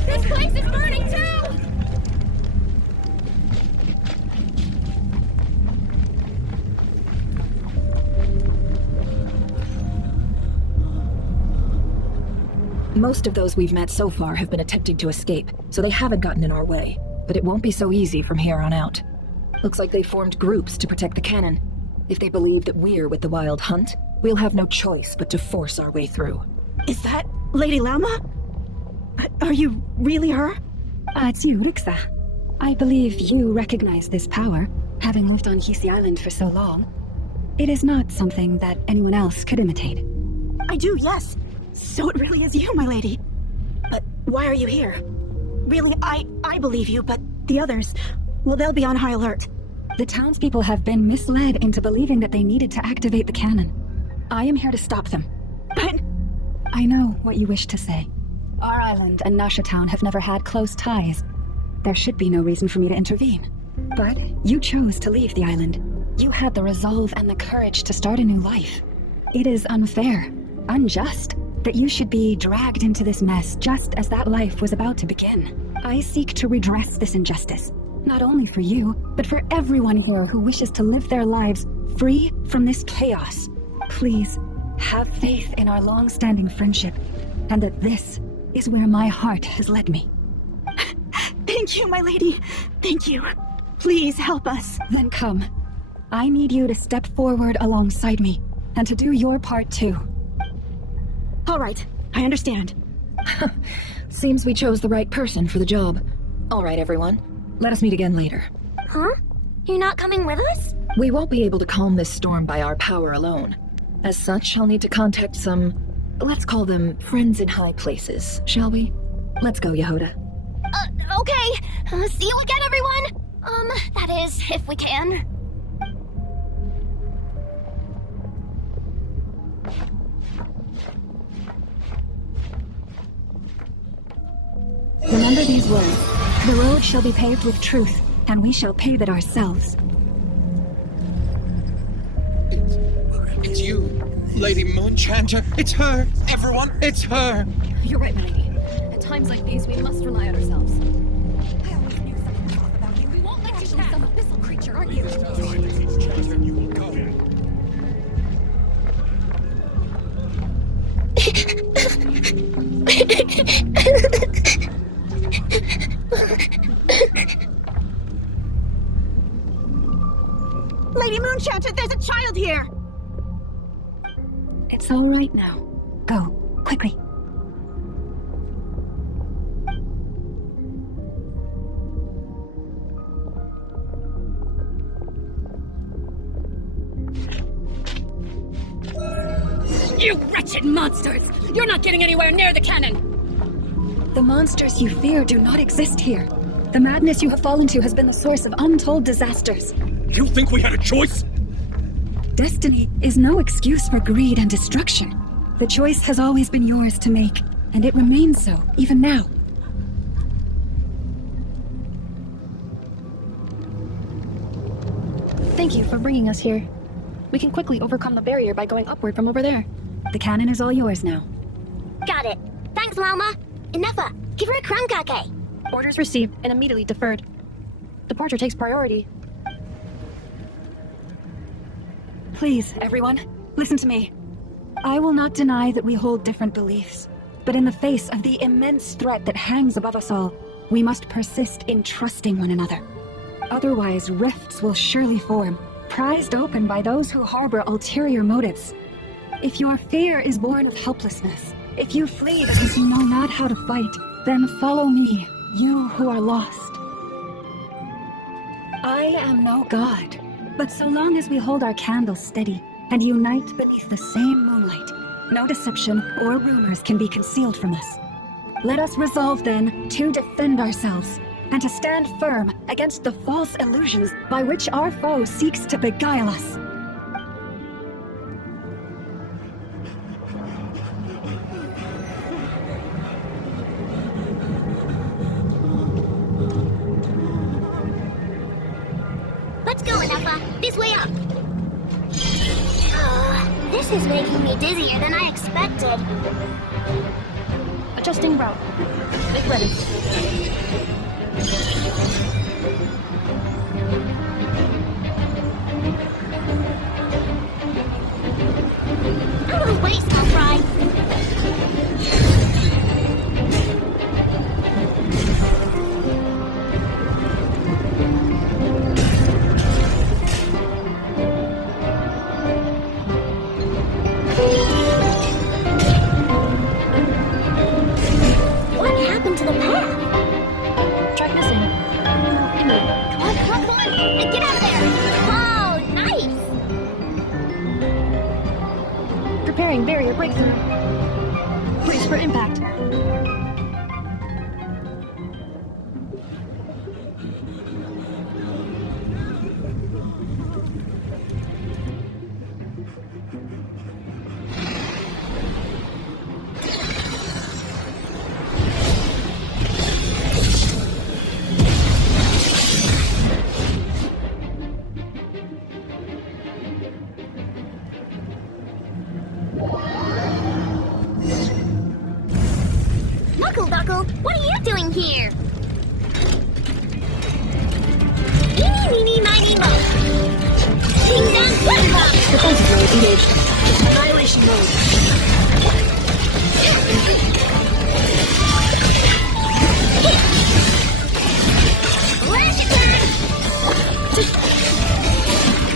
This place is burning too! Most of those we've met so far have been attempting to escape, so they haven't gotten in our way. But it won't be so easy from here on out. Looks like they formed groups to protect the cannon. If they believe that we're with the Wild Hunt, we'll have no choice but to force our way through. Is that Lady Lama? Are you really her? It's you, Rixa. I believe you recognize this power, having lived on Hisi Island for so long. It is not something that anyone else could imitate. I do, yes. So it really is you, my lady. But why are you here? Really, I believe you, but the others, well, they'll be on high alert. The townspeople have been misled into believing that they needed to activate the cannon. I am here to stop them. But... I know what you wish to say. Our island and Nasha Town have never had close ties. There should be no reason for me to intervene. But you chose to leave the island. You had the resolve and the courage to start a new life. It is unfair, unjust, that you should be dragged into this mess just as that life was about to begin. I seek to redress this injustice, not only for you, but for everyone here who wishes to live their lives free from this chaos. Please, have faith in our long-standing friendship, and that this is where my heart has led me. Thank you, my lady. Thank you. Please help us. Then come. I need you to step forward alongside me, and to do your part too. All right, I understand. Seems we chose the right person for the job. All right, everyone. Let us meet again later. Huh? You're not coming with us? We won't be able to calm this storm by our power alone. As such, I'll need to contact some, let's call them friends in high places, shall we? Let's go, Yehoda. Okay. See you again, everyone. That is, if we can. Remember these words. The road shall be paved with truth, and we shall pave it ourselves. It's you, Lady Moonchanter. It's her. Everyone, it's her. You're right, my lady. At times like these, we must rely on ourselves. I always knew something was off about you. We won't let you some abyssal creature, aren't you? You will go. Lady Moonchanter, there's a child here! It's all right now. Go, quickly. You wretched monsters! You're not getting anywhere near the cannon! The monsters you fear do not exist here. The madness you have fallen to has been the source of untold disasters. You think we had a choice? Destiny is no excuse for greed and destruction. The choice has always been yours to make, and it remains so, even now. Thank you for bringing us here. We can quickly overcome the barrier by going upward from over there. The cannon is all yours now. Got it. Thanks, Lalma. Enough. Give her a krankake. Orders received and immediately deferred. Departure takes priority. Please, everyone, listen to me. I will not deny that we hold different beliefs, but in the face of the immense threat that hangs above us all, we must persist in trusting one another. Otherwise, rifts will surely form, prized open by those who harbor ulterior motives. If your fear is born of helplessness, if you flee because you know not how to fight, then follow me, you who are lost. I am no god, but so long as we hold our candles steady and unite beneath the same moonlight, no deception or rumors can be concealed from us. Let us resolve then to defend ourselves and to stand firm against the false illusions by which our foe seeks to beguile us. Let's go, Enough. This way up. This is making me dizzier than I expected. Adjusting route. Make ready. Out of waste, I'll try. What happened to the path? Track missing. Come on, and get out of there! Oh, nice! Preparing barrier breakthrough. Brace for impact. Knuckle, what are you doing here? Eeny, meeny, miny, mo. Ding dong, flip flop. Defensive mode engaged. Annihilation mode. Where's your turn?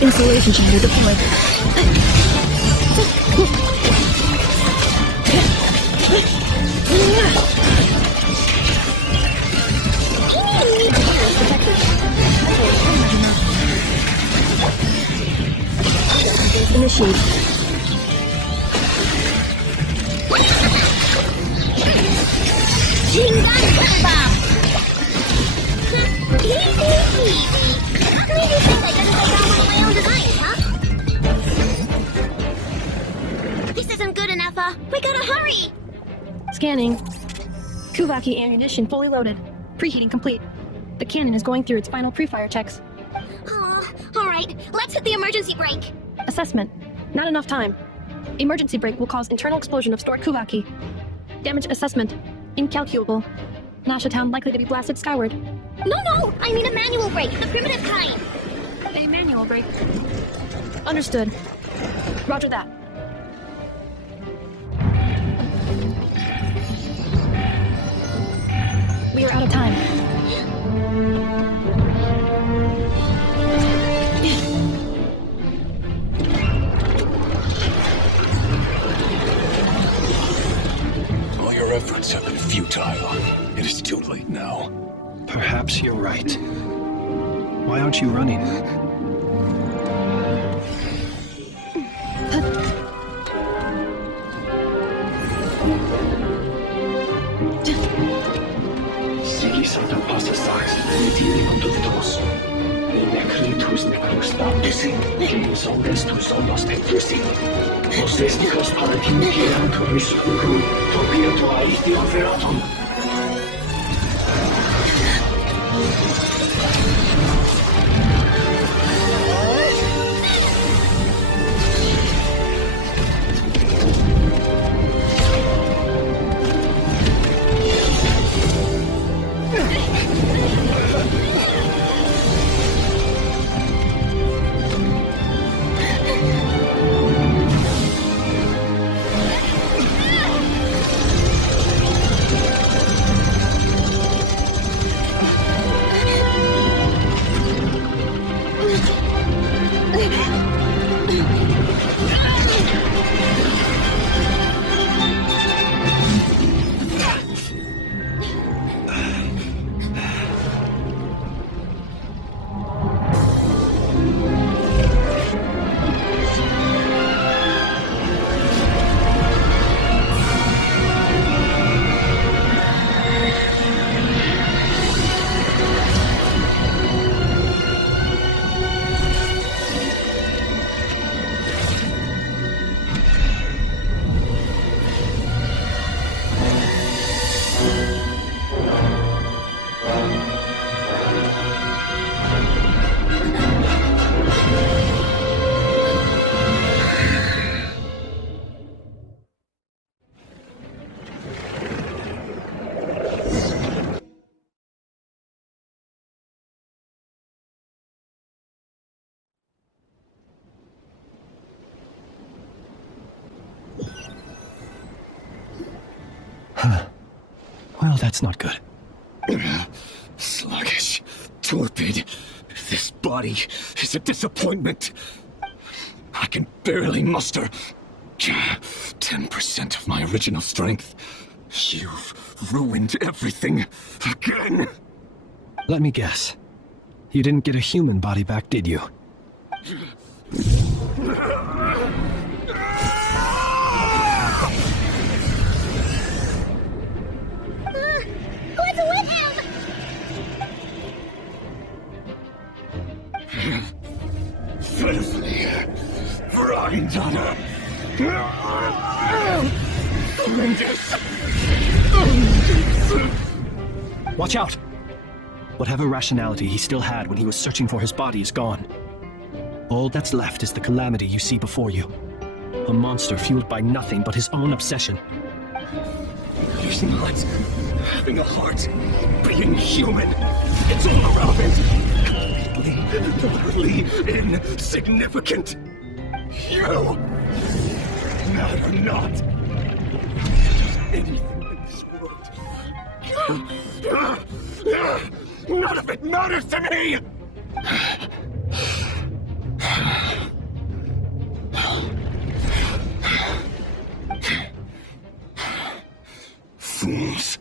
Insulation chamber deployed. Initiate. Ding dong, flip flop. Easy, easy. How come you think I didn't take down one of my own designs, huh? This isn't good enough, we gotta hurry! Scanning. Kuvaki ammunition fully loaded. Preheating complete. The cannon is going through its final pre-fire checks. Alright, let's hit the emergency brake. Assessment. Not enough time. Emergency brake will cause internal explosion of stored Kuvaki. Damage assessment. Incalculable. Nasha Town likely to be blasted skyward. No, I mean a manual brake, the primitive kind. A manual brake. Understood. Roger that. We are out of time. All your efforts have been futile. It is too late now. Perhaps you're right. Why aren't you running? Dos. Necritus necrus baptisi, genus tu solos decrisi. Os vesticas paratim giranturis fulcrum, topiato aethi operatum. Well, that's not good. Sluggish, torpid. This body is a disappointment. I can barely muster 10% of my original strength. You've ruined everything again. Let me guess. You didn't get a human body back, did you? What's with him? Filthy, Rindana. Watch out! Whatever rationality he still had when he was searching for his body is gone. All that's left is the calamity you see before you. A monster fueled by nothing but his own obsession. He's not having a heart. Being human. It's all irrelevant. Completely, utterly insignificant. You matter not. Anything in this world. None of it matters to me! Fools.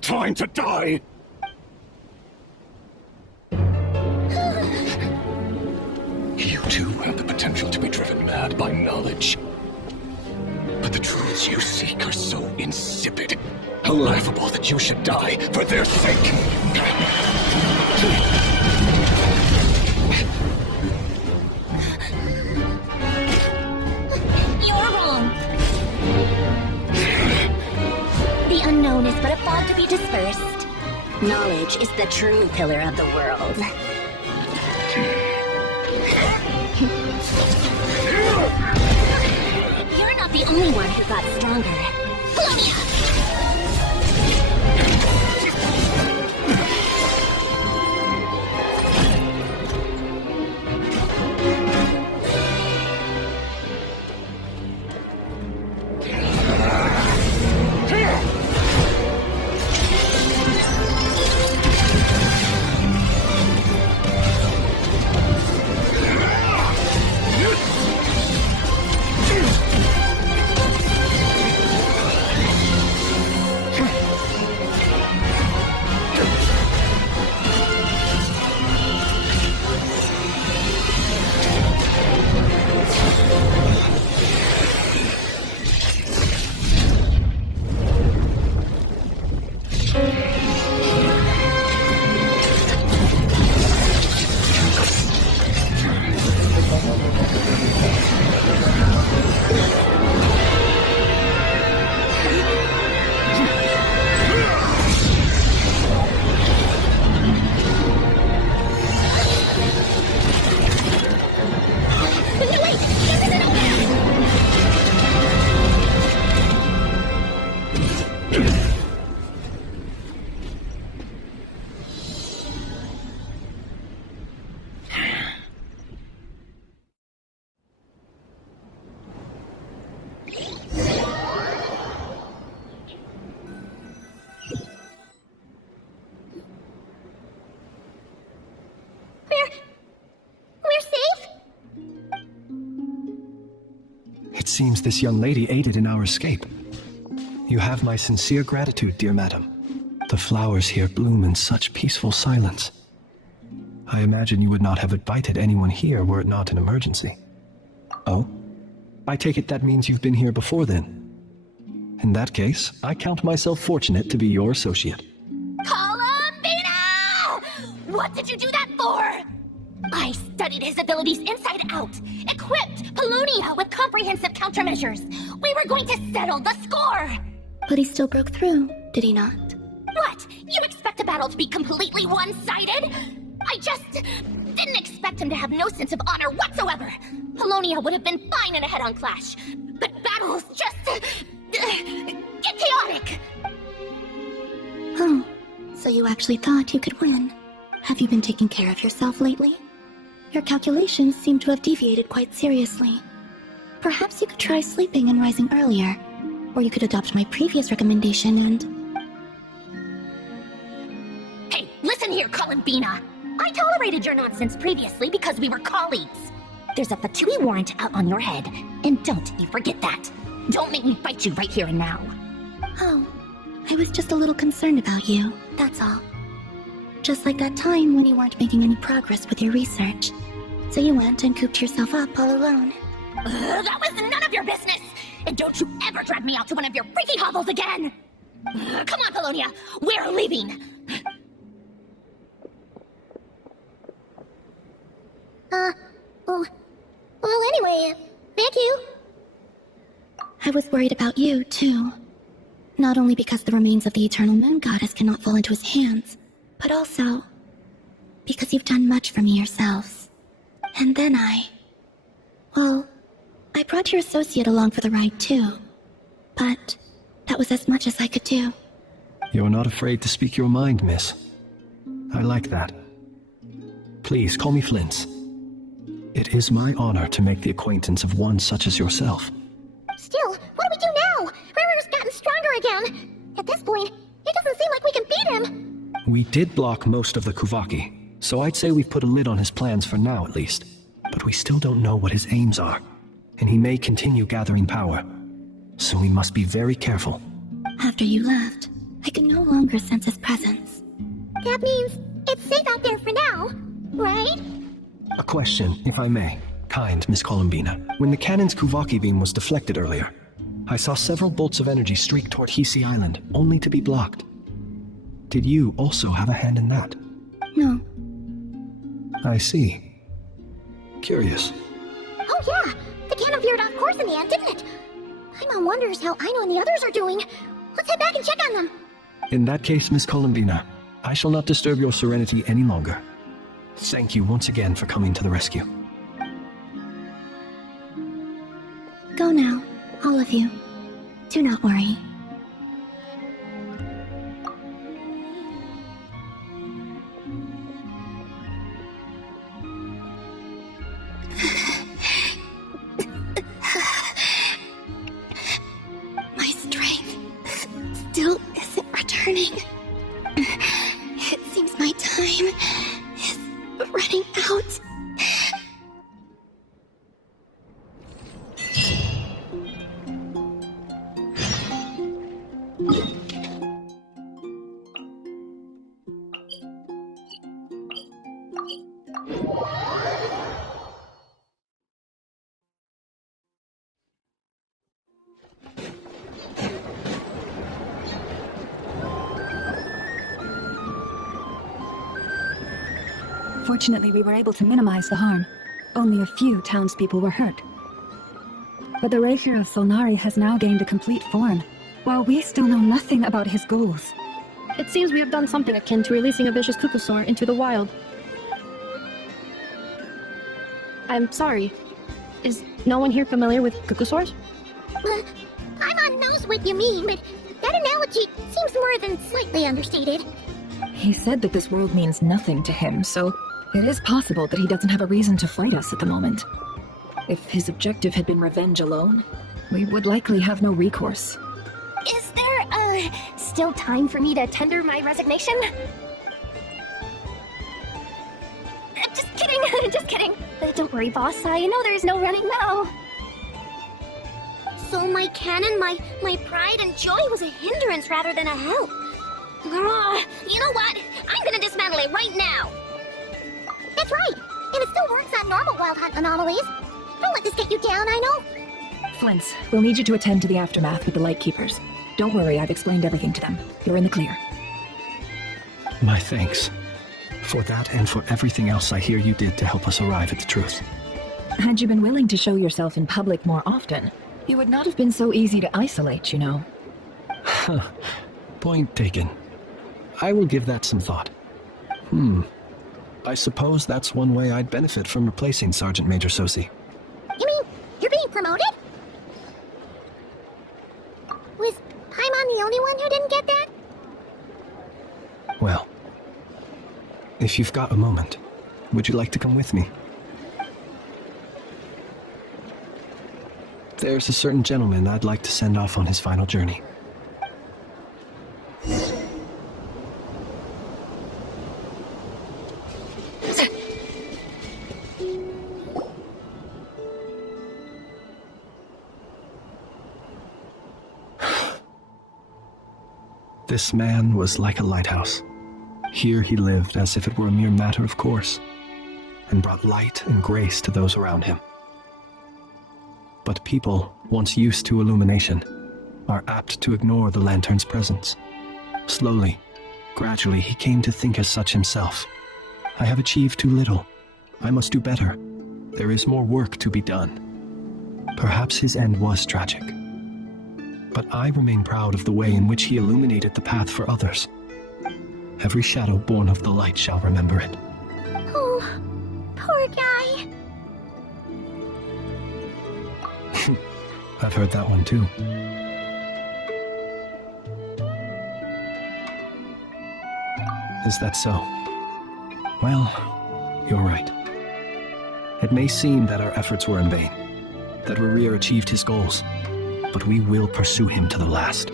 Time to die! You too have the potential to be driven mad by knowledge. But the truths you seek are so insipid, laughable that you should die for their sake. You're wrong. The unknown is but a fog to be dispersed. Knowledge is the true pillar of the world. You're not the only one who got stronger. Blow me up! seems this young lady aided in our escape. You have my sincere gratitude, dear madam. The flowers here bloom in such peaceful silence. I imagine you would not have invited anyone here were it not an emergency. Oh? I take it that means you've been here before then. In that case, I count myself fortunate to be your associate. Columbina! What did you do that for? I studied his abilities inside out, equipped Paimon with comprehensive countermeasures. We were going to settle the score! But he still broke through, did he not? What? You expect a battle to be completely one-sided? I just didn't expect him to have no sense of honor whatsoever. Paimon would have been fine in a head-on clash, but battles just get chaotic. Oh, so you actually thought you could win. Have you been taking care of yourself lately? Your calculations seem to have deviated quite seriously. Perhaps you could try sleeping and rising earlier, or you could adopt my previous recommendation and... Hey, listen here, Columbina. I tolerated your nonsense previously because we were colleagues. There's a Fatui warrant out on your head, and don't you forget that. Don't make me fight you right here and now. Oh, I was just a little concerned about you, that's all. Just like that time when you weren't making any progress with your research. So you went and cooped yourself up all alone. That was none of your business! And don't you ever drag me out to one of your freaky hovels again! Come on, Paimon, we're leaving! Well, anyway, thank you. I was worried about you, too. Not only because the remains of the Eternal Moon Goddess cannot fall into his hands, but also because you've done much for me yourselves. And then I brought your associate along for the ride, too. But that was as much as I could do. You're not afraid to speak your mind, miss. I like that. Please, call me Flint. It is my honor to make the acquaintance of one such as yourself. Still, what do we do now? REIRE's gotten stronger again. At this point, it doesn't seem like we can beat him. We did block most of the Kuvaki, so I'd say we've put a lid on his plans for now at least. But we still don't know what his aims are, and he may continue gathering power. So we must be very careful. After you left, I can no longer sense his presence. That means it's safe out there for now, right? A question, if I may. Kind Miss Columbina. When the cannon's Kuvaki beam was deflected earlier, I saw several bolts of energy streak toward Hisi Island, only to be blocked. Did you also have a hand in that? No. I see. Curious. Oh yeah, the cannon veered off course in the end, didn't it? Paimon wonders how Aino and the others are doing. Let's head back and check on them. In that case, Miss Columbina, I shall not disturb your serenity any longer. Thank you once again for coming to the rescue. Go now, all of you. Do not worry. My strength still isn't returning. It seems my time is running out. Fortunately, we were able to minimize the harm. Only a few townspeople were hurt. But the REIRE of Solnari has now gained a complete form, while we still know nothing about his goals. It seems we have done something akin to releasing a vicious Kukusaur into the wild. I'm sorry. Is no one here familiar with Kukusaurs? Paimon knows what you mean, but that analogy seems more than slightly understated. He said that this world means nothing to him, so it is possible that he doesn't have a reason to fight us at the moment. If his objective had been revenge alone, we would likely have no recourse. Is there, still time for me to tender my resignation? Just kidding, just kidding. Don't worry, boss, I know there's no running now. So my cannon, my pride and joy was a hindrance rather than a help. Ugh, you know what? I'm gonna dismantle it right now. That's right. And it still works on normal Wild Hunt anomalies. Don't let this get you down, I know. Flint's, we'll need you to attend to the aftermath with the Lightkeepers. Don't worry, I've explained everything to them. You're in the clear. My thanks. For that and for everything else I hear you did to help us arrive at the truth. Had you been willing to show yourself in public more often, you would not have been so easy to isolate, you know. Point taken. I will give that some thought. I suppose that's one way I'd benefit from replacing Sergeant Major Sosi. You mean, you're being promoted? Was Paimon the only one who didn't get that? Well, if you've got a moment, would you like to come with me? There's a certain gentleman I'd like to send off on his final journey. This man was like a lighthouse. Here he lived as if it were a mere matter of course, and brought light and grace to those around him. But people, once used to illumination, are apt to ignore the lantern's presence. Slowly, gradually, he came to think as such himself. I have achieved too little. I must do better. There is more work to be done. Perhaps his end was tragic. But I remain proud of the way in which he illuminated the path for others. Every shadow born of the light shall remember it. Oh, poor guy. I've heard that one too. Is that so? Well, you're right. It may seem that our efforts were in vain, that REIRE achieved his goals, but we will pursue him to the last,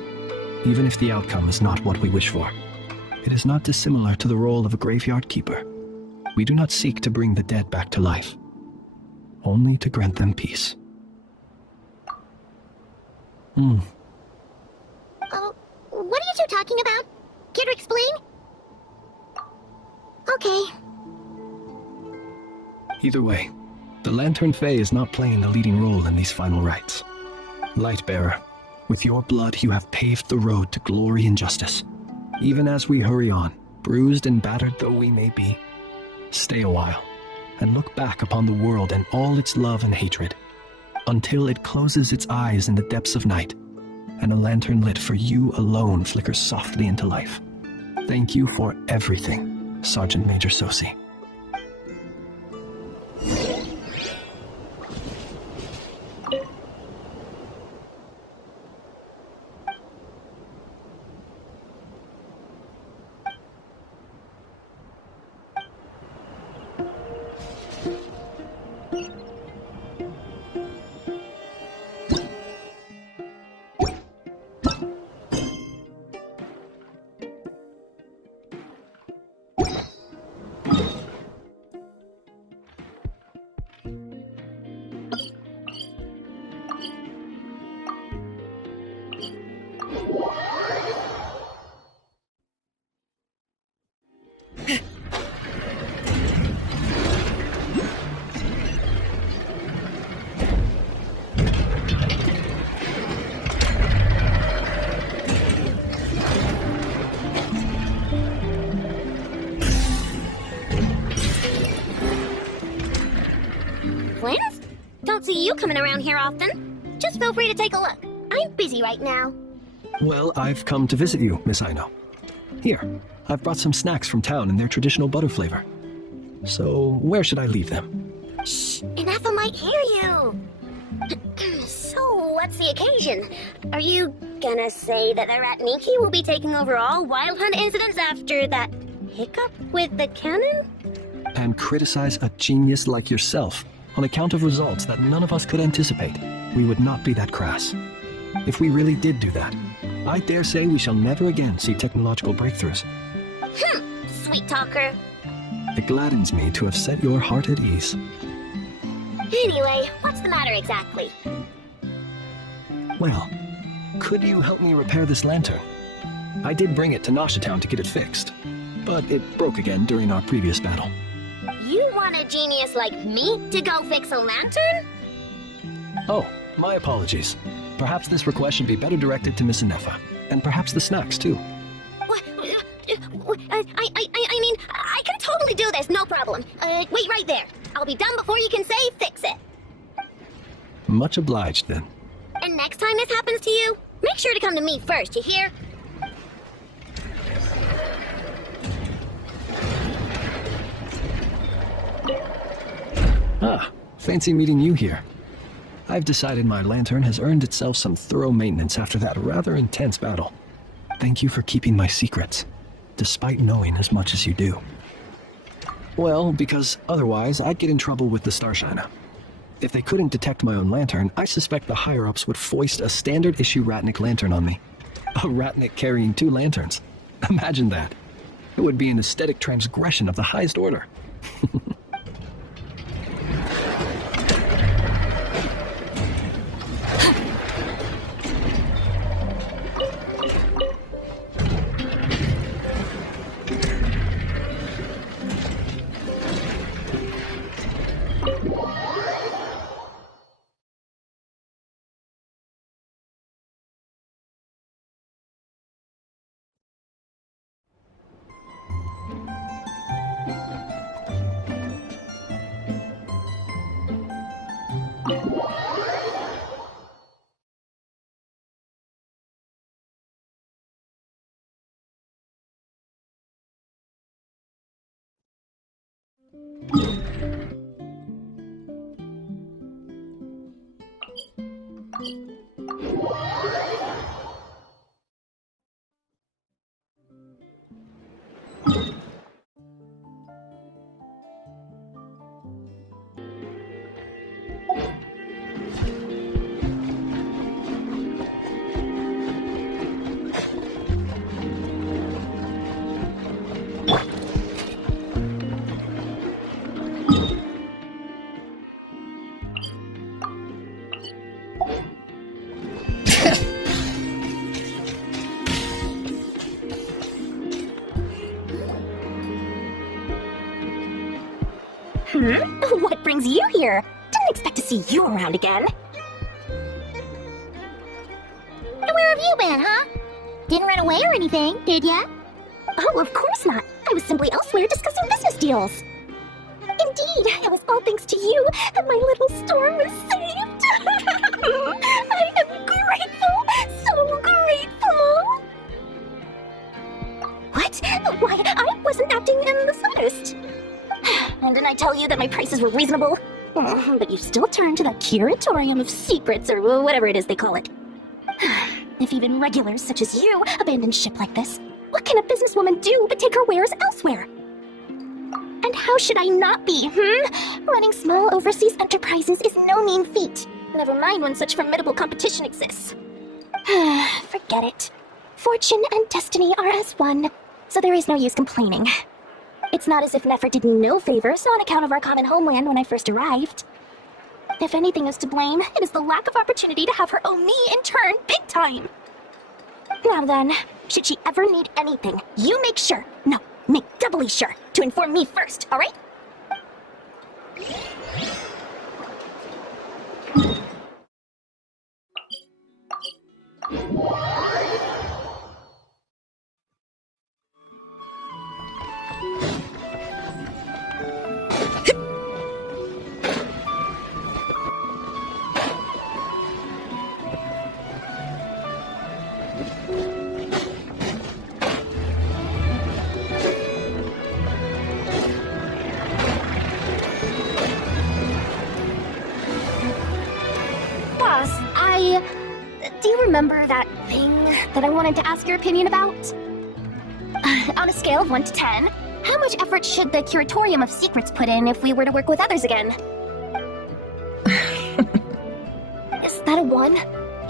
even if the outcome is not what we wish for. It is not dissimilar to the role of a graveyard keeper. We do not seek to bring the dead back to life, only to grant them peace. What are you two talking about? Care to explain? Okay. Either way, the Lantern Fae is not playing the leading role in these final rites. Lightbearer, with your blood you have paved the road to glory and justice. Even as we hurry on, bruised and battered though we may be, stay a while, and look back upon the world and all its love and hatred, until it closes its eyes in the depths of night, and a lantern lit for you alone flickers softly into life. Thank you for everything, Sergeant Major Sosi. Twins? Don't see you coming around here often. Just feel free to take a look. I'm busy right now. Well, I've come to visit you, Miss Aino. Here, I've brought some snacks from town in their traditional butter flavor. So, where should I leave them? Shh, Anafa might hear you. So, what's the occasion? Are you gonna say that the rat Nikki will be taking over all Wild Hunt incidents after that hiccup with the cannon? And criticize a genius like yourself on account of results that none of us could anticipate. We would not be that crass. If we really did do that, I dare say we shall never again see technological breakthroughs. Sweet talker. It gladdens me to have set your heart at ease. Anyway, what's the matter exactly? Well, could you help me repair this lantern? I did bring it to Noshatown to get it fixed, but it broke again during our previous battle. You want a genius like me to go fix a lantern? Oh, my apologies. Perhaps this request should be better directed to Miss Inefa, and perhaps the snacks too. What? I mean, I can totally do this, no problem. Wait right there. I'll be done before you can say fix it. Much obliged, then. And next time this happens to you, make sure to come to me first, you hear? Ah, fancy meeting you here. I've decided my lantern has earned itself some thorough maintenance after that rather intense battle. Thank you for keeping my secrets, despite knowing as much as you do. Well, because otherwise I'd get in trouble with the Starshiner. If they couldn't detect my own lantern, I suspect the higher-ups would foist a standard-issue Ratnik lantern on me. A Ratnik carrying 2 lanterns. Imagine that. It would be an aesthetic transgression of the highest order. What brings you here? Didn't expect to see you around again. Where have you been, huh? Didn't run away or anything, did ya? Oh, of course not. I was simply elsewhere discussing business deals. Indeed, it was all thanks to you that my little store was saved. I am grateful, so grateful. What? Why, I wasn't acting in the slightest. And didn't I tell you that my prices were reasonable? But you still turn to that curatorium of secrets, or whatever it is they call it. If even regulars such as you abandon ship like this, what can a businesswoman do but take her wares elsewhere? And how should I not be, Running small overseas enterprises is no mean feat. Never mind when such formidable competition exists. Forget it. Fortune and destiny are as one, so there is no use complaining. It's not as if Nefer did no favors on account of our common homeland when I first arrived. If anything is to blame, it is the lack of opportunity to have her owe me in turn big time. Now then, should she ever need anything, you make sure, no, make doubly sure, to inform me first, alright? Do you remember that thing that I wanted to ask your opinion about? On a scale of 1 to 10, how much effort should the Curatorium of Secrets put in if we were to work with others again? Is that a 1?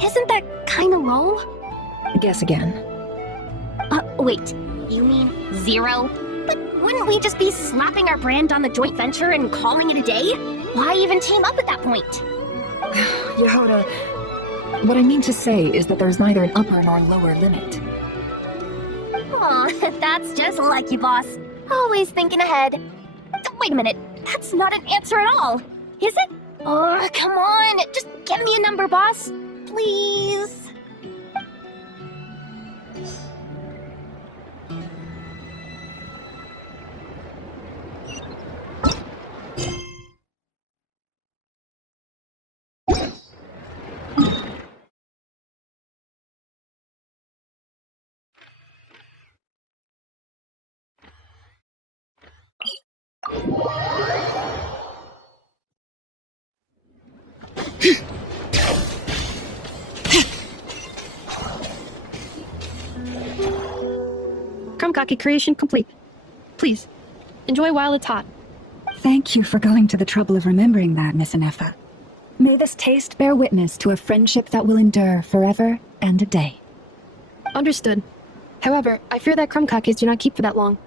Isn't that kinda low? Guess again. Wait, you mean 0? But wouldn't we just be slapping our brand on the joint venture and calling it a day? Why even team up at that point? Yehoda, What I mean to say is that there's neither an upper nor lower limit. Aw, that's just like you, boss. Always thinking ahead. Wait a minute, that's not an answer at all, is it? Oh, come on, just give me a number, boss. Please. Krumkake creation complete. Please, enjoy while it's hot. Thank you for going to the trouble of remembering that, Miss Anefa. May this taste bear witness to a friendship that will endure forever and a day. Understood. However, I fear that krumkakes do not keep for that long.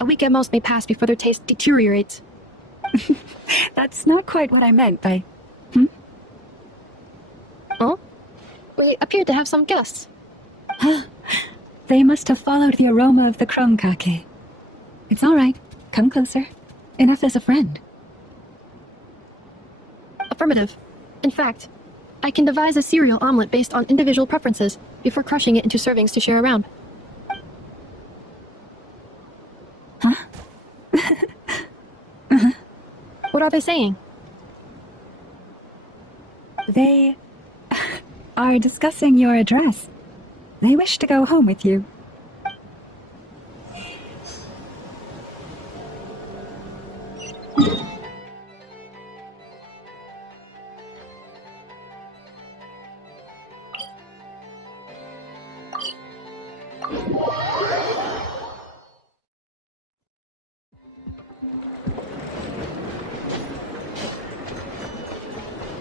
A week at most may pass before their taste deteriorates. That's not quite what I meant by... Oh? We appear to have some guests. They must have followed the aroma of the krumkake. It's all right. Come closer. Enough as a friend. Affirmative. In fact, I can devise a cereal omelet based on individual preferences before crushing it into servings to share around. Huh? What are they saying? They are discussing your address. They wish to go home with you.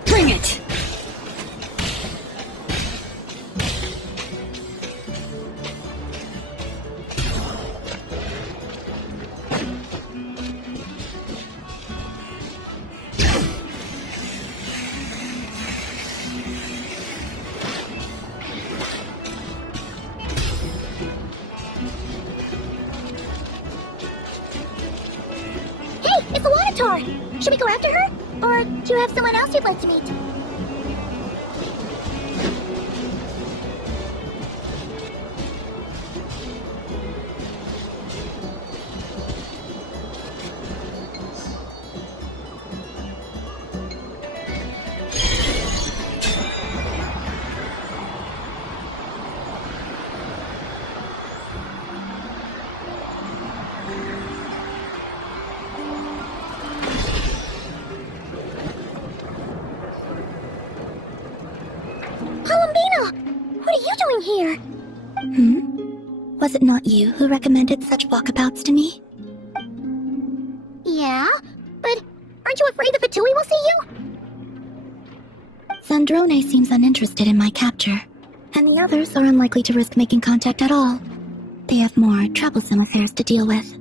Bring it! Hey, it's the Water. Should we go after her? Or do you have someone else you'd like to meet? What are you doing here? Was it not you who recommended such walkabouts to me? Yeah, but aren't you afraid the Fatui will see you? Zandrone seems uninterested in my capture, and the others are unlikely to risk making contact at all. They have more troublesome affairs to deal with.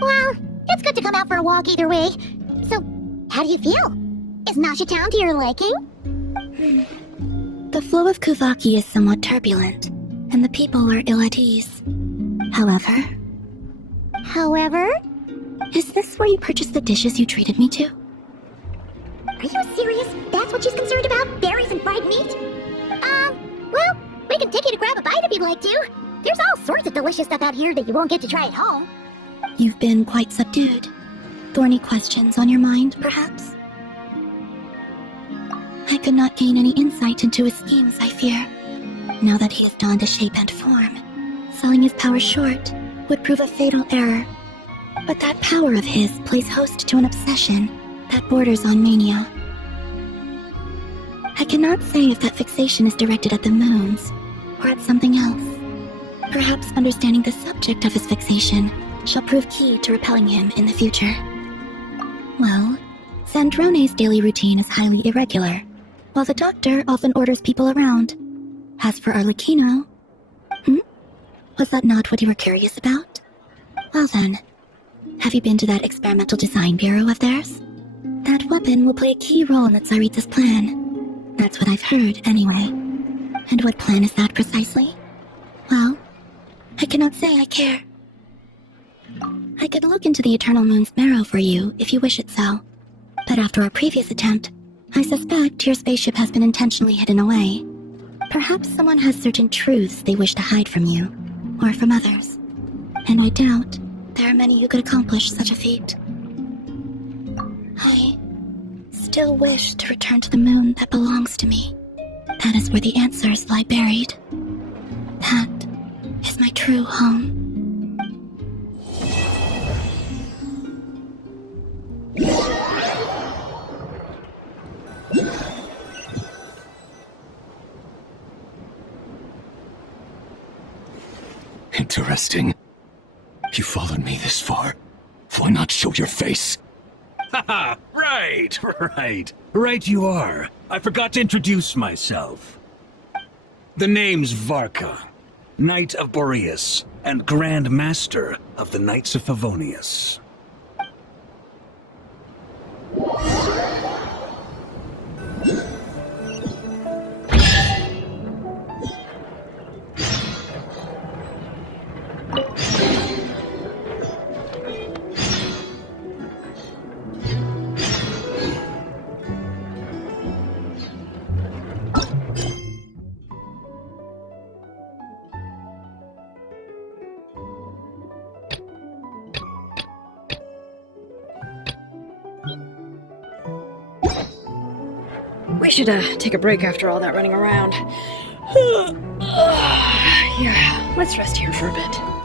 Well, it's good to come out for a walk either way. So, how do you feel? Is Nasha Town to your liking? The flow of Kuvaki is somewhat turbulent, and the people are ill at ease. However... Is this where you purchased the dishes you treated me to? Are you serious? That's what she's concerned about? Berries and fried meat? Well, we can take you to grab a bite if you'd like to. There's all sorts of delicious stuff out here that you won't get to try at home. You've been quite subdued. Thorny questions on your mind, perhaps? I could not gain any insight into his schemes, I fear. Now that he has donned a shape and form, selling his power short would prove a fatal error. But that power of his plays host to an obsession that borders on mania. I cannot say if that fixation is directed at the moons or at something else. Perhaps understanding the subject of his fixation shall prove key to repelling him in the future. Well, Zandrone's daily routine is highly irregular, while the doctor often orders people around. As for Arlecchino... Was that not what you were curious about? Well then, Have you been to that experimental design bureau of theirs? That weapon will play a key role in the Tsaritsa's plan. That's what I've heard, anyway. And what plan is that precisely? Well, I cannot say I care. I could look into the Eternal Moon's marrow for you if you wish it so. But after our previous attempt, I suspect your spaceship has been intentionally hidden away. Perhaps someone has certain truths they wish to hide from you, or from others. And I doubt there are many who could accomplish such a feat. I still wish to return to the moon that belongs to me. That is where the answers lie buried. That is my true home. Interesting. You followed me this far. Why not show your face? Haha, right you are. I forgot to introduce myself. The name's Varka, Knight of Boreas, and Grand Master of the Knights of Favonius. We should take a break after all that running around. Yeah, let's rest here for a bit.